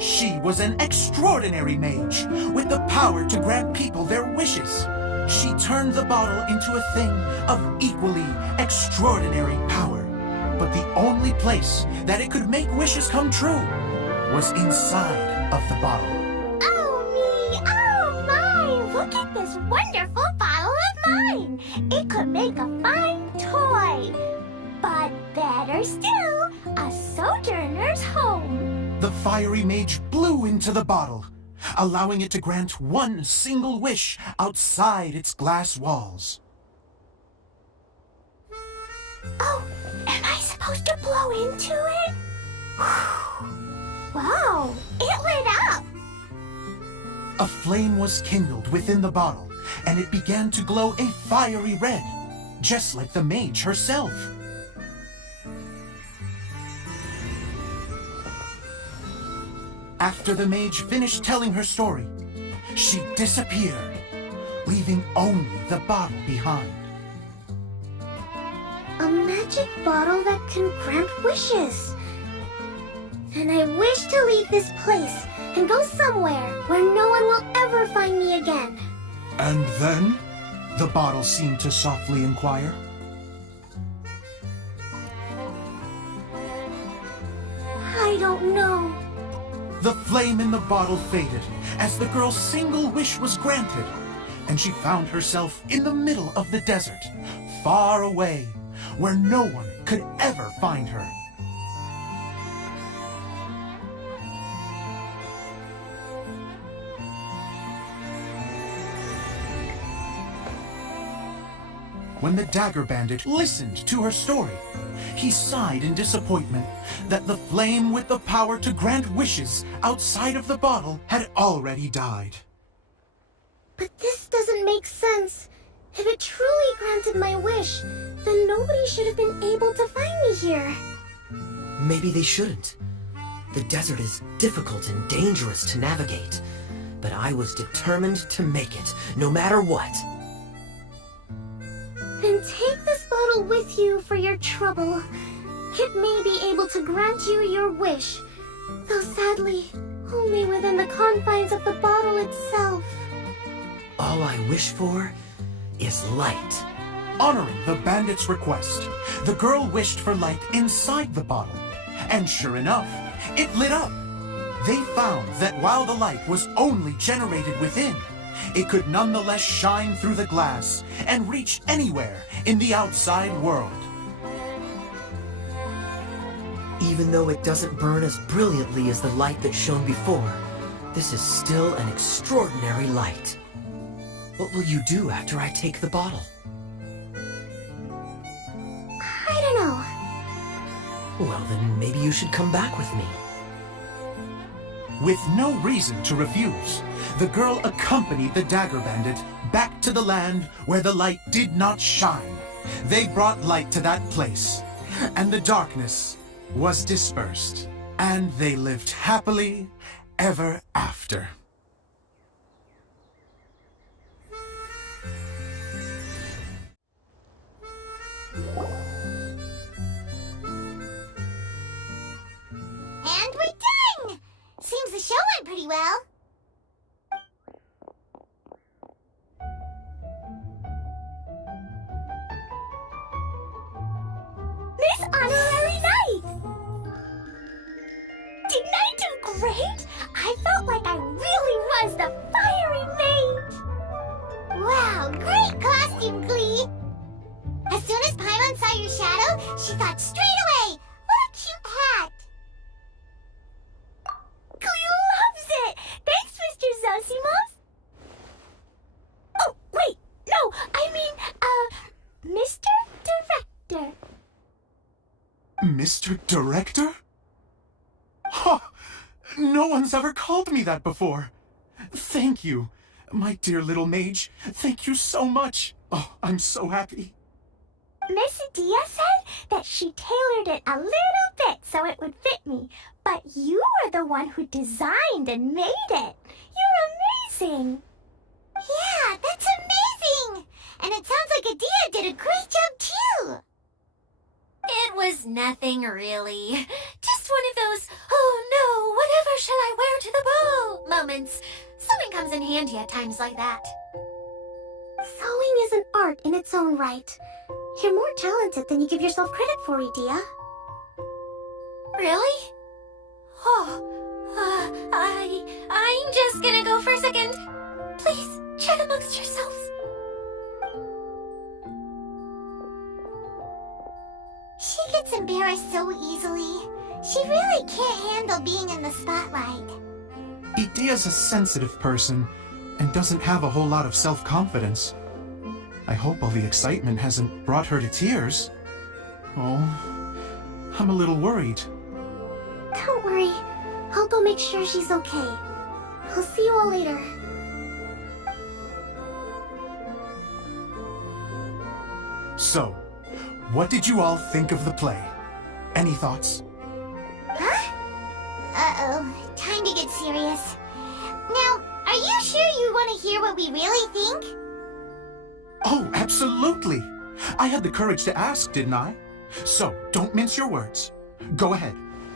She was an extraordinary mage, with the power to grant people their wishes. She turned the bottle into a thing of equally extraordinary power. But the only place that it could make wishes come true was inside of the bottle. Oh me, oh my! Look at this wonderful bottle of mine! It could make a fine toy! But better still, a sojourner's home! The fiery mage blew into the bottle, allowing it to grant one single wish outside its glass walls. Oh, am I supposed to blow into it? Wow, it lit up! A flame was kindled within the bottle, and it began to glow a fiery red, just like the mage herself. After the mage finished telling her story, she disappeared, leaving only the bottle behind. A magic bottle that can grant wishes. And I wish to leave this place and go somewhere where no one will ever find me again. And then? The bottle seemed to softly inquire. I don't know. The flame in the bottle faded as the girl's single wish was granted, and she found herself in the middle of the desert, far away, where no one could ever find her. When the Dagger Bandit listened to her story, he sighed in disappointment that the flame with the power to grant wishes outside of the bottle had already died. But this doesn't make sense. If it truly granted my wish, then nobody should have been able to find me here. Maybe they shouldn't. The desert is difficult and dangerous to navigate, but I was determined to make it, no matter what. Then take this bottle with you for your trouble. It may be able to grant you your wish, though sadly, only within the confines of the bottle itself. All I wish for is light. Honoring the bandit's request, the girl wished for light inside the bottle, and sure enough, it lit up. They found that while the light was only generated within, it could nonetheless shine through the glass and reach anywhere in the outside world. Even though it doesn't burn as brilliantly as the light that shone before, this is still an extraordinary light. What will you do after I take the bottle? I don't know. Well, then maybe you should come back with me. With no reason to refuse, the girl accompanied the Dagger Bandit back to the land where the light did not shine, They brought light to that place, and the darkness was dispersed, and they lived happily ever after. And we're done! Seems the show went pretty well. Miss Honorary Knight! Didn't I do great? I felt like I really was the fiery mage! Wow, great costume, Glee! As soon as Paimon saw your shadow, she thought straight away, what a cute hat! Cleo loves it! Thanks, Mr. Zosimos! Oh, wait, no, I mean, Mr. Director. Mr. Director? Huh! No one's ever called me that before. Thank you, my dear little mage. Thank you so much. Oh, I'm so happy. Miss Adia said that she tailored it a little bit so it would fit me, but you were the one who designed and made it. You're amazing. Yeah, that's amazing! And it sounds like Adia did a great job too! It was nothing really. Just one of those, oh no, whatever shall I wear to the ball moments. Sewing comes in handy at times like that. Sewing is an art in its own right. You're more talented than you give yourself credit for, Idia. Really? Oh, I'm just gonna go for a second. Please, chat amongst yourselves. She gets embarrassed so easily. She really can't handle being in the spotlight. Idia's a sensitive person and doesn't have a whole lot of self-confidence. I hope all the excitement hasn't brought her to tears. Oh, I'm a little worried. Don't worry. I'll go make sure she's okay. I'll see you all later. So, what did you all think of the play? Any thoughts? Huh? Uh-oh, time to get serious. Now, are you sure you want to hear what we really think? Oh, absolutely! I had the courage to ask, didn't I? So, don't mince your words. Go ahead.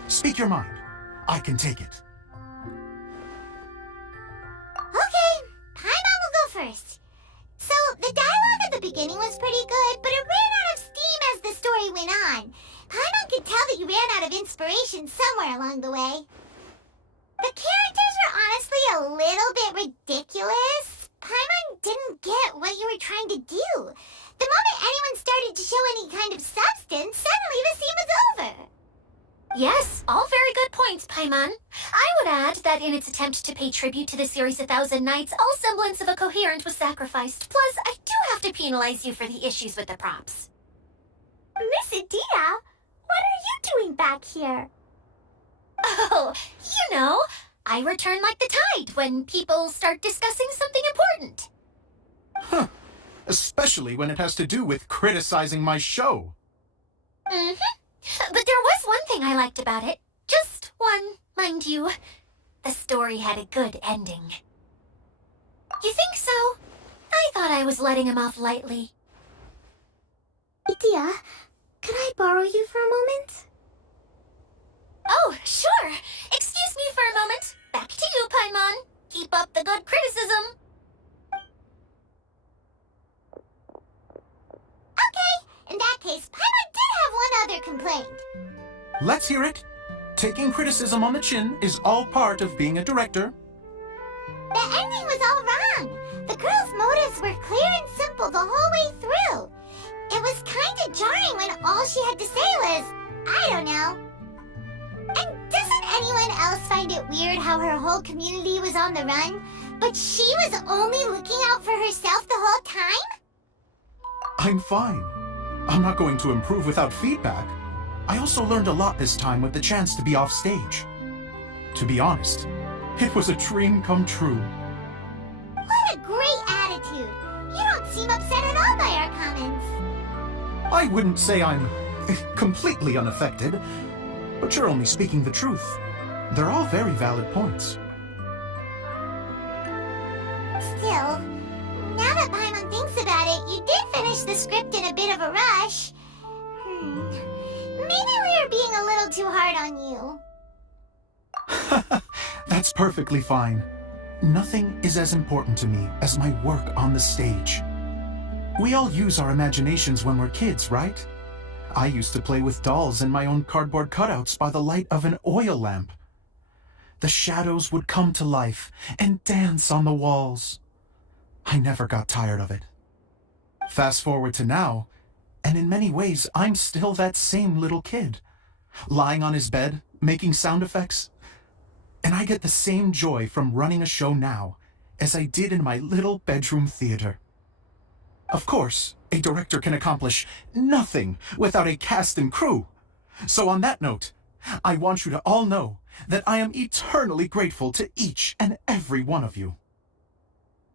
Speak your mind. I can take it. Okay, Paimon will go first. So, the dialogue at the beginning was pretty good, but it ran out of steam as the story went on. Paimon could tell that you ran out of inspiration somewhere along the way. The characters were honestly a little bit ridiculous. Paimon didn't get what you were trying to do. The moment anyone started to show any kind of substance, suddenly the scene was over. Yes, all very good points, Paimon. I would add that in its attempt to pay tribute to the series 1,000 Nights, all semblance of a coherent was sacrificed. Plus, I do have to penalize you for the issues with the props. Miss Adia, what are you doing back here? Oh, you know, I return like the tide when people start discussing something important. Huh. Especially when it has to do with criticizing my show. Mm-hmm. But there was one thing I liked about it. Just one, mind you. The story had a good ending. You think so? I thought I was letting him off lightly. Idia, could I borrow you for a moment? Oh, sure. Excuse me for a moment. Back to you, Paimon. Keep up the good criticism. Okay, in that case, Paimon did have one other complaint. Let's hear it. Taking criticism on the chin is all part of being a director. The ending was all wrong. The girl's motives were clear and simple the whole way through. It was kind of jarring when all she had to say was, I don't know. And doesn't anyone else find it weird how her whole community was on the run, but she was only looking out for herself the whole time? I'm fine. I'm not going to improve without feedback. I also learned a lot this time with the chance to be off stage. To be honest, it was a dream come true. What a great attitude. You don't seem upset at all by our comments. I wouldn't say I'm completely unaffected, but you're only speaking the truth. They're all very valid points. Still, now that Paimon thinks about it, you did finish the script in a bit of a rush. Maybe we were being a little too hard on you. That's perfectly fine. Nothing is as important to me as my work on the stage. We all use our imaginations when we're kids, right? I used to play with dolls and my own cardboard cutouts by the light of an oil lamp. The shadows would come to life and dance on the walls. I never got tired of it. Fast forward to now, and in many ways, I'm still that same little kid, lying on his bed, making sound effects. And I get the same joy from running a show now as I did in my little bedroom theater. Of course, a director can accomplish nothing without a cast and crew. So on that note, I want you to all know that I am eternally grateful to each and every one of you.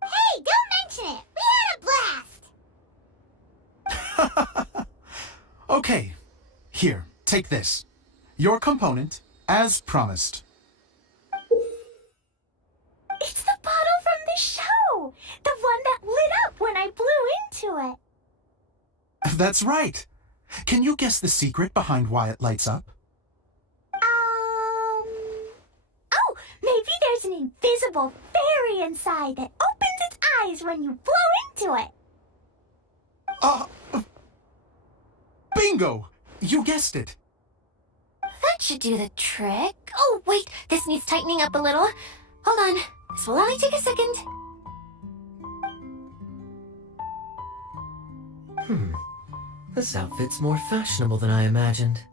Hey, don't mention it! We had a blast! Okay, here, take this. Your component, as promised. It's the bottle from the show! The one that lit up when I blew into it. That's right. Can you guess the secret behind why it lights up? Oh, maybe there's an invisible fairy inside that opens its eyes when you blow into it. Bingo! You guessed it. That should do the trick. Oh, wait, this needs tightening up a little. Hold on, this will only take a second. This outfit's more fashionable than I imagined.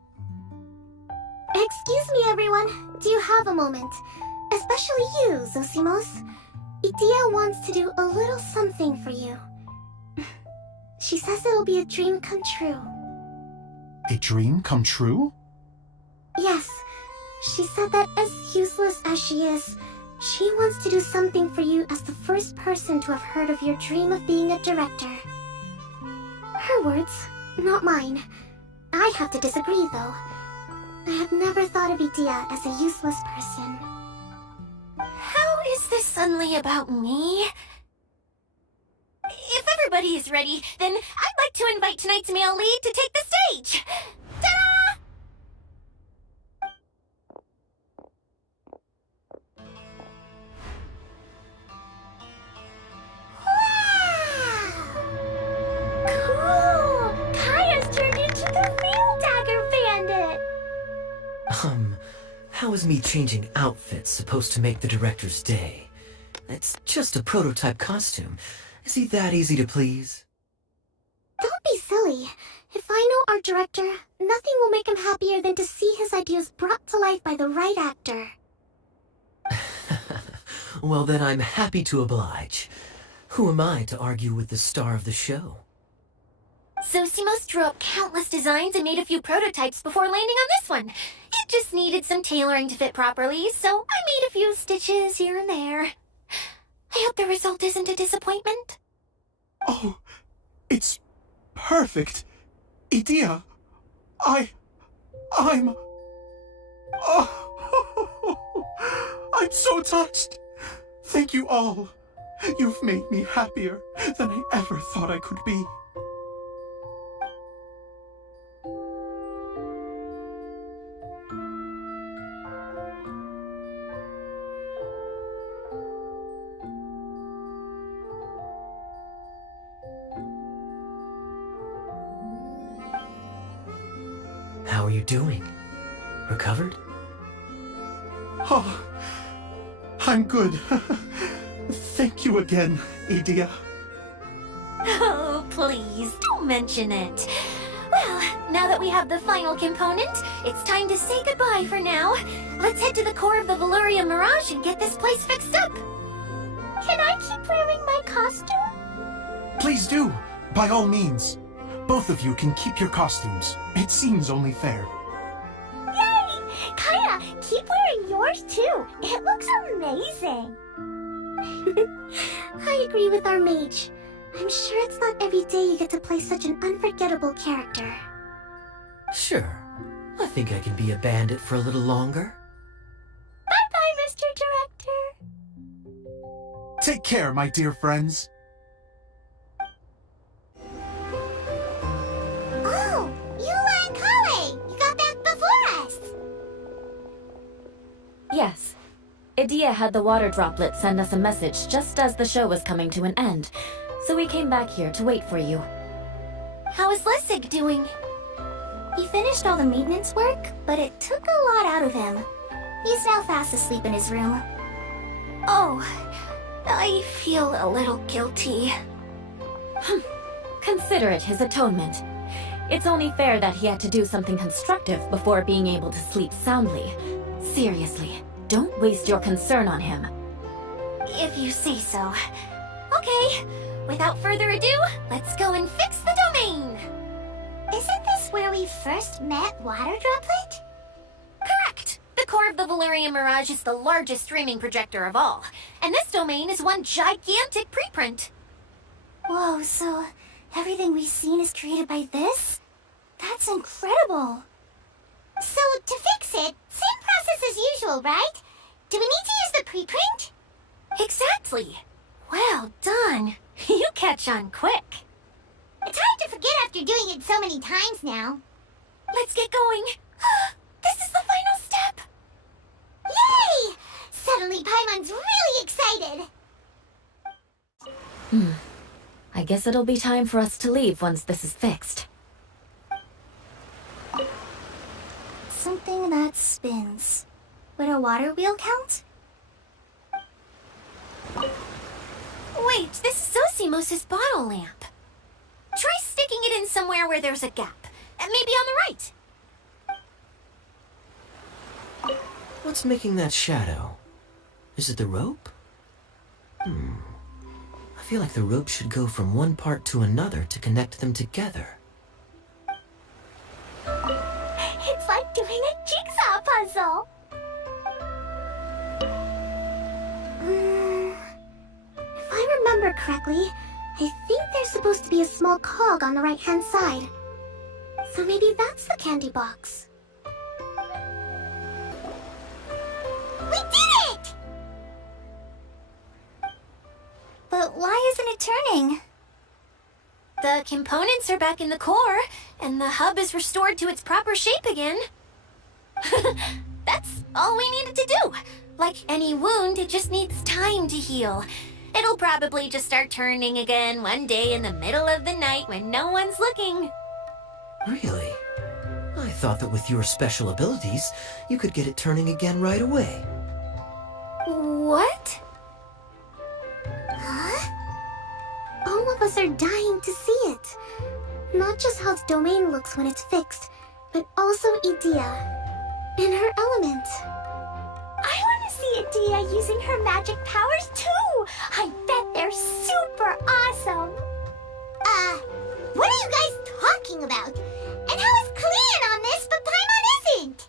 Excuse me, everyone. Do you have a moment? Especially you, Zosimos. Idia wants to do a little something for you. She says it'll be a dream come true. A dream come true? Yes. She said that as useless as she is, she wants to do something for you as the first person to have heard of your dream of being a director. Her words, not mine. I have to disagree, though. I have never thought of Idia as a useless person. How is this suddenly about me? If everybody is ready, then I'd like to invite tonight's male lead to take the stage. Ta-da! Cool! Kaya's turned into the real Dagger Bandit! How is me changing outfits supposed to make the director's day? It's just a prototype costume. Is he that easy to please? Don't be silly. If I know our director, nothing will make him happier than to see his ideas brought to life by the right actor. Well, then I'm happy to oblige. Who am I to argue with the star of the show? Zosimos drew up countless designs and made a few prototypes before landing on this one. It just needed some tailoring to fit properly, so I made a few stitches here and there. I hope the result isn't a disappointment. Oh, it's perfect. Idia, I'm... Oh, I'm so touched. Thank you all. You've made me happier than I ever thought I could be. How are you doing? Recovered? Oh, I'm good. Thank you again, Idia. Oh, please, don't mention it. Well, now that we have the final component, it's time to say goodbye for now. Let's head to the core of the Veluria Mirage and get this place fixed up. Can I keep wearing my costume? Please do, by all means. Both of you can keep your costumes. It seems only fair. Yay! Kaya, keep wearing yours too. It looks amazing. I agree with our mage. I'm sure it's not every day you get to play such an unforgettable character. Sure. I think I can be a bandit for a little longer. Bye-bye, Mr. Director. Take care, my dear friends. Oh, Eula and Kale! You got back before us! Yes. Idea had the water droplet send us a message just as the show was coming to an end, so we came back here to wait for you. How is Lessig doing? He finished all the maintenance work, but it took a lot out of him. He's now fast asleep in his room. Oh, I feel a little guilty. Consider it his atonement. It's only fair that he had to do something constructive before being able to sleep soundly. Seriously, don't waste your concern on him. If you say so. Okay, without further ado, let's go and fix the domain! Isn't this where we first met Water Droplet? Correct! The core of the Valerian Mirage is the largest streaming projector of all, and this domain is one gigantic preprint. Whoa, so everything we've seen is created by this? That's incredible! So, to fix it, same process as usual, right? Do we need to use the preprint? Exactly! Well done! You catch on quick. It's hard to forget after doing it so many times now. Let's get going. This is the final step. Yay! Suddenly Paimon's really excited. I guess it'll be time for us to leave once this is fixed. Something that spins. Would a water wheel count? Wait, this is Zosimos' bottle lamp. Try sticking it in somewhere where there's a gap. Maybe on the right. What's making that shadow? Is it the rope? I feel like the rope should go from one part to another to connect them together. It's like doing a jigsaw puzzle! If I remember correctly, I think there's supposed to be a small cog on the right-hand side. So maybe that's the candy box. We did it! But why isn't it turning? The components are back in the core, and the hub is restored to its proper shape again. That's all we needed to do. Like any wound, it just needs time to heal. It'll probably just start turning again one day in the middle of the night when no one's looking. Really? I thought that with your special abilities, you could get it turning again right away. What? Huh? All of us are dying to see it. Not just how its domain looks when it's fixed, but also Idea. In her element. I want to see Idea using her magic powers too! I bet they're super awesome! What are you guys talking about? And how is Klean on this, but Paimon isn't?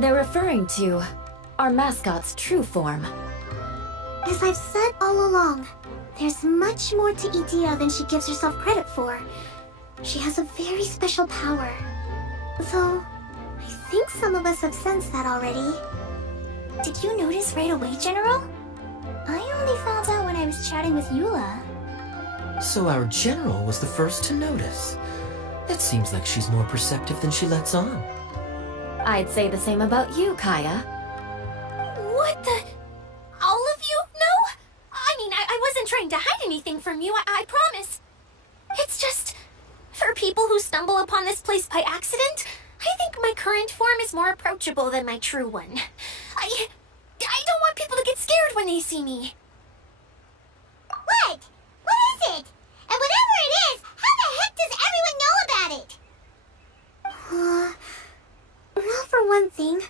They're referring to our mascot's true form. As I've said all along, there's much more to Idea than she gives herself credit for. She has a very special power. Though, I think some of us have sensed that already. Did you notice right away, General? I only found out when I was chatting with Eula. So our general was the first to notice. It seems like she's more perceptive than she lets on. I'd say the same about you, Kaya. What the? All of you? No? I mean, I wasn't trying to hide anything from you, I promise. It's just, for people who stumble upon this place by accident, I think my current form is more approachable than my true one. I don't want people to get scared when they see me. What? What is it? And whatever it is, how the heck does everyone know about it? Well, for one thing,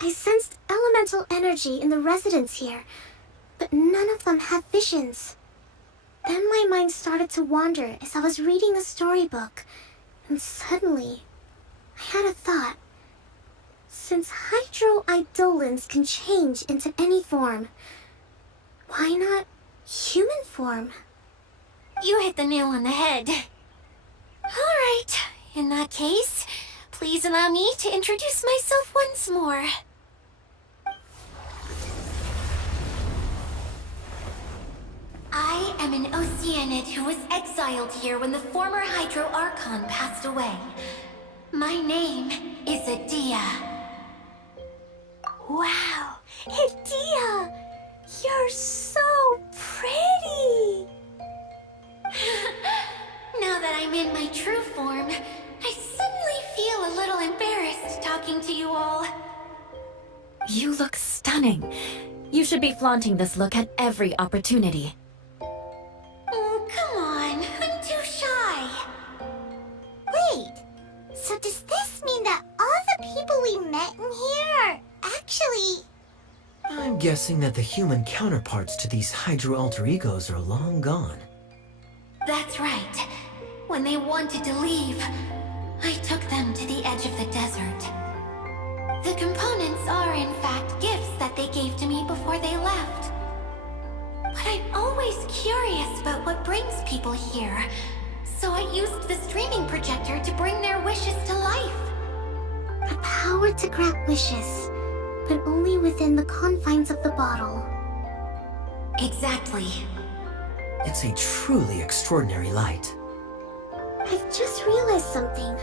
I sensed elemental energy in the residents here, but none of them have visions. Then my mind started to wander as I was reading a storybook, and suddenly, I had a thought. Since hydroidolins can change into any form, why not human form? You hit the nail on the head. Alright, in that case, please allow me to introduce myself once more. I am an Oceanid who was exiled here when the former Hydro Archon passed away. My name is Adia. Wow, Adia! You're so pretty! Now that I'm in my true form, I suddenly feel a little embarrassed talking to you all. You look stunning. You should be flaunting this look at every opportunity. Oh, come on, I'm too shy. Wait, so does this mean that all the people we met in here are actually... I'm guessing that the human counterparts to these Hydro alter egos are long gone. That's right. When they wanted to leave, I took them to the edge of the desert. The components are in fact gifts that they gave to me before they left. But I'm always curious about what brings people here, so I used the streaming projector to bring their wishes to life. The power to grant wishes, but only within the confines of the bottle. Exactly. It's a truly extraordinary light. I've just realized something.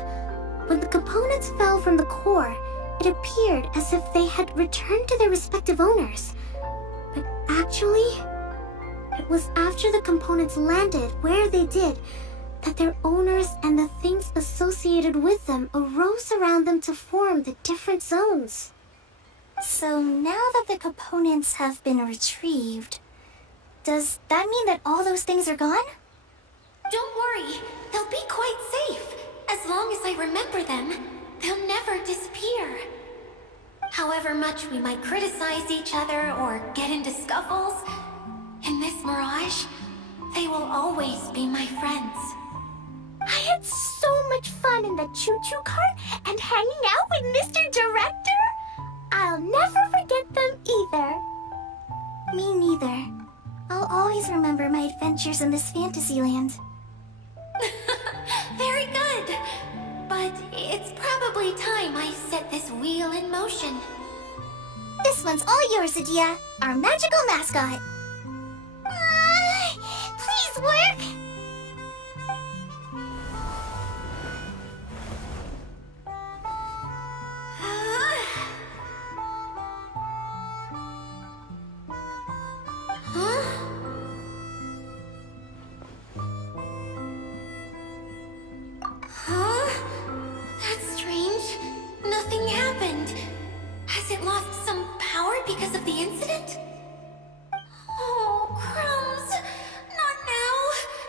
When the components fell from the core, it appeared as if they had returned to their respective owners. But actually, it was after the components landed where they did that their owners and the things associated with them arose around them to form the different zones. So now that the components have been retrieved, does that mean that all those things are gone? Don't worry, they'll be quite safe. As long as I remember them, they'll never disappear. However much we might criticize each other or get into scuffles, in this mirage, they will always be my friends. I had so much fun in the choo-choo cart and hanging out with Mr. Director. I'll never forget them either. Me neither. I'll always remember my adventures in this fantasy land. Very good. But it's probably time I set this wheel in motion. This one's all yours, Adia, our magical mascot. Please work! That's strange. Nothing happened. Has it lost some power because of the incident? Oh, crumbs. Not now.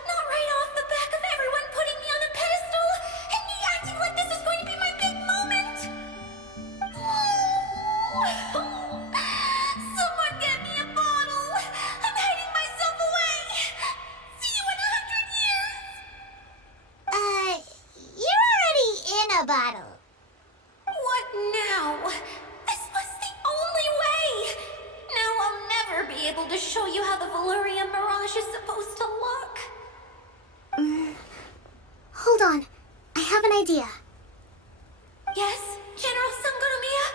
Not right off the back of everyone putting me on a pedestal and me acting like this is going to be my big moment. Oh. Someone get me a bottle. I'm hiding myself away. See you in 100 years. You're already in a bottle. What now? This was the only way! Now I'll never be able to show you how the Valyria Mirage is supposed to look. Hold on. I have an idea. Yes, General Sangonomiya?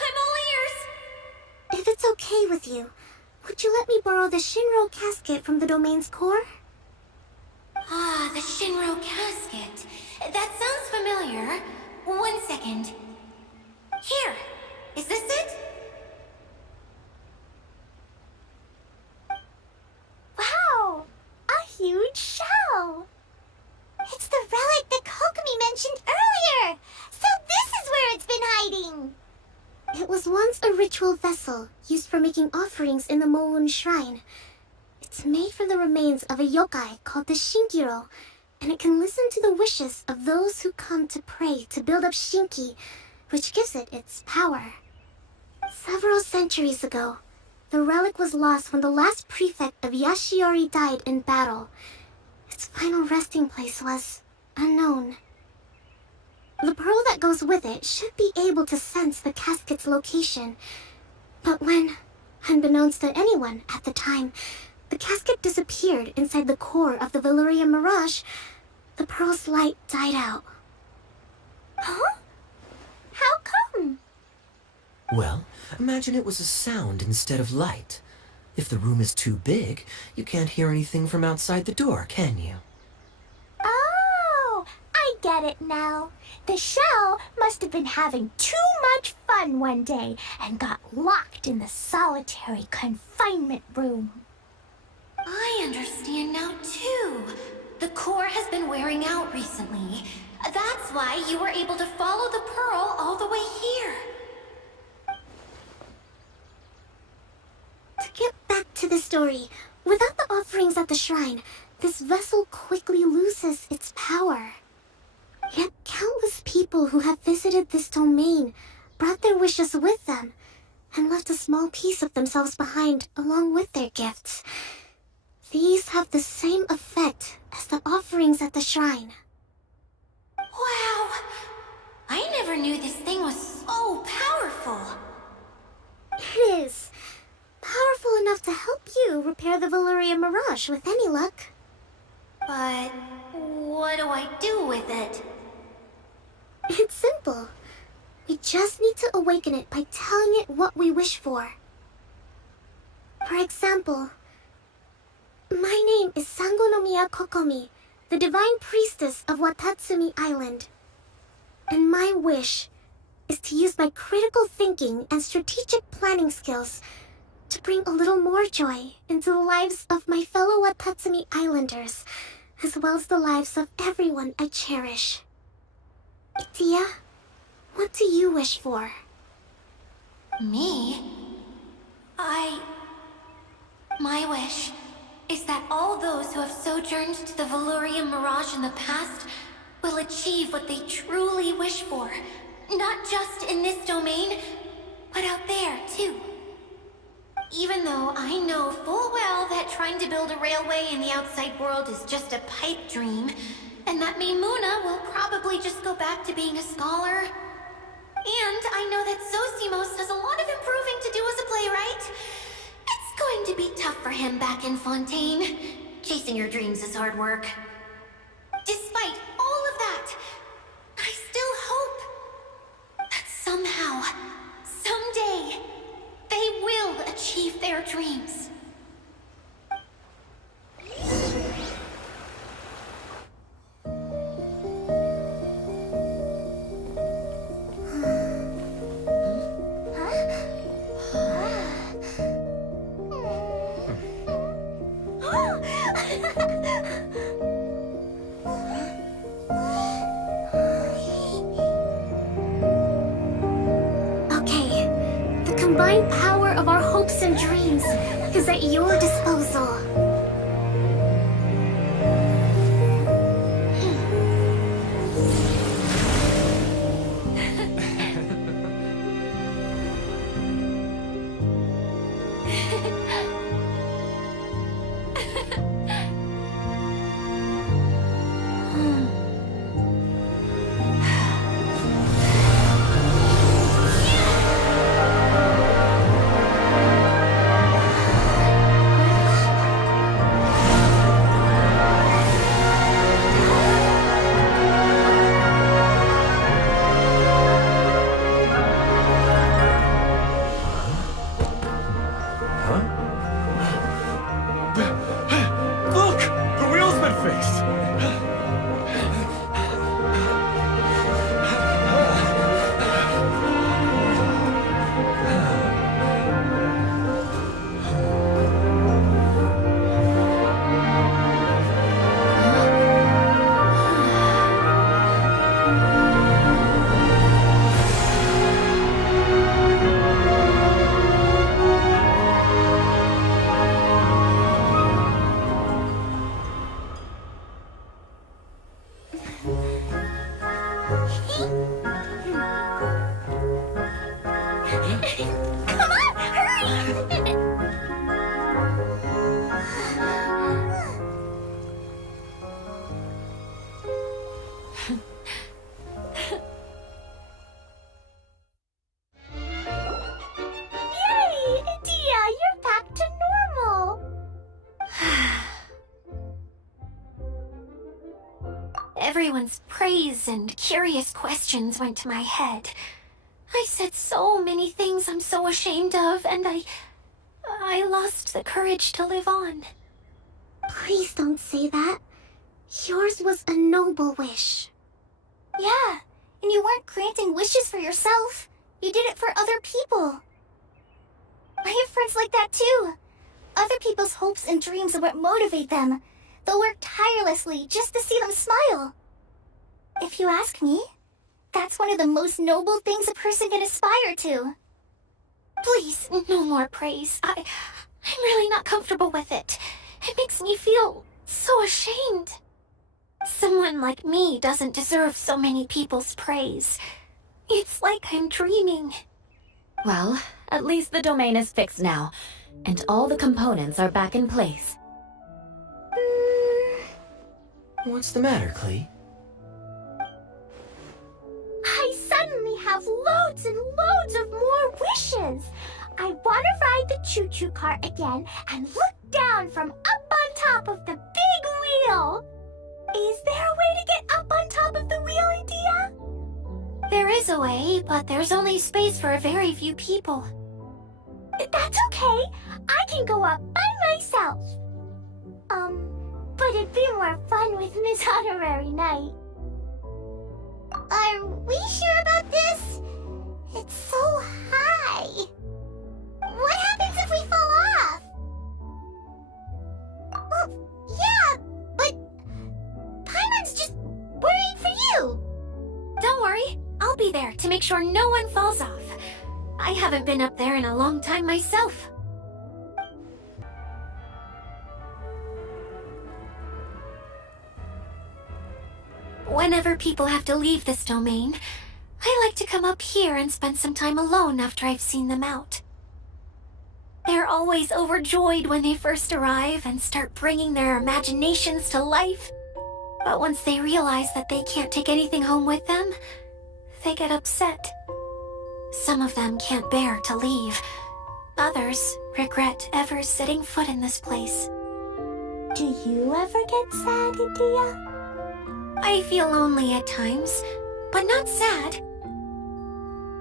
I'm all ears! If it's okay with you, would you let me borrow the Shinro casket from the domain's core? Ah, the Shinro casket. That sounds familiar. 1 second. Here. Is this it? Wow, a huge shell. It's the relic that Kokomi mentioned earlier! So this is where it's been hiding! It was once a ritual vessel used for making offerings in the Moon Shrine. It's made from the remains of a yokai called the Shinkiro, and it can listen to the wishes of those who come to pray to build up Shinki, which gives it its power. Several centuries ago, the relic was lost when the last prefect of Yashiori died in battle. Its final resting place was unknown. The pearl that goes with it should be able to sense the casket's location. But when, unbeknownst to anyone at the time, the casket disappeared inside the core of the Valyria Mirage, the pearl's light died out. Huh? How come? Well, imagine it was a sound instead of light. If the room is too big, you can't hear anything from outside the door, can you? Oh, I get it now. The shell must have been having too much fun one day and got locked in the solitary confinement room. I understand now, too. The core has been wearing out recently. That's why you were able to follow the pearl all the way here. To get back to the story, without the offerings at the shrine, this vessel quickly loses its power. Yet countless people who have visited this domain brought their wishes with them and left a small piece of themselves behind along with their gifts. These have the same effect as the offerings at the shrine. Wow! I never knew this thing was so powerful. It is. Powerful enough to help you repair the Valyria Mirage with any luck. But what do I do with it? It's simple. We just need to awaken it by telling it what we wish for. For example, my name is Sangonomiya Kokomi, the divine priestess of Watatsumi Island. And my wish is to use my critical thinking and strategic planning skills to bring a little more joy into the lives of my fellow Watatsumi Islanders, as well as the lives of everyone I cherish. Itia, what do you wish for? Me? My wish is that all those who have sojourned to the Valyria Mirage in the past will achieve what they truly wish for. Not just in this domain, but out there, too. Even though I know full well that trying to build a railway in the outside world is just a pipe dream, and that Maimuna will probably just go back to being a scholar. And I know that Zosimos has a lot of improving to do as a playwright. It's going to be tough for him back in Fontaine. Chasing your dreams is hard work. Despite all of that, I still hope that somehow, someday, they will achieve their dreams. Okay, the combined power of our hopes and dreams is at your disposal. Look! The wheel's been fixed! Come on, hurry! Yay! Dia, you're back to normal! Everyone's praise and curious questions went to my head. I said so many things I'm so ashamed of, and I lost the courage to live on. Please don't say that. Yours was a noble wish. Yeah, and you weren't granting wishes for yourself. You did it for other people. I have friends like that too. Other people's hopes and dreams are what motivate them. They'll work tirelessly just to see them smile. If you ask me, that's one of the most noble things a person can aspire to. Please, no more praise. I'm really not comfortable with it. It makes me feel so ashamed. Someone like me doesn't deserve so many people's praise. It's like I'm dreaming. Well, at least the domain is fixed now, and all the components are back in place. What's the matter, Klee? I suddenly have loads and loads of more wishes. I want to ride the choo-choo cart again and look down from up on top of the big wheel. Is there a way to get up on top of the wheel, Edea? There is a way, but there's only space for a very few people. That's okay. I can go up by myself. But it'd be more fun with Miss Honorary Knight. Are we sure about this? It's so high. What happens if we fall off? Well, yeah, but Paimon's just worried for you. Don't worry, I'll be there to make sure no one falls off. I haven't been up there in a long time myself. Whenever people have to leave this domain, I like to come up here and spend some time alone after I've seen them out. They're always overjoyed when they first arrive and start bringing their imaginations to life. But once they realize that they can't take anything home with them, they get upset. Some of them can't bear to leave. Others regret ever setting foot in this place. Do you ever get sad, Edea? I feel lonely at times, but not sad.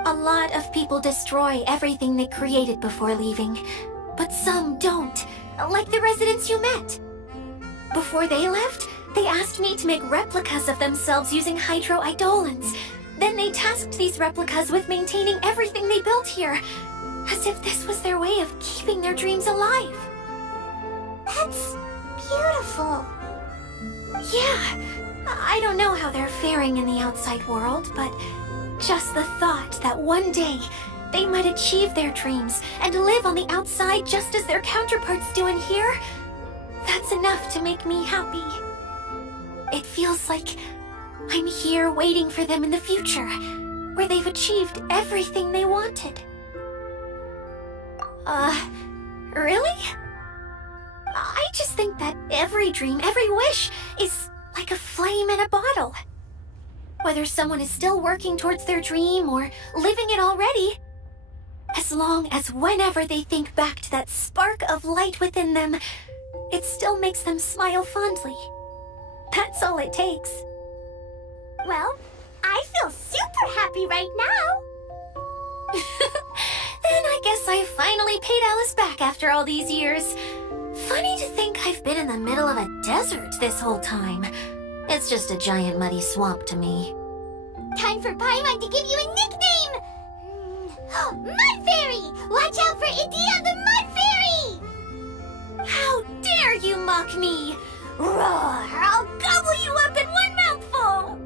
A lot of people destroy everything they created before leaving, but some don't, like the residents you met. Before they left, they asked me to make replicas of themselves using hydro-eidolons. Then they tasked these replicas with maintaining everything they built here, as if this was their way of keeping their dreams alive. That's beautiful. Yeah, I don't know how they're faring in the outside world, but just the thought that one day they might achieve their dreams and live on the outside just as their counterparts do in here, that's enough to make me happy. It feels like I'm here waiting for them in the future, where they've achieved everything they wanted. Really? I just think that every dream, every wish is like a flame in a bottle. Whether someone is still working towards their dream or living it already, as long as whenever they think back to that spark of light within them, it still makes them smile fondly. That's all it takes. Well, I feel super happy right now. Then I guess I finally paid Alice back after all these years. Funny to think I've been in the middle of a desert this whole time. It's just a giant muddy swamp to me. Time for Paimon to give you a nickname! Mud Fairy! Watch out for Edea the Mud Fairy! How dare you mock me! Roar! I'll gobble you up in one mouthful!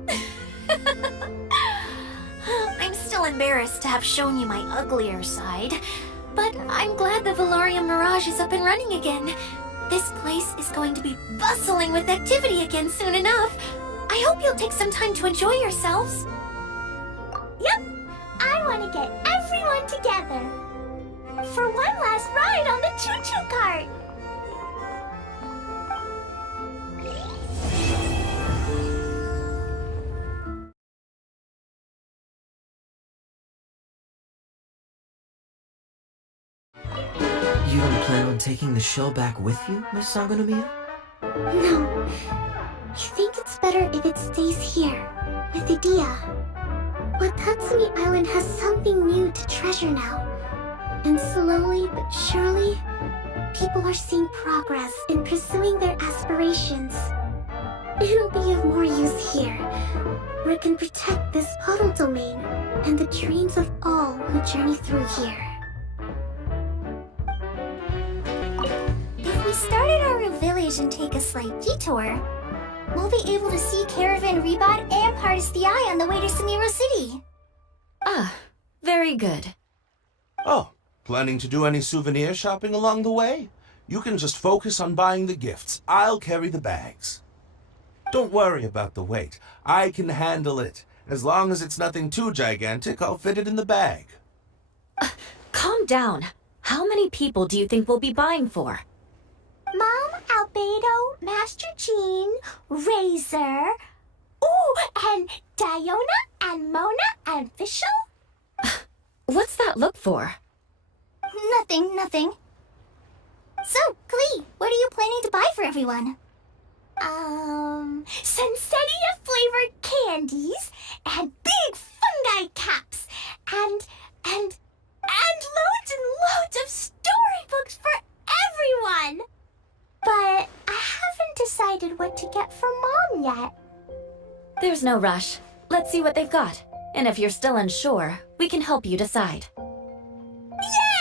I'm still embarrassed to have shown you my uglier side, but I'm glad the Valorium Mirage is up and running again. This place is going to be bustling with activity again soon enough. I hope you'll take some time to enjoy yourselves. Yep, I want to get everyone together for one last ride on the choo-choo cart. You don't plan on taking the shell back with you, Miss Sagonomiya? No, I think it's better if it stays here, with Idea. But Tatsumi Island has something new to treasure now. And slowly but surely, people are seeing progress in pursuing their aspirations. It'll be of more use here, where it can protect this puddle domain and the dreams of all who journey through here. If we start at our village and take a slight detour, we'll be able to see Caravan Rebot and Partis the Eye on the way to Sumeru City. Ah, very good. Oh, planning to do any souvenir shopping along the way? You can just focus on buying the gifts. I'll carry the bags. Don't worry about the weight. I can handle it. As long as it's nothing too gigantic, I'll fit it in the bag. Calm down. How many people do you think we'll be buying for? Mom, Albedo, Master Jean, Razor, ooh, and Diona, and Mona, and Fischl? What's that look for? Nothing. So, Klee, what are you planning to buy for everyone? Sensetia-flavored candies, and big fungi caps, and loads and loads of storybooks for everyone! But I haven't decided what to get for Mom yet. There's no rush. Let's see what they've got. And if you're still unsure, we can help you decide. Yay!